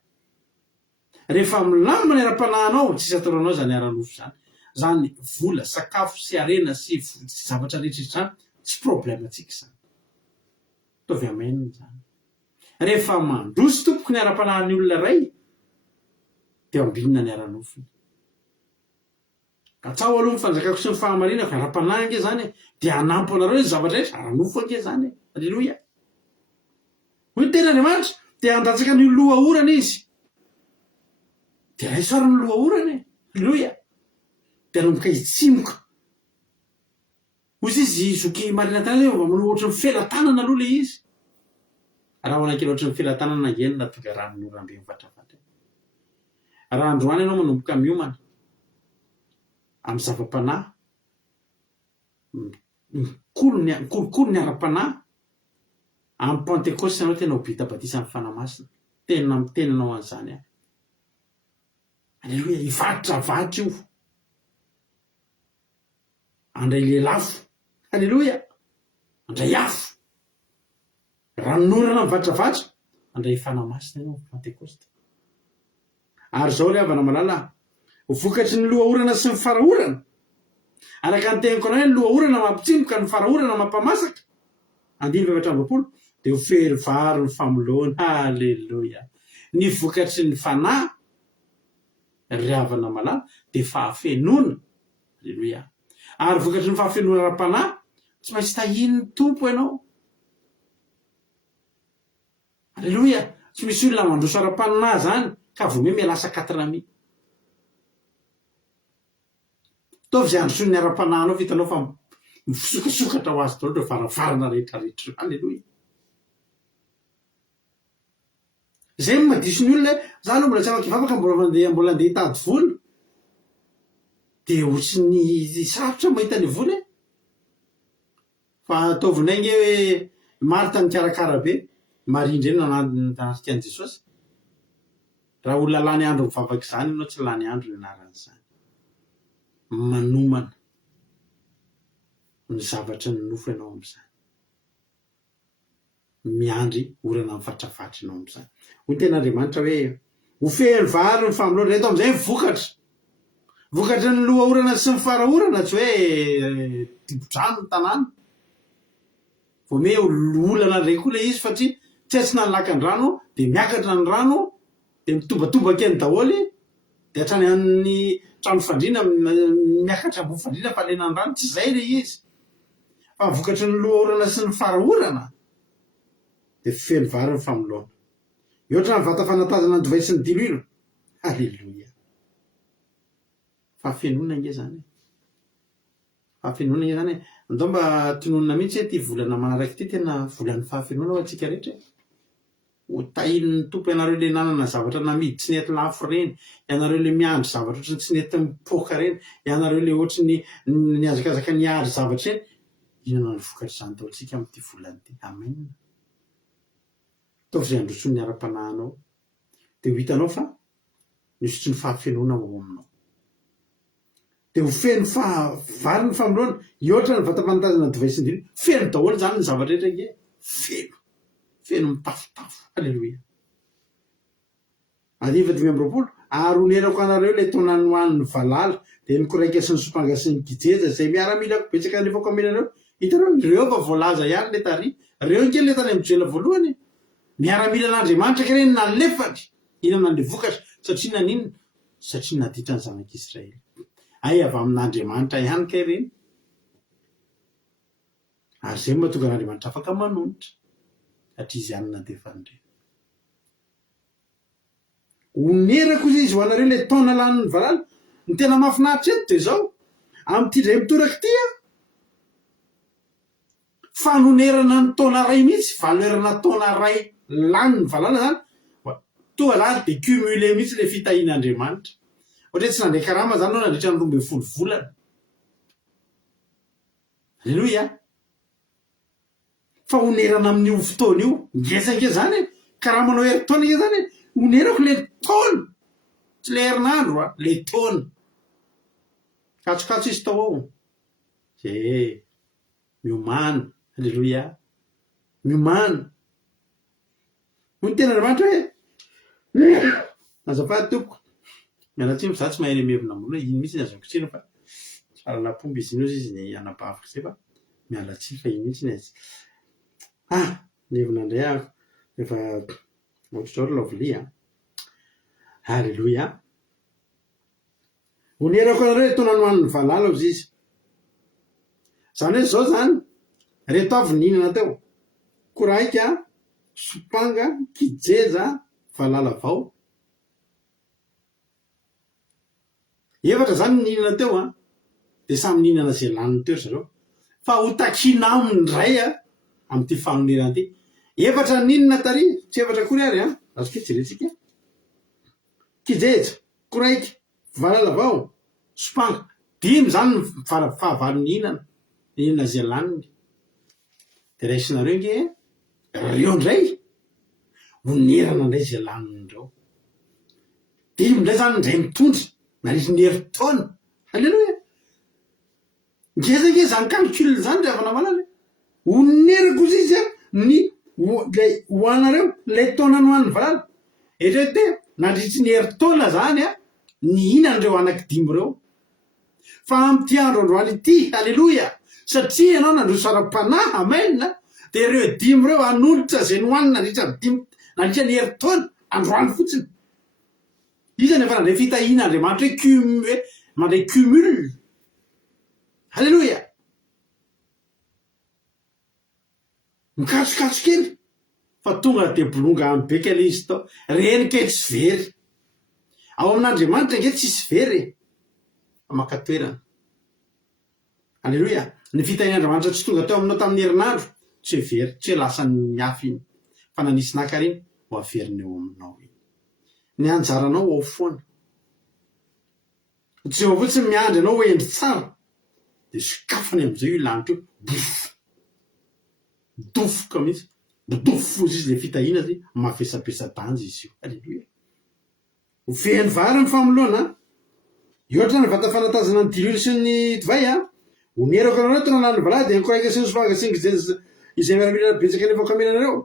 Rehefa milamina ny ara-panahinao tsisy ataonao zany ara-nofo zany vola, sakafo sy arena sy zavatra rehetrarehetra tsy problème tsika zany. Tovy amainina zany. Rehefa mandroso tompoko ny ara-panahin'ny olona ray dia ambinina ny ara-nofony. Ka tsao aloha ny fanjakako sy ny fahamarinako ara-panahy ange zany dia hanampy anareo ny zavatra rehetra ara-nofo ange zany. Alleloia. Hoy tena Andriamanitra dia handatsaka ny loha orana izy. Dia raisoara ny loha orana. Alleloia. Dia nanomboka hitsimoka. Hoy izy zoky marina tanana mba manao ohatry ny felatanana aloha le izy. Raha manakely ohatry ny felatanana angeny natonga ranon'orambe mivatravatra. Raha androany ianao manomboka miomana amin'ny zava-panahy, mikolokolo ny ara-panahy, amin'ny Pentecoste ianao tena ho bita-batisa amin'ny fanahy-masina. Tena mitenanao an'izany aho. Alleloia. Hivatra vatra io. Andray lelafo. Alleloia. Andray afo. Ranon'orana mivatra-vatra. Andray fanahy-masina ianao amin'ny Pentecoste. Ary zao ry havana malala, vokatry ny loha orana sy ny faraorana. Araka ny teniko anao ny loha orana mampitsimboka, ny faraorana mampamasaka. 2:20 dia ho ferivary ny famolona. Halleloia. Ny vokatry ny fanahy, ry havana malala, dia fahafenona. Halleloia. Ary vokatry ny fahafenona ara-panahy, tsy maintsy tahiny ny tompo ianao. Halleloia. Tsy misy olona mandroso ara-panahy zany ka vome mialasa 4 Taovy izay androso ny ara-panahinao vitanao fa misokasokatra ho azy daholo ireo varavarana rehetrarehetra. Halleloia. Izay madiso ny olona za aloha mbola tsy afaka hivavaka mbola andeha hitady vola. Dia ohatsy ny sarotra mahita ny vola. Fa ataovinay nge hoe Marta ny karakara be, Maria indray nanasika an'i Jesosy. Raha olona lany andro mivavaka izany ianao tsy lany andro ny anaran'izany. Manomana ny zavatra ny nofo ianao amin'izany. Miandry orana mivatravatra ianao amin'izany. Hoy tena Andriamanitra hoe ho feno vary ny famolona. Reto amin'izay vokatra. Vokatra ny loha orana sy ny faraorana, tsy hoe dibo-drano ny tanàna. Vome olana ndray koa le izy satria tsy atsina ny lakan-drano dia miakatra ny rano dia mitobatobaka ny daholy dia hatrany amin'ny trano fandriana miakatra ambony fandriana fa lena ny rano. Tsy izay le izy. Fa vokatry ny loha orana sy ny faraorana dia feno vary ny famolona. Ohatra ny vata fanatazana ny divay sy ny dilo. Halleloia. Fahafenona nge zany. Fahafenona nge zany. Andao mba tononina mihitsy ty volana manaraka ity tena volan'ny fahafenona ho antsika rehetra. Ho tahin'ny tompo ianareo le nanana zavatra namidy tsy nety lafo reny, ianareo le miandry zavatra ohatrany tsy nety mipoaka reny, ianareo le ohatrany niazakazaka niary zavatra reny. Inona ny vokatra izany taontsika amin'ity volana ity. Amen. Ataovy izay androso ny ara-panahinao dia ho hitanao fa misotry ny fahafenona ao aminao. Dia ho feno vary ny famolona. Ohatra ny vata-panatazana divay sy ny dilo. Feno daholo izany ny zavatra rehetra nge. Feno. Feno mitafotafo. Halleloia. 2:20 ary onerako anareo ilay taona nohan'ny valala dia nikoraiky sy ny sopanga sy ny kijeja izay miaramilako betsaka anefako aminareo. Hitanao ireo fa voalaza ihany le tary. Ireo nge le tany amin'ny joela voalohany. Miaramila n'Andriamanitra kereny nalefatry. Inona le vokatra satria nanino? Satria naditra ny zanak'Israely. Ay avy amin'Andriamanitra ihany ka ireny. Ary izay mahatonga n'Andriamanitra afaka manontatra. Satria izy ihany nadefandreny. Onerako izy ho anareo ilay taona lan'ny valala. Ny tena mahafinaritra eto dia izao. Amin'ity indray mitoraka ity fanonerana ny taona ray mihitsy, valerana taona ray lan'ny valala zany. Toa zany dia cumulé mihitsy ilay fitahian'Andriamanitra. Ohatra tsy nandray karama zany anao nandritra ny 12 volana. Alleluia. Fa onerana amin'io fotoana io ngesake zany karamanao herin-taona nge zany onerako le taona tsy le herinandro le taona. Katsokatso izy tao ao. Miomana. Alleluia. Miomana. Hoy ny tena Andriamanitra hoe azafady tompoko, mialatsiny fa za tsy mahay mevina ambony hoe ino mihitsy azoko tsino fa faranapomba izy inozy izy ny anabaviko zay fa mialatsiny fa ino mihitsy ny azy. Nevina indray ahako rehefa ohatr'izao lovely. Halleloia. Onerako anareo tao nanohan'ny valala ozy izy. Zany hoe zao zany reto avy nihinana teo koraika, sopanga, kijeja, valala vao. Efatra zany nihinana teo dia samy nihinana izay laniny teo zareo. Fa ho takina aminy indray amin'ity fanonerana ity. Efatra nihinana tary, tsy efatra kory ary azoko jerentsika. Kijeja, koraika, valala vao, sopanga, 5 zany ny fahavalo nihinana izay laniny. Dia raisinareo nge reo indray onerana indray izay laniny reo. 5 indray zany indray mitondry nanisy ny herintaona. Halleloia. Ngezange zany calcul zany rehefa namalala onerako izy izy ny hoanareo ilay taona nohan'ny valala. Etrete nandritry ny herintaona zany nihinan'ireo anaky 5 reo. Fa amin'ity andro androany ity, halleloia, satria ianao nandroso ara-panahy, amen, dia ireo 5 reo hanolotra izay nohaniny nandritra ny herintaona androany fotsiny. Izy nefa nandray fitahiana Andriamanitra hoe mandray cumul. Halleloia. Mikatsokaso kely fa tonga dia bolonga amin'ny beka ilay izy tao. Reny kely tsy very. Ao amin'Andriamanitra nge tsisy very. Makatoerana. Halleloia. Ny fitahian'Andriamanitra tsy tonga teo aminao tamin'ny herinandro tsy very, tsy lasa ny hafa iny. Fa nanisy nakariny ho averiny eo aminao iny. Ny anjaranao ao foana. Jehovah fotsiny miandry anao ho endry tsara. Dia sokafany amin'izay io lanitra io. Dofoka mihitsy. Dofo izy ilay fitahiana zay mafesapesa-danja izy io. Halleloia. Ho fehany vary ny famoloana. Ohatra ny vata fanatazana ny dilolo sy ny divay onerako anareo tena nany valady ny koraika sy ny sopanga sy ny izay miaramila betsaka ny voakamenanareo.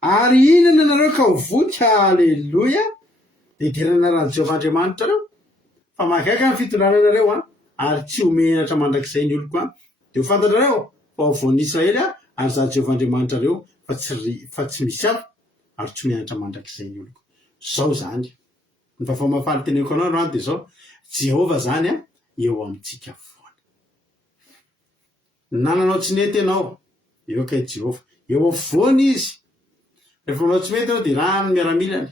Ary inana anareo ka ho voky. Halleloia. Dia idirana raha Jehovah Andriamanitra reo. Fa mahagaga ny fitondrananareo ary tsy homenatra mandrakizay ny oloko dia ho fantatrareo fa ho voan'ny Israely ary za Jehovah Andriamanitra reo fa tsy misy hafa ary tsy menatra mandrakizay ny oloko. Zao zany ny fafamafaly teneko anao dia zao Jehovah zany eo amintsika foana. Nananao tsy nety ianao eo kay Jehovah eo afovoany izy. Rehefa manao tsy mety anao dia raha ny miaramilany.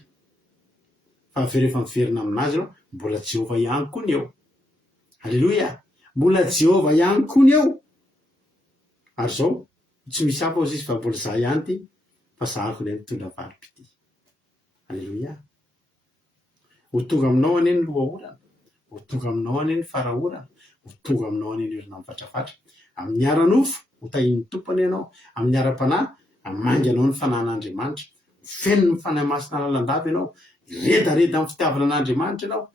Fa rehefa miverina aminazy anao mbola Jehovah ihany koa ny eo. Halleloia. Mbola Jehovah ihany koa ny eo. Ary zao tsy misy hafa izy fa mbola za ihany ty fa zahako ilay mitondra valopity. Halleloia. Ho tonga aminao anie ny lohaorana. Ho tonga aminao anie ny farahorana. Ho tonga aminao anie ny olona mifatrafatra. Amin'ny ara-nofo ho tahin'ny tompony ianao. Amin'ny ara-panahy hamangy anao ny fanahin'Andriamanitra. Feno ny fanahy masina lalandava ianao. Redareda amin'ny fitiavana an'Andriamanitra ianao.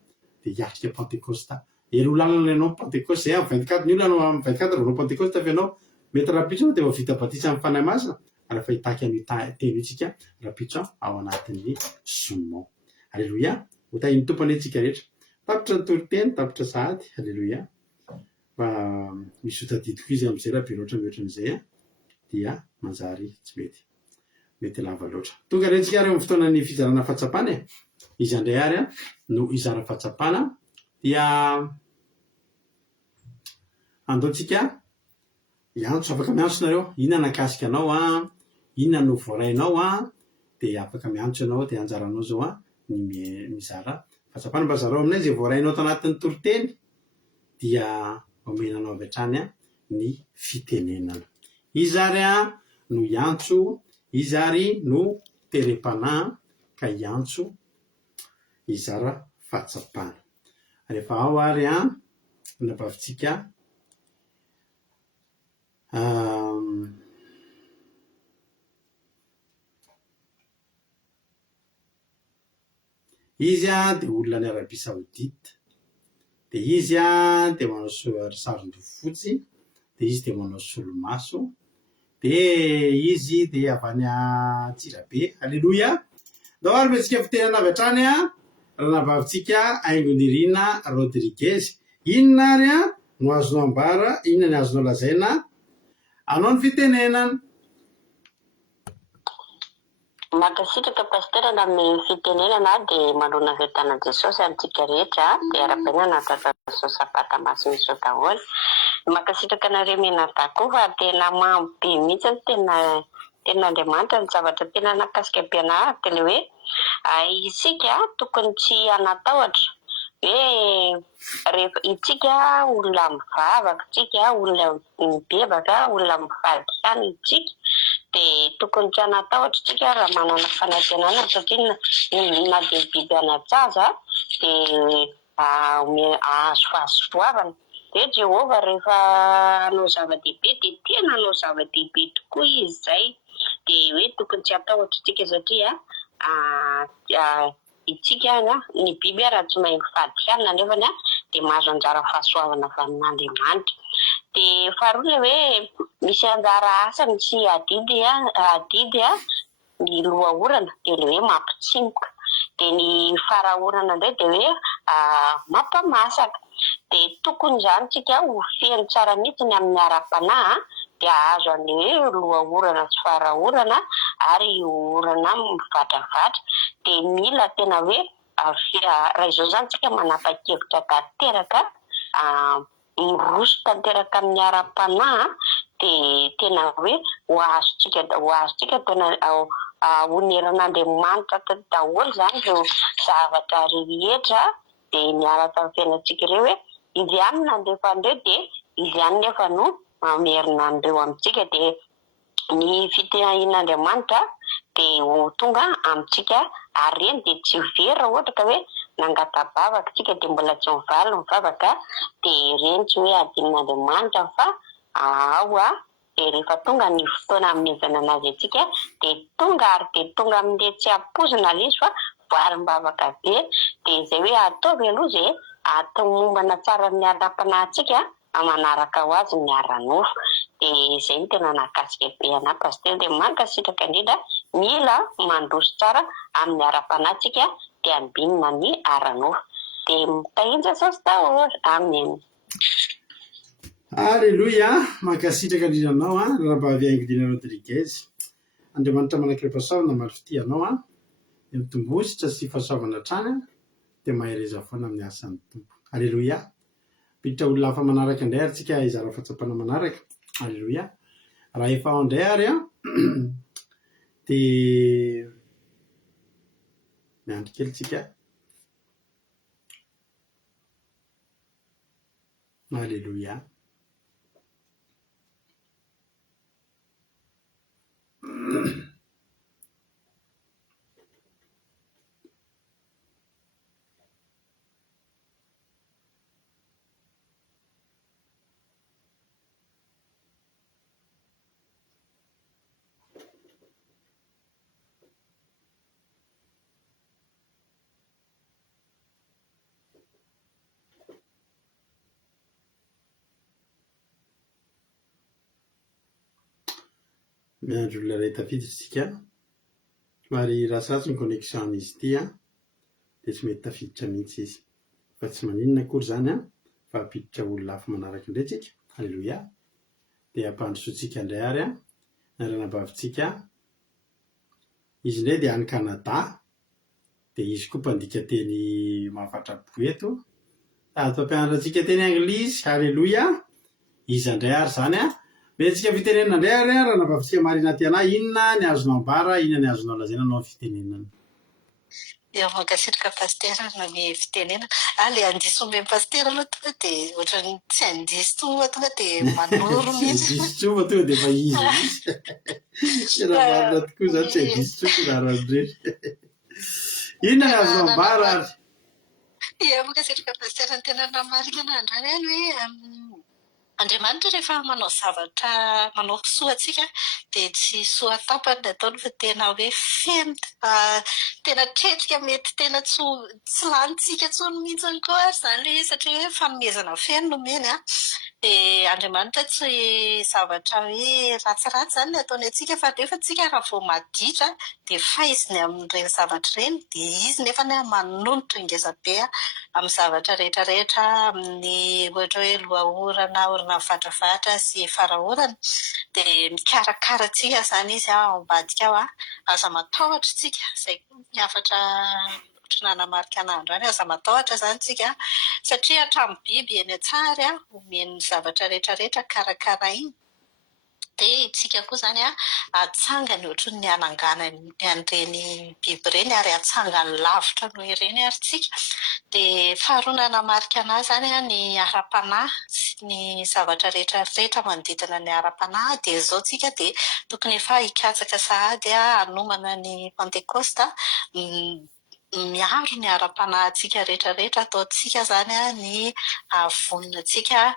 Dia hiatrika Pentecosta. Elo lalana ianao Pentecosta zay 24 ny olona amin'ny 24 vao Pentecosta fa ianao mety rapitra dia vita batisa amin'ny fanahy masina. Ary fa hitaky amin'ny teny itsika rapitra ao anatin'ny sononao. Halleloia. Ho tahin'ny tompony antsika rehetra. Tapitra ny toriteny, tapitra sahady. Halleloia. Fa misy hotadidiko izy amin'izay raha be loatra mihoatra an'izay dia manjary tsy mety lava loatra. Tonga rentsika ary amin'ny fotoana ny fizarana fahatsapana. Izy andray ary no izara fahatsapana dia andaontsika hiantso afaka miantso nareo. Inona nakasika anao inona no voarainao dia afaka miantso ianao dia anjaranao zao ny mizara fahatsapana. Mba zareo aminay izay voarainao tanatin'ny toriteny dia omenanao avy hatrany ny fitenenana. Izy ary no iantso, izy ary no terepanahy ka iantso izara fahatsapana. Rehefa ao ary nabavintsika izy dia olona ny Arabia Saodita. Dia izy dia manao saron-doho fotsy. Dia izy dia manao solomaso. dia izy dia avy any Antsirabe. Alleloia. Dao ary mentsika fitenana avy hatrany a ranavavitsika Aingonirina Rodriguez. Inona ary a no azonao ambara, inona ny azonao lazaina anao ny fitenenana? Mankasitraka pastera na amin'ny fitenenana dia manona vetanan'i Jesosy amintsika rehetra dia ara-piainana tata Jesosy apata masina izao daholo. Mankasitraka nareo menadako fa tena mamy be mihitsy tena Andriamanitra ny zavatra tena nakasika be anahy dia ilay hoe isika tokony tsy hanatahotra hoe rehefa itsika olona mivavaka, itsika olona mibebaka, olona mifaly ihany itsika dia tokony tsy hanatahotra itsika raha manana fanantenana satria na dia biby anajaza dia ahazo fahasoavana. Dia Jehova rehefa hanao zava-dehibe dia tena hanao zava-dehibe tokoa izy izay. Dia hoe tokony tsy hatahotra itsika satria itsika ny biby raha tsy mahay mifady fianana nefany dia mahazo anjara fahasoavana avy amin'Andriamanitra. Dia faharoa ilay hoe misy anjara asany tsy adidy ny lohaorana dia ilay hoe mampitsimoka. Dia ny farahorana indray dia hoe mampamasaka. Dia tokony izany tsika ho feno tsara mihitsy ny amin'ny ara-panahy dia ahazo an'ilay hoe lohaorana sy farahorana ary orana mivadravatra. Dia mila tena hoe raha izao izany tsika manapa-kevitra tanteraka miroso tanteraka amin'ny ara-panahy dia tena hoe ho azotsika tena honeran'Andriamanitra daholo izany ireo zavatra rehetra dia niaraka amin'ny fiainantsika ireo hoe izy ihany no nandefa an'ireo dia izy ihany nefa no mamerina an'ireo amintsika. Dia ny fitehin'Andriamanitra dia ho tonga amintsika areny dia tsy very ohatra ka hoe nangatabavaka tsika dia mbola tsy mivaly mivavaka dia ireny tsy hoe adin'Andriamanitra fa ao dia rehefa tonga ny fotoana amezana anazy atsika dia tonga ary dia tonga amin'ilay tsy hampozina ilay izy fa valim-bavaka be. Dia izay hoe ataovy aloha izay atao mombana tsara ny ara-panahintsika manaraka ho azy ny ara-nofo. Dia izay no tena nakasika be anahy pastera. Dia mankasitraka indrindra mila mandroso tsara amin'ny ara-panahintsika dia ambinina ny ara-nofo. Dia mitahiny Jesosy daholo. Amen. Alleluia. Mankasitraka indrindra anao ranavavy Aingonirina Rodriguez. Andriamanitra manankiray fahasoavana malofity anao dia mitombositra sy fahasoavana hatrany dia mahay reza foana amin'ny asan'ny tompo. Alleluia. Piditra olona hafa manaraka indray ary tsika hizara fahatsapana manaraka. Alleluia. Raha efa ao indray ary dia miandry kely tsika. Alleluia. Miandry olona iray tafiditra isika ary raha satsy ny connexion izy ity dia tsy mety tafiditra mihitsy izy fa tsy maninona akory izany fa apiditra olona hafa manaraka indray tsika. Alleluia. Dia ampandrosoantsika indray ary ny ranavavitsika izy indray dia any Kanada dia izy koa mpandika teny mahafatra-po eto ato ampianarantsika teny anglisy. Alleluia. Izy indray ary izany mentsika fitenenana indray ary ranavavitsika marina ty anahy. Inona ny azonao ambara, inona ny azonao lazaina anao ny fitenenana? Eo mankasitraka pastera na ny fitenenana. Ilay andiso omeny pastera aloha tonga dia ohatrany tsy andiso tonga tonga dia manoro mihitsy. Diso tsoma tonga dia efa izy. Tena marina tokoa izany tsy diso tsoma raha randreny. Inona ny azonao ambara ary? Eo mankasitraka pastera ny tena marina andrany any hoe Andriamanitra rehefa manao zavatra manao soa antsika dia tsy soa tampany ny ataony fa tena hoe feno tena tretrika mety tena tsy lanintsika intsony mihitsiny koa ary izany ilay izy satria hoe fanomezana feno no omeny a. Dia Andriamanitra tsy zavatra hoe ratsiratsy izany no ataony antsika fa rehefa antsika raha vao maditra dia faiziny amin'ireny zavatra ireny dia izy nefa manonotro ingeza-be amin'ny zavatra rehetrarehetra amin'ny ohatra hoe lohaorana orana fatravatra sy farahorana dia mikarakara antsika izany izy ao ambadika ao aza matahotra tsika izay miafatra ohatry nanamarika an'andro any aza matahotra izany tsika satria hatramin'ny biby eny an-tsary omeny zavatra rehetrarehetra karakarainy dia itsika koa izany atsangany ohatry ny ananganany an'ireny biby ireny ary atsangany lavitra noho ireny ary tsika. Dia faharoa nanamarika anazy izany ny ara-panahy sy ny zavatra rehetrarehetra manodidina ny ara-panahy dia izao tsika dia tokony efa hikatsaka sahady hanomana ny pentecoste miaro ny ara-panahintsika rehetrarehetra ataontsika izany ny vononantsika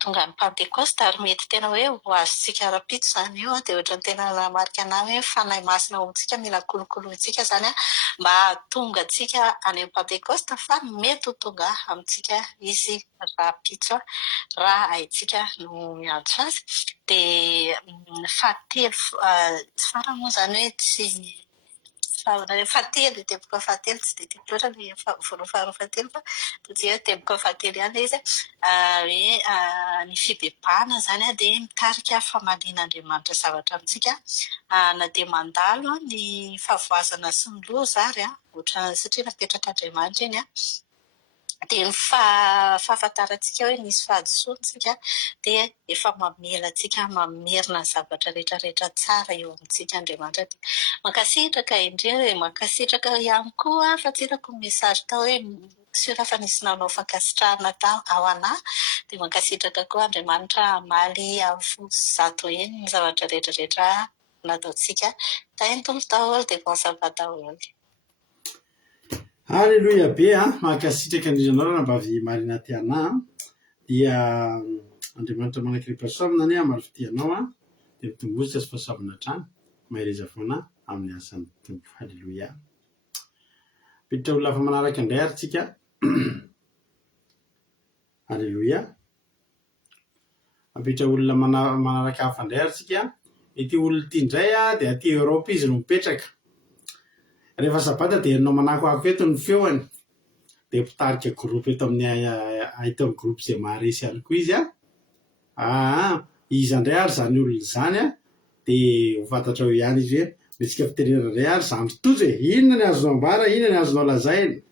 tonga ny pentecoste ary mety tena hoe ho azontsika ara-pito izany io dia ohatran'ny tena namarika anahy hoe fanahy masina hoantsika mila kolokolointsika izany mba tonga antsika any amin'ny pentecoste fa mety ho tonga amintsika izy ra-pito raha haitsika no miantso azy. Dia fahatelo farany moa izany hoe tsy fahatelo teboka fahatelo tsy dia tiako loatra ny voaloha faharoa fahatelo fa dia teboka fahatelo ihany izy hoe ny fibebahana izany dia mitarika famalin'Andriamanitra zavatra amintsika na dia mandalo ny fahavoazana sy ny loza ary ohatra satria napetrak'Andriamanitra eny dia ny fahafantarantsika hoe nisy fahadisoantsika dia efa mamelantsika mamerina ny zavatra rehetrarehetra tsara eo amintsika Andriamanitra. Dia mankasitraka indrindra mankasitraka ihany koa fa tsirako mesazy tao hoe sira fa nisy nanao fankasitrahana tao ao anahy dia mankasitraka koa Andriamanitra hamaly amin'ny zato eny ny zavatra rehetrarehetra nataontsika tainy tombo daholo dia consava daholo. Halleloia be mankasitraka indrindra anao raha mba avy marina ty anahy dia Andriamanitra manakiripasoavina any hamaly fitianao dia mitombositra sy fahasoavana hatrany mahireza foana amin'ny asan'ny tompo. Halleloia. Piditra olona hafa manaraka indray ary tsika. Halleloia. Apiditra olona manaraka hafa indray ary tsika. Ity olona ity indray dia aty Europe izy no mipetraka. Rehefa sabata dia enao manako eto ny feoany dia mpitarika groupe eto amin'ny eto amin'ny groupe izay maharesy ary koa izy izy indray ary izany olona izany dia ho fantatrao ihany izy hoe metsika fitenena indray ary izany totozy hoe inona ny azonao ambara inona ny azonao lazaina.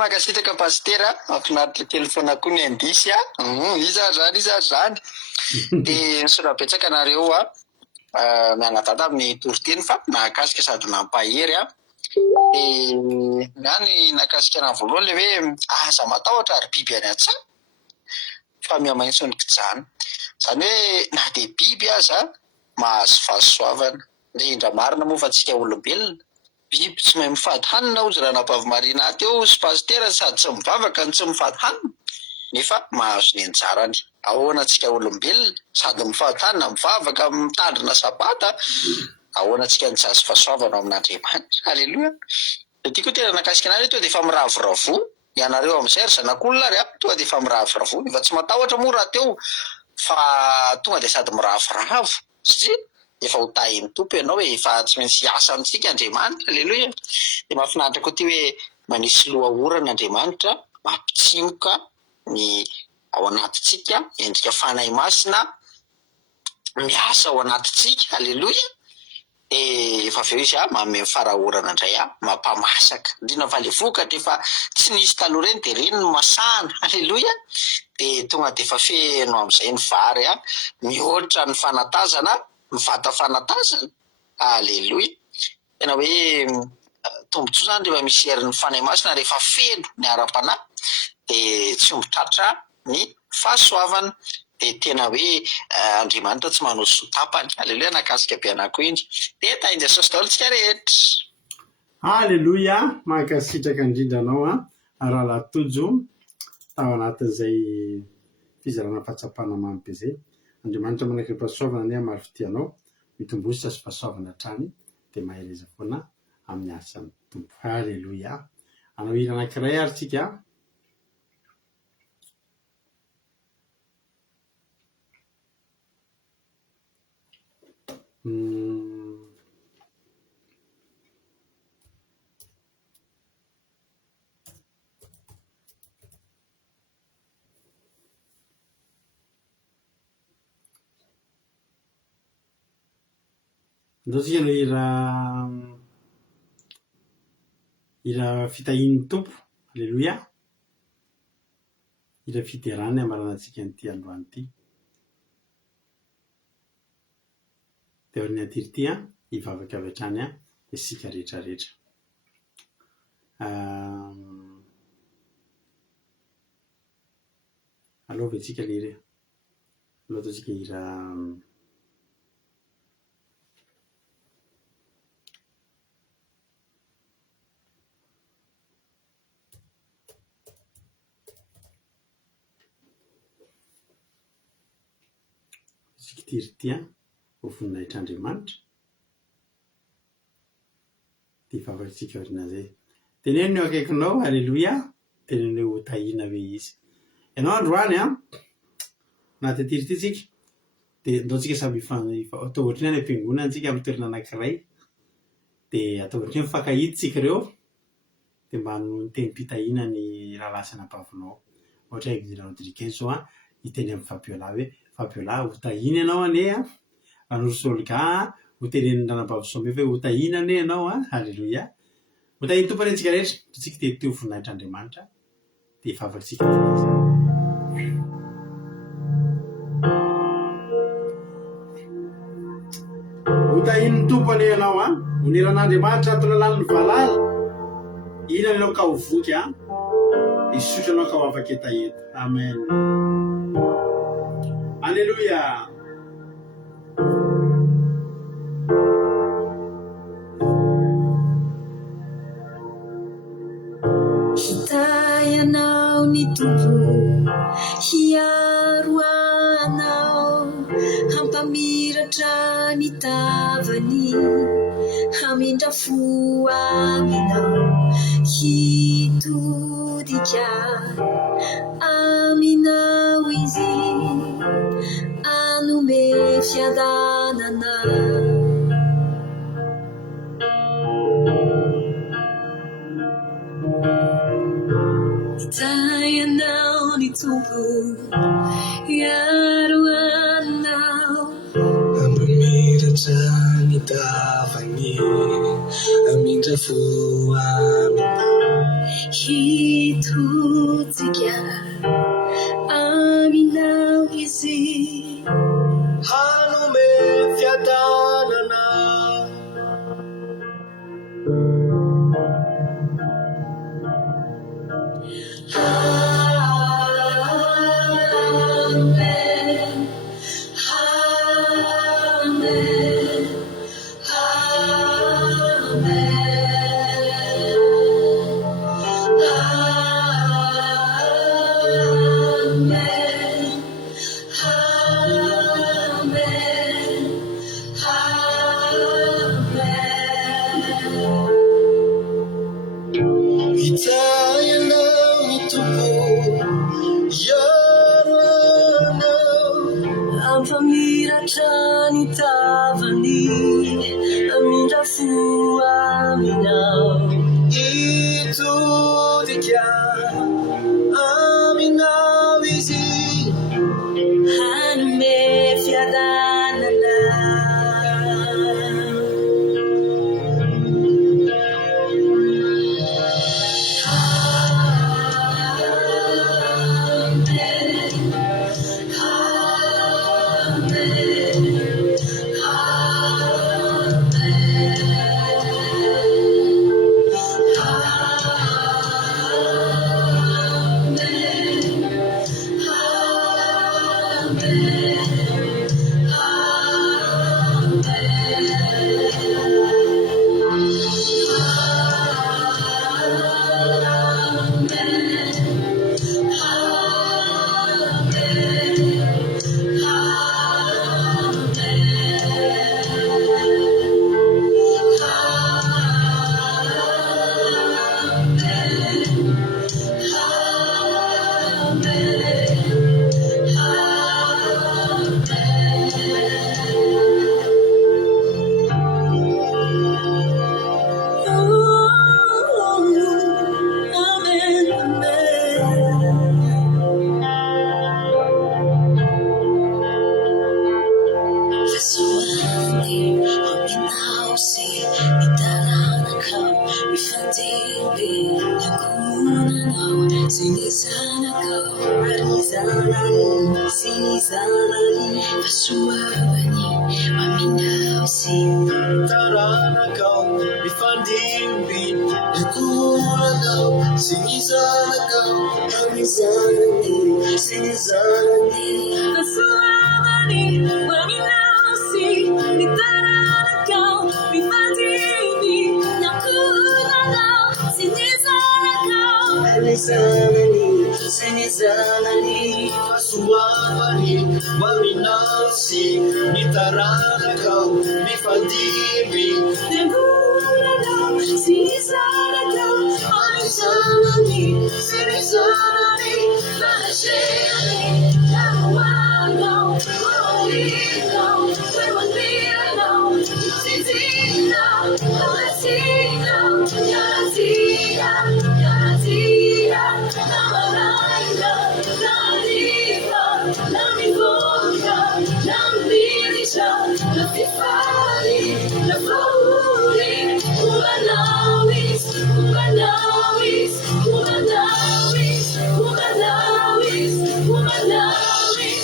Mankasitraka pastera mahafinaritra kely foana koa ny andisy iza zany dia sorabetsaka nareo mianadada amin'ny toriteny fa nahakasika sady nampahery dia ny nakasika na voalohany le hoe aza matahotra ary biby any an-tsaha fa miamaintso ny kijana izany hoe na dia biby aza mahazo fahasoavana indrindra marina moa fa antsika olombelona biby tsy mahay mifady hanina ozy raha napavy marina teo sy pastera sady tsy mivavaka ny tsy mifady hanina nefa mahazo ny anjarany. Ahoana antsika olombelona sady mifady hanina mivavaka mitandrina sabata ahoana antsika ny tsy azo fahasoavana amin'Andriamanitra. Halleloia. Ity koa tena nakasika anazy to dia efa miravoravo ianareo amin'izay ry zanak'olona ary tonga dia efa miravoravo efa tsy matahotra moa raha teo fa tonga dia sady miravoravo satria efa ho tahin'ny tompo ianao hoe efa tsy maintsy hiasa amintsika Andriamanitra. Halleloia. Dia mahafinaritra koa ty hoe manisy lohaorana Andriamanitra mampitsimoka ny ao anatintsika endrika fanahy masina miasa ao anatintsika. Halleloia. Efa avy eo izy manome farahorana indray mampamasaka indrindra fa le vokatra efa tsy nisy taloha ireny dia ireny no masahana. Halleloia. Dia tonga dia efa feno amin'izay ny vary mihoatra ny fanatazana mivata fanatazana. Halleloia. Tena hoe tombotsoa izany rehefa misy herin'ny fanahy masina rehefa feno ny ara-panahy dia tsy ombitratra ny fahasoavana dia tena hoe Andriamanitra tsy manao sotapany. Halleloia. Nakasika be anako indry dia tain'ny Jesosy daholo tsika rehetra. Halleloia. Mankasitraka indrindra anao raha latojo tao anatin'izay fizarana fahatsapana mamy be zay. Andriamanitra manaiky pahasoavana ny maro fitianao mitombositra sy pahasoavana hatrany dia mahereza foana amin'ny asan'ny tompo. Halleloia. Anao hira anankiray ary tsika. Ndao tsika no hira fitahian'ny tompo. Halleloia. Hira fiderany amaranantsika nyity androany ity. Dia ao ny atiry ity hivavaka avy hatrany isika rehetrarehetra. Aloha ventsika lery. Aloha ataontsika hira isika tiry ity ho voninahitr'Andriamanitra. Dia hivavakatsika aoriana zay. Teneno eo akaikinao. Halleloia. Teneno ho tahina hoe izy. Ianao androany anaty atiry ity tsika dia ndaontsika samy atao ohatriny any am-piangonana antsika amin'ny toerana anankiray dia atao ohatriny mifankahity tsika ireo dia mba ny tenim-pitahina ny raha lasana ampavinao. Ohatra hoe Rodriguez zao hiteny amin'ny Fabiola hoe Fabiola ho tahina ianao ane Rosolga ho tenen'ny ranam-bavy hoe ho tahina ane ianao. Halleloia. Ho tahiny tompo ane tsika rehetra tsika teo voninahitr'Andriamanitra dia hivavakatsika ho tahin'ny tompo ane ianao oniran'Andriamanitra ato lalan'ny valala. Inona ianao ka ho voky isotra anao ka ho afaka hetaheta. Amen. Halleluia. Hitayanao ny tompo hiaro anao, hampamiratra ny tavany, hamindra fo aminao, hitodika aminao izy, anome fiadanana. Hitayanao ny tompo hiaro anao, hampamiratra ny tavany, hamindra fo aminao, hitodika aminao izy, hanome fiadanana. Amen. Amen. Hitayanao ny tompo hiaro anao, Hampamiratra ny tavany, hamindra fo aminao, hitodika aminao izy, hanome fiadanana. soavany maminavy taranakao mifandimby nikoranao sy ny zanakao amin'ny zanany sy ny zanany Soavany maminavy ny taranakao mifandimby nakoranao sy ny zanakao amin'ny zanany sy ny zanany fasoavany maminavy ny taranakao mifandimby nakoranao sy ny zanakao amin'ny zanany sy ny zanany Fanashehany namuanao mawinao wewandianao Zizina Yalatina Yalatina Yalatina Namaraina Naliva Namivoka Namirisha Nafifari Nafauri Umanawis Umanawis Umanawis Umanawis Umanawis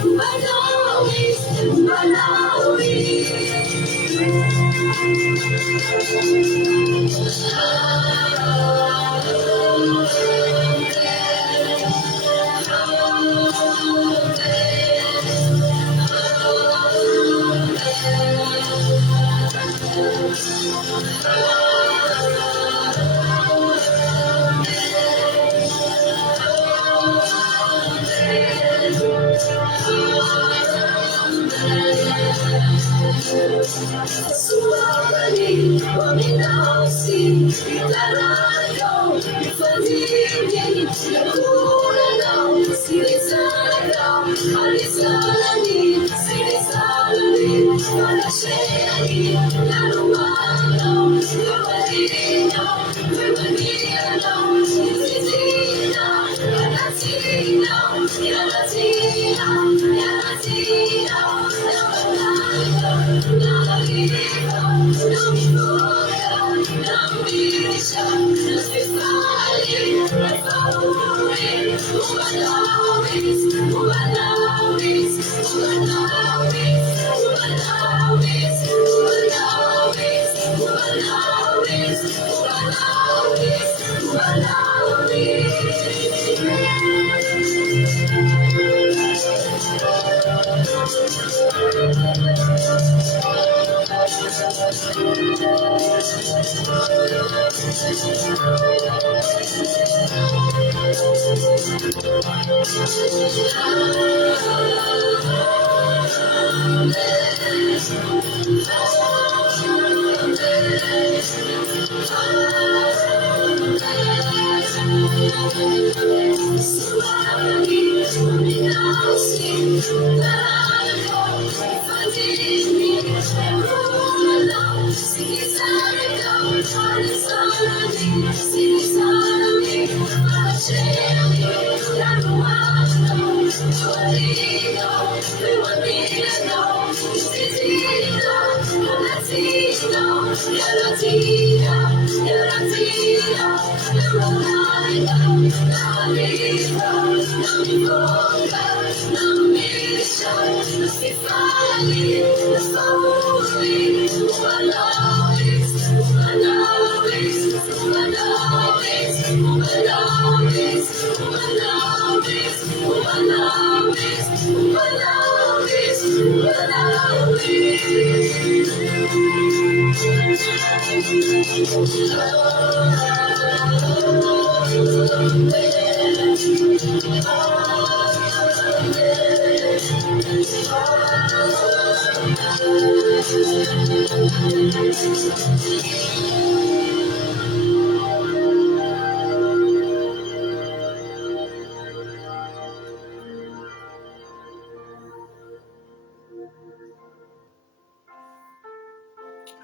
Umanawis Umanawis Suavani, waminausi, itaranau, ifadini, nakuranau, sirisanau, alisanani, sirisanani, fanasheni, narumanau, wewanino, wewanino, izizina, yalatina, yalatina, yalatina,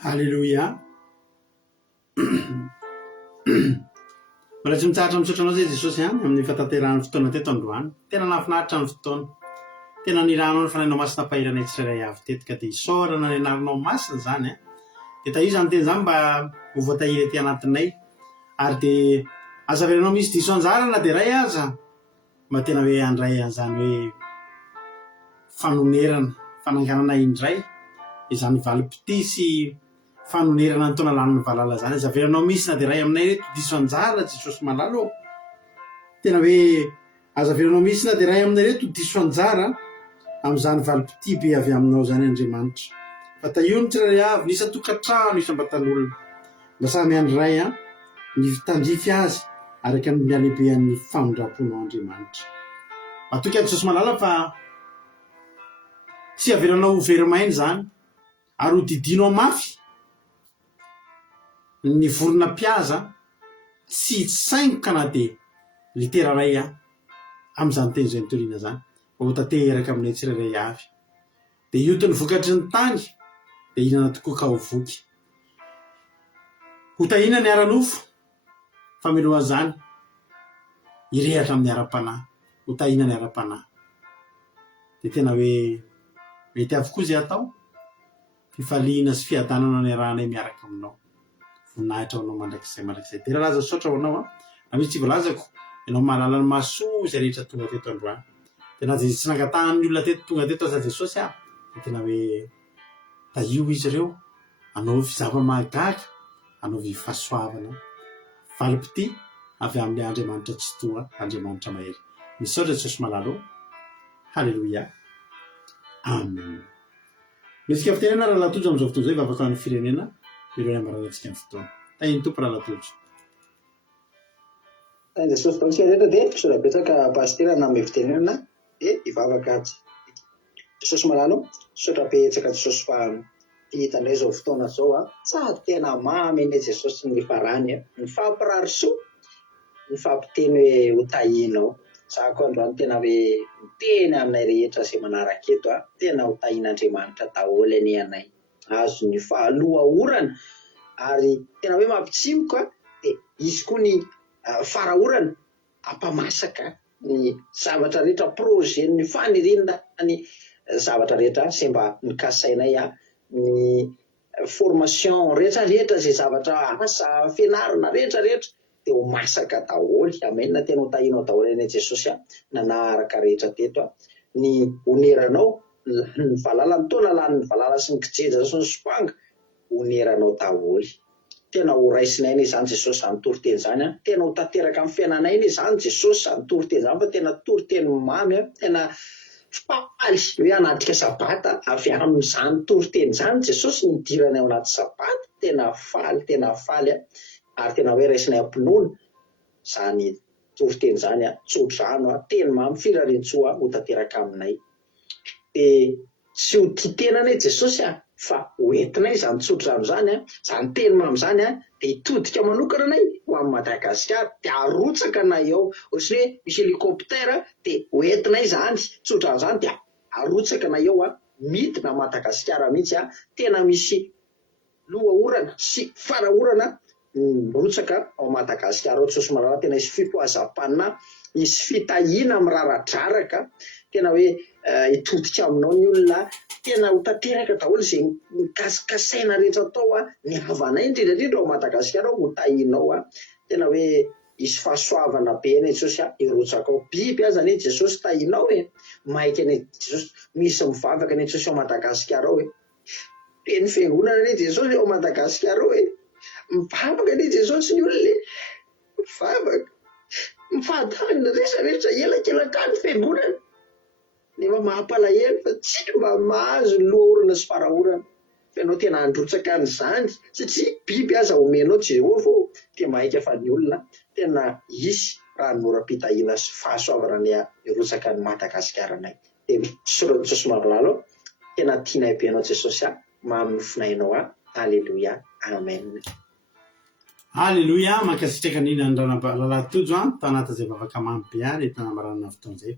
Alléluia. Mbola tsy mitsahatra misaotra anao zay Jesosy amin'ny fataterahany fotoana teto androany. Tena nahafinaritra ny fotoana. Tena nirano ny fanahinao masina pahiranay tsirairay avy tetika dia isaorana ny anarinao masina zany dia tahio zany teny zany mba ho voatahiry aty anatinay ary dia azaveranao misy diso anjarana dia ray aza mba tena hoe andray an'izany hoe fanonerana fananganana indray izany valim-pity sy fanonerana ny taona laniny valala zany zaveranao misy na dia ray aminay reto diso anjara Jesosy malalo tena hoe azaveranao misy na dia ray aminay reto diso anjara amin'izany valim-pity be avy aminao zany Andriamanitra fa tahion'ny tsirairay avy nisa tokantrano isam-batan'olona mba samy andray ny tandrify azy araka ny alehibean'ny famindram-ponao Andriamanitra matoky Jesosy malala fa tsy averanao verimainy zany ary ho didinao mafy ny vorona mpiaza tsy saingoka na dia litera ray amin'izany teny izay nitoriana zany ho tanteraka aminay tsirairay avy dia iotiny vokatry ny tany dia inana tokoa ka ho voky ho tahina ny ara-nofo fa milohan'izany irehatra amin'ny ara-panahy ho tahina ny ara-panahy dia tena hoe mety avokoa zay atao fifaliana sy fiadanana ny rahanay miaraka aminao voninahitra anao mandrakizay tena laza sotra ho anao na misy tsy voalazako ianao mahalala ny masoa izay rehetra tonga teto androany tena zay tsy nangatahany olona teto tonga teto aza Jesosy tena hoe taio izy ireo anaovy zava-mahagaga anaovy fahasoavana valim-pity avy amin'ny Andriamanitra tsy toa Andriamanitra mahery misaotra Jesosy malalo halleluia amen misika fitenena raha latojo amin'izao fotoana izay vavaka ny firenena miloana amaranantsika ny fotoana tahiny tompo raha latojo Jesosy taontsika rehetra dia sorabetsaka pastera nanome fitenenana dia ivavaka Jesosy malalo sotra betsaka Jesosy fa hitandray zao fotoana zao tsa tena mamy ane Jesosy ny farany ny fampirarisoa ny fampiteny hoe ho tahinao zako androany tena hoe miteny aminay rehetra izay manaraka eto tena ho tahin'Andriamanitra daholo anie anay azo ny fahaloa orana ary tena hoe mampitsimoka dia izy koa ny farahorana ampamasaka ny zavatra rehetra projet ny fanirinana ny zavatra rehetra sy mba nikasainay ny formation rehetrarehetra zay zavatra asa fianarana rehetrarehetra dia ho masaka daholo amenna tena ho tahinao daholo ane Jesosy nanaraka rehetra teto ny oneranao ny valala ny taona lany ny valala sy ny kijeja sy ny sopanga oneranao daholo tena ho raisinay ane izany Jesosy zany toriteny zany tena ho tanteraka amin'ny fiainanay ane izany Jesosy zany toriteny zany fa tena toriteny mamy tena faly hoe anatika sabata avy amin'izany toriteny zany Jesosy nidirany ao anaty sabata tena faly ary tena hoe raisinay ampinoana zany toriteny zany tsodrano teny mamy firarintsoa ho tanteraka aminay dia tsy ho titenana Jesosy fa hoentinay zany tsodrano zany zany teny mamy zany dia hitodika manokana anay ho amin'ny Madagasikara dia arotsaka na eo ohatrany hoe misy helikoptera dia hoentinay zany tsodrano zany dia arotsaka na eo midina Madagasikara mihitsy tena misy loha orana sy farahorana mirotsaka ao Madagasikara ao Jesosy malala tena isy fipoazam-panina isy fitahina miraradraraka tena hoe hitodika aminao ny olona tena ho tanteraka daholo izay mikasikasaina rehetra tao ny havanay indrindrandrindra ao Madagasikara ho tahinao tena hoe isy fahasoavana be ane Jesosy irotsaka ao biby aza ane Jesosy tahinao maika ane Jesosy misy mivavaka ane Jesosy ao Madagasikara ao teny fiangonana ane Jesosy ao Madagasikara ao mivavaka ane Jesosy ny olona mivavaka mifahatanana rehetrarehetra elakelakany fiangonana nefa mahampalahelo fa tsy mba mahazo ny loha orana sy farahorana fa ianao tena androtsaka an'izany satria biby aza omenao Jehovah dia maika fa ny olona tena isy raha ny mora-pitahina sy fahasoavana ny irotsaka ny Madagasikara anay dia soratra Jesosy malalo tena tianay be anao Jesosy mamy nofinainao halleluia amen halleluia mankasitraka nina ny lalatojo tanata zay vavaka mamy be rehetra namaranana fotoana zay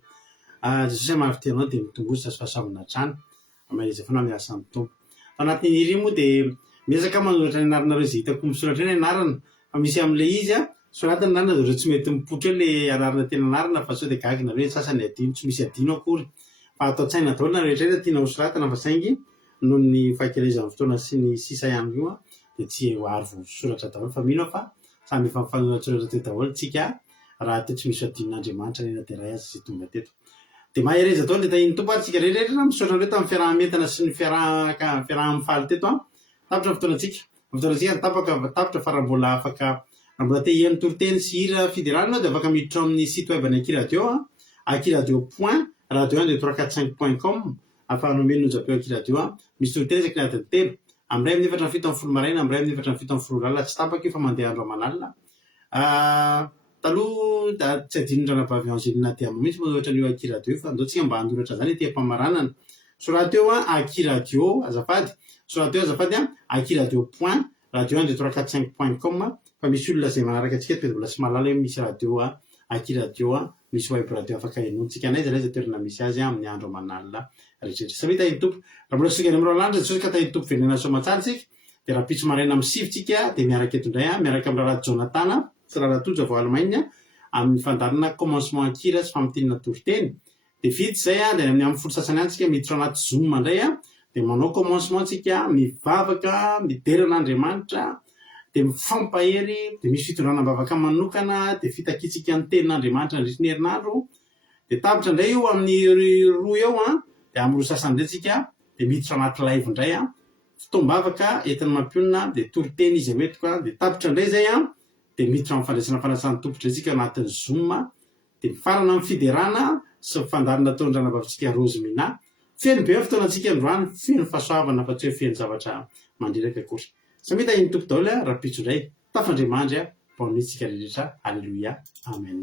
Jesosy mahafitenao dia mitombosa sy fahasoavana trano amazay foana miasan'ny tompo tanatin'ny iri moa dia miezaka manoratra ny anaranareo zay hitako misoratra eny anarana fa misy amin'ilay izy soratany narina zareo tsy mety mipotra le anarana tena anarana fa sao dia gaga nareo sasany adino tsy misy adino akory fa atao tsaina daholo na rehetrarehetra tiana ho soratana fa saingy noho ny fahakelezan'ny fotoana sy ny sisa ihany io dia tsy ho ary vosoratra daholo fa mino fa samy efa mifanonatsoratra teo daholo tsika raha teo tsy misy adin'Andriamanitra nena dia ray azy zay tonga teto dia mahereza atao le tahiny tompo atsika rehetrarehetra misaotra andreo tamin'ny fiarahametana sy ny fiaraha-mifaly teto a tapitra fotoanatsika tapitra fa raha mbola afaka raha mbola te hihaino toriteny sy hira fédéral anao dia afaka miditra amin'ny site web ny akiradio a akiradio.radio12345.com afahanao meny nojapeo akiradio a misy toriteny isaky ny adiny telo amin'ny ray amin'ny efatra ny fito amin'ny folo maraina amin'ny ray amin'ny efatra ny fito amin'ny folo alina tsy tapaka io fa mandeha andro aman'alina taloha da tsy adinondrana-bavy Angelina Diamo mihitsy moa io akiradio io fa andaotsika mba andoratra zany ety-pamaranana sorateo a akiradio azafady sorateo azafady a akiradio.radio12345.com fa misy olona zay manaraka atsika eto mbola tsy mahalala hoe misy radio a akiradio a misy web radio afaka henontsika anaiza naiza toerana misy azy amin'ny andro aman'alina rehetrarehetra samy tahiny tompo raha mbola sika ny amin'ireo lanitra tsika tahiny tompo venena soamantsara tsika dia raha pitso maraina amin'ny sivitsika dia miaraka eto indray a miaraka amin'ny raharaha Jonathan sy raharaha Tojo Voalomaina amin'ny fandarana commencement akira sy fampitinana toriteny dia vita zay a dia amin'ny folo sasany any tsika miditra anaty Zoom mandray a dia manao commencement tsika mivavaka miderana Andriamanitra dia mifampahery dia misy fitondranam-bavaka manokana dia fitakitsika ny tenin'Andriamanitra nandritra ny herinandro dia tapitra indray io amin'ny roa eo a dia amin'ny roa sasany indray tsika dia miditra anaty live indray a fotoam-bavaka entin'ny mampionina dia toriteny izy hoentiko dia tapitra indray zay a dia miditra amin'ny fandraisana fanasana tompotra tsika anatin'ny Zoom dia mifarana amin'ny fiderana sy fandarina taondrana-bavintsika Rosemina feno be fotoanantsika androany feno fahasoavana fa tsy hoe feno zavatra mandreraka akory samy tahiny tompo daholo raha pitso indray tafandriamandry a bonitsika rehetra alleluia amen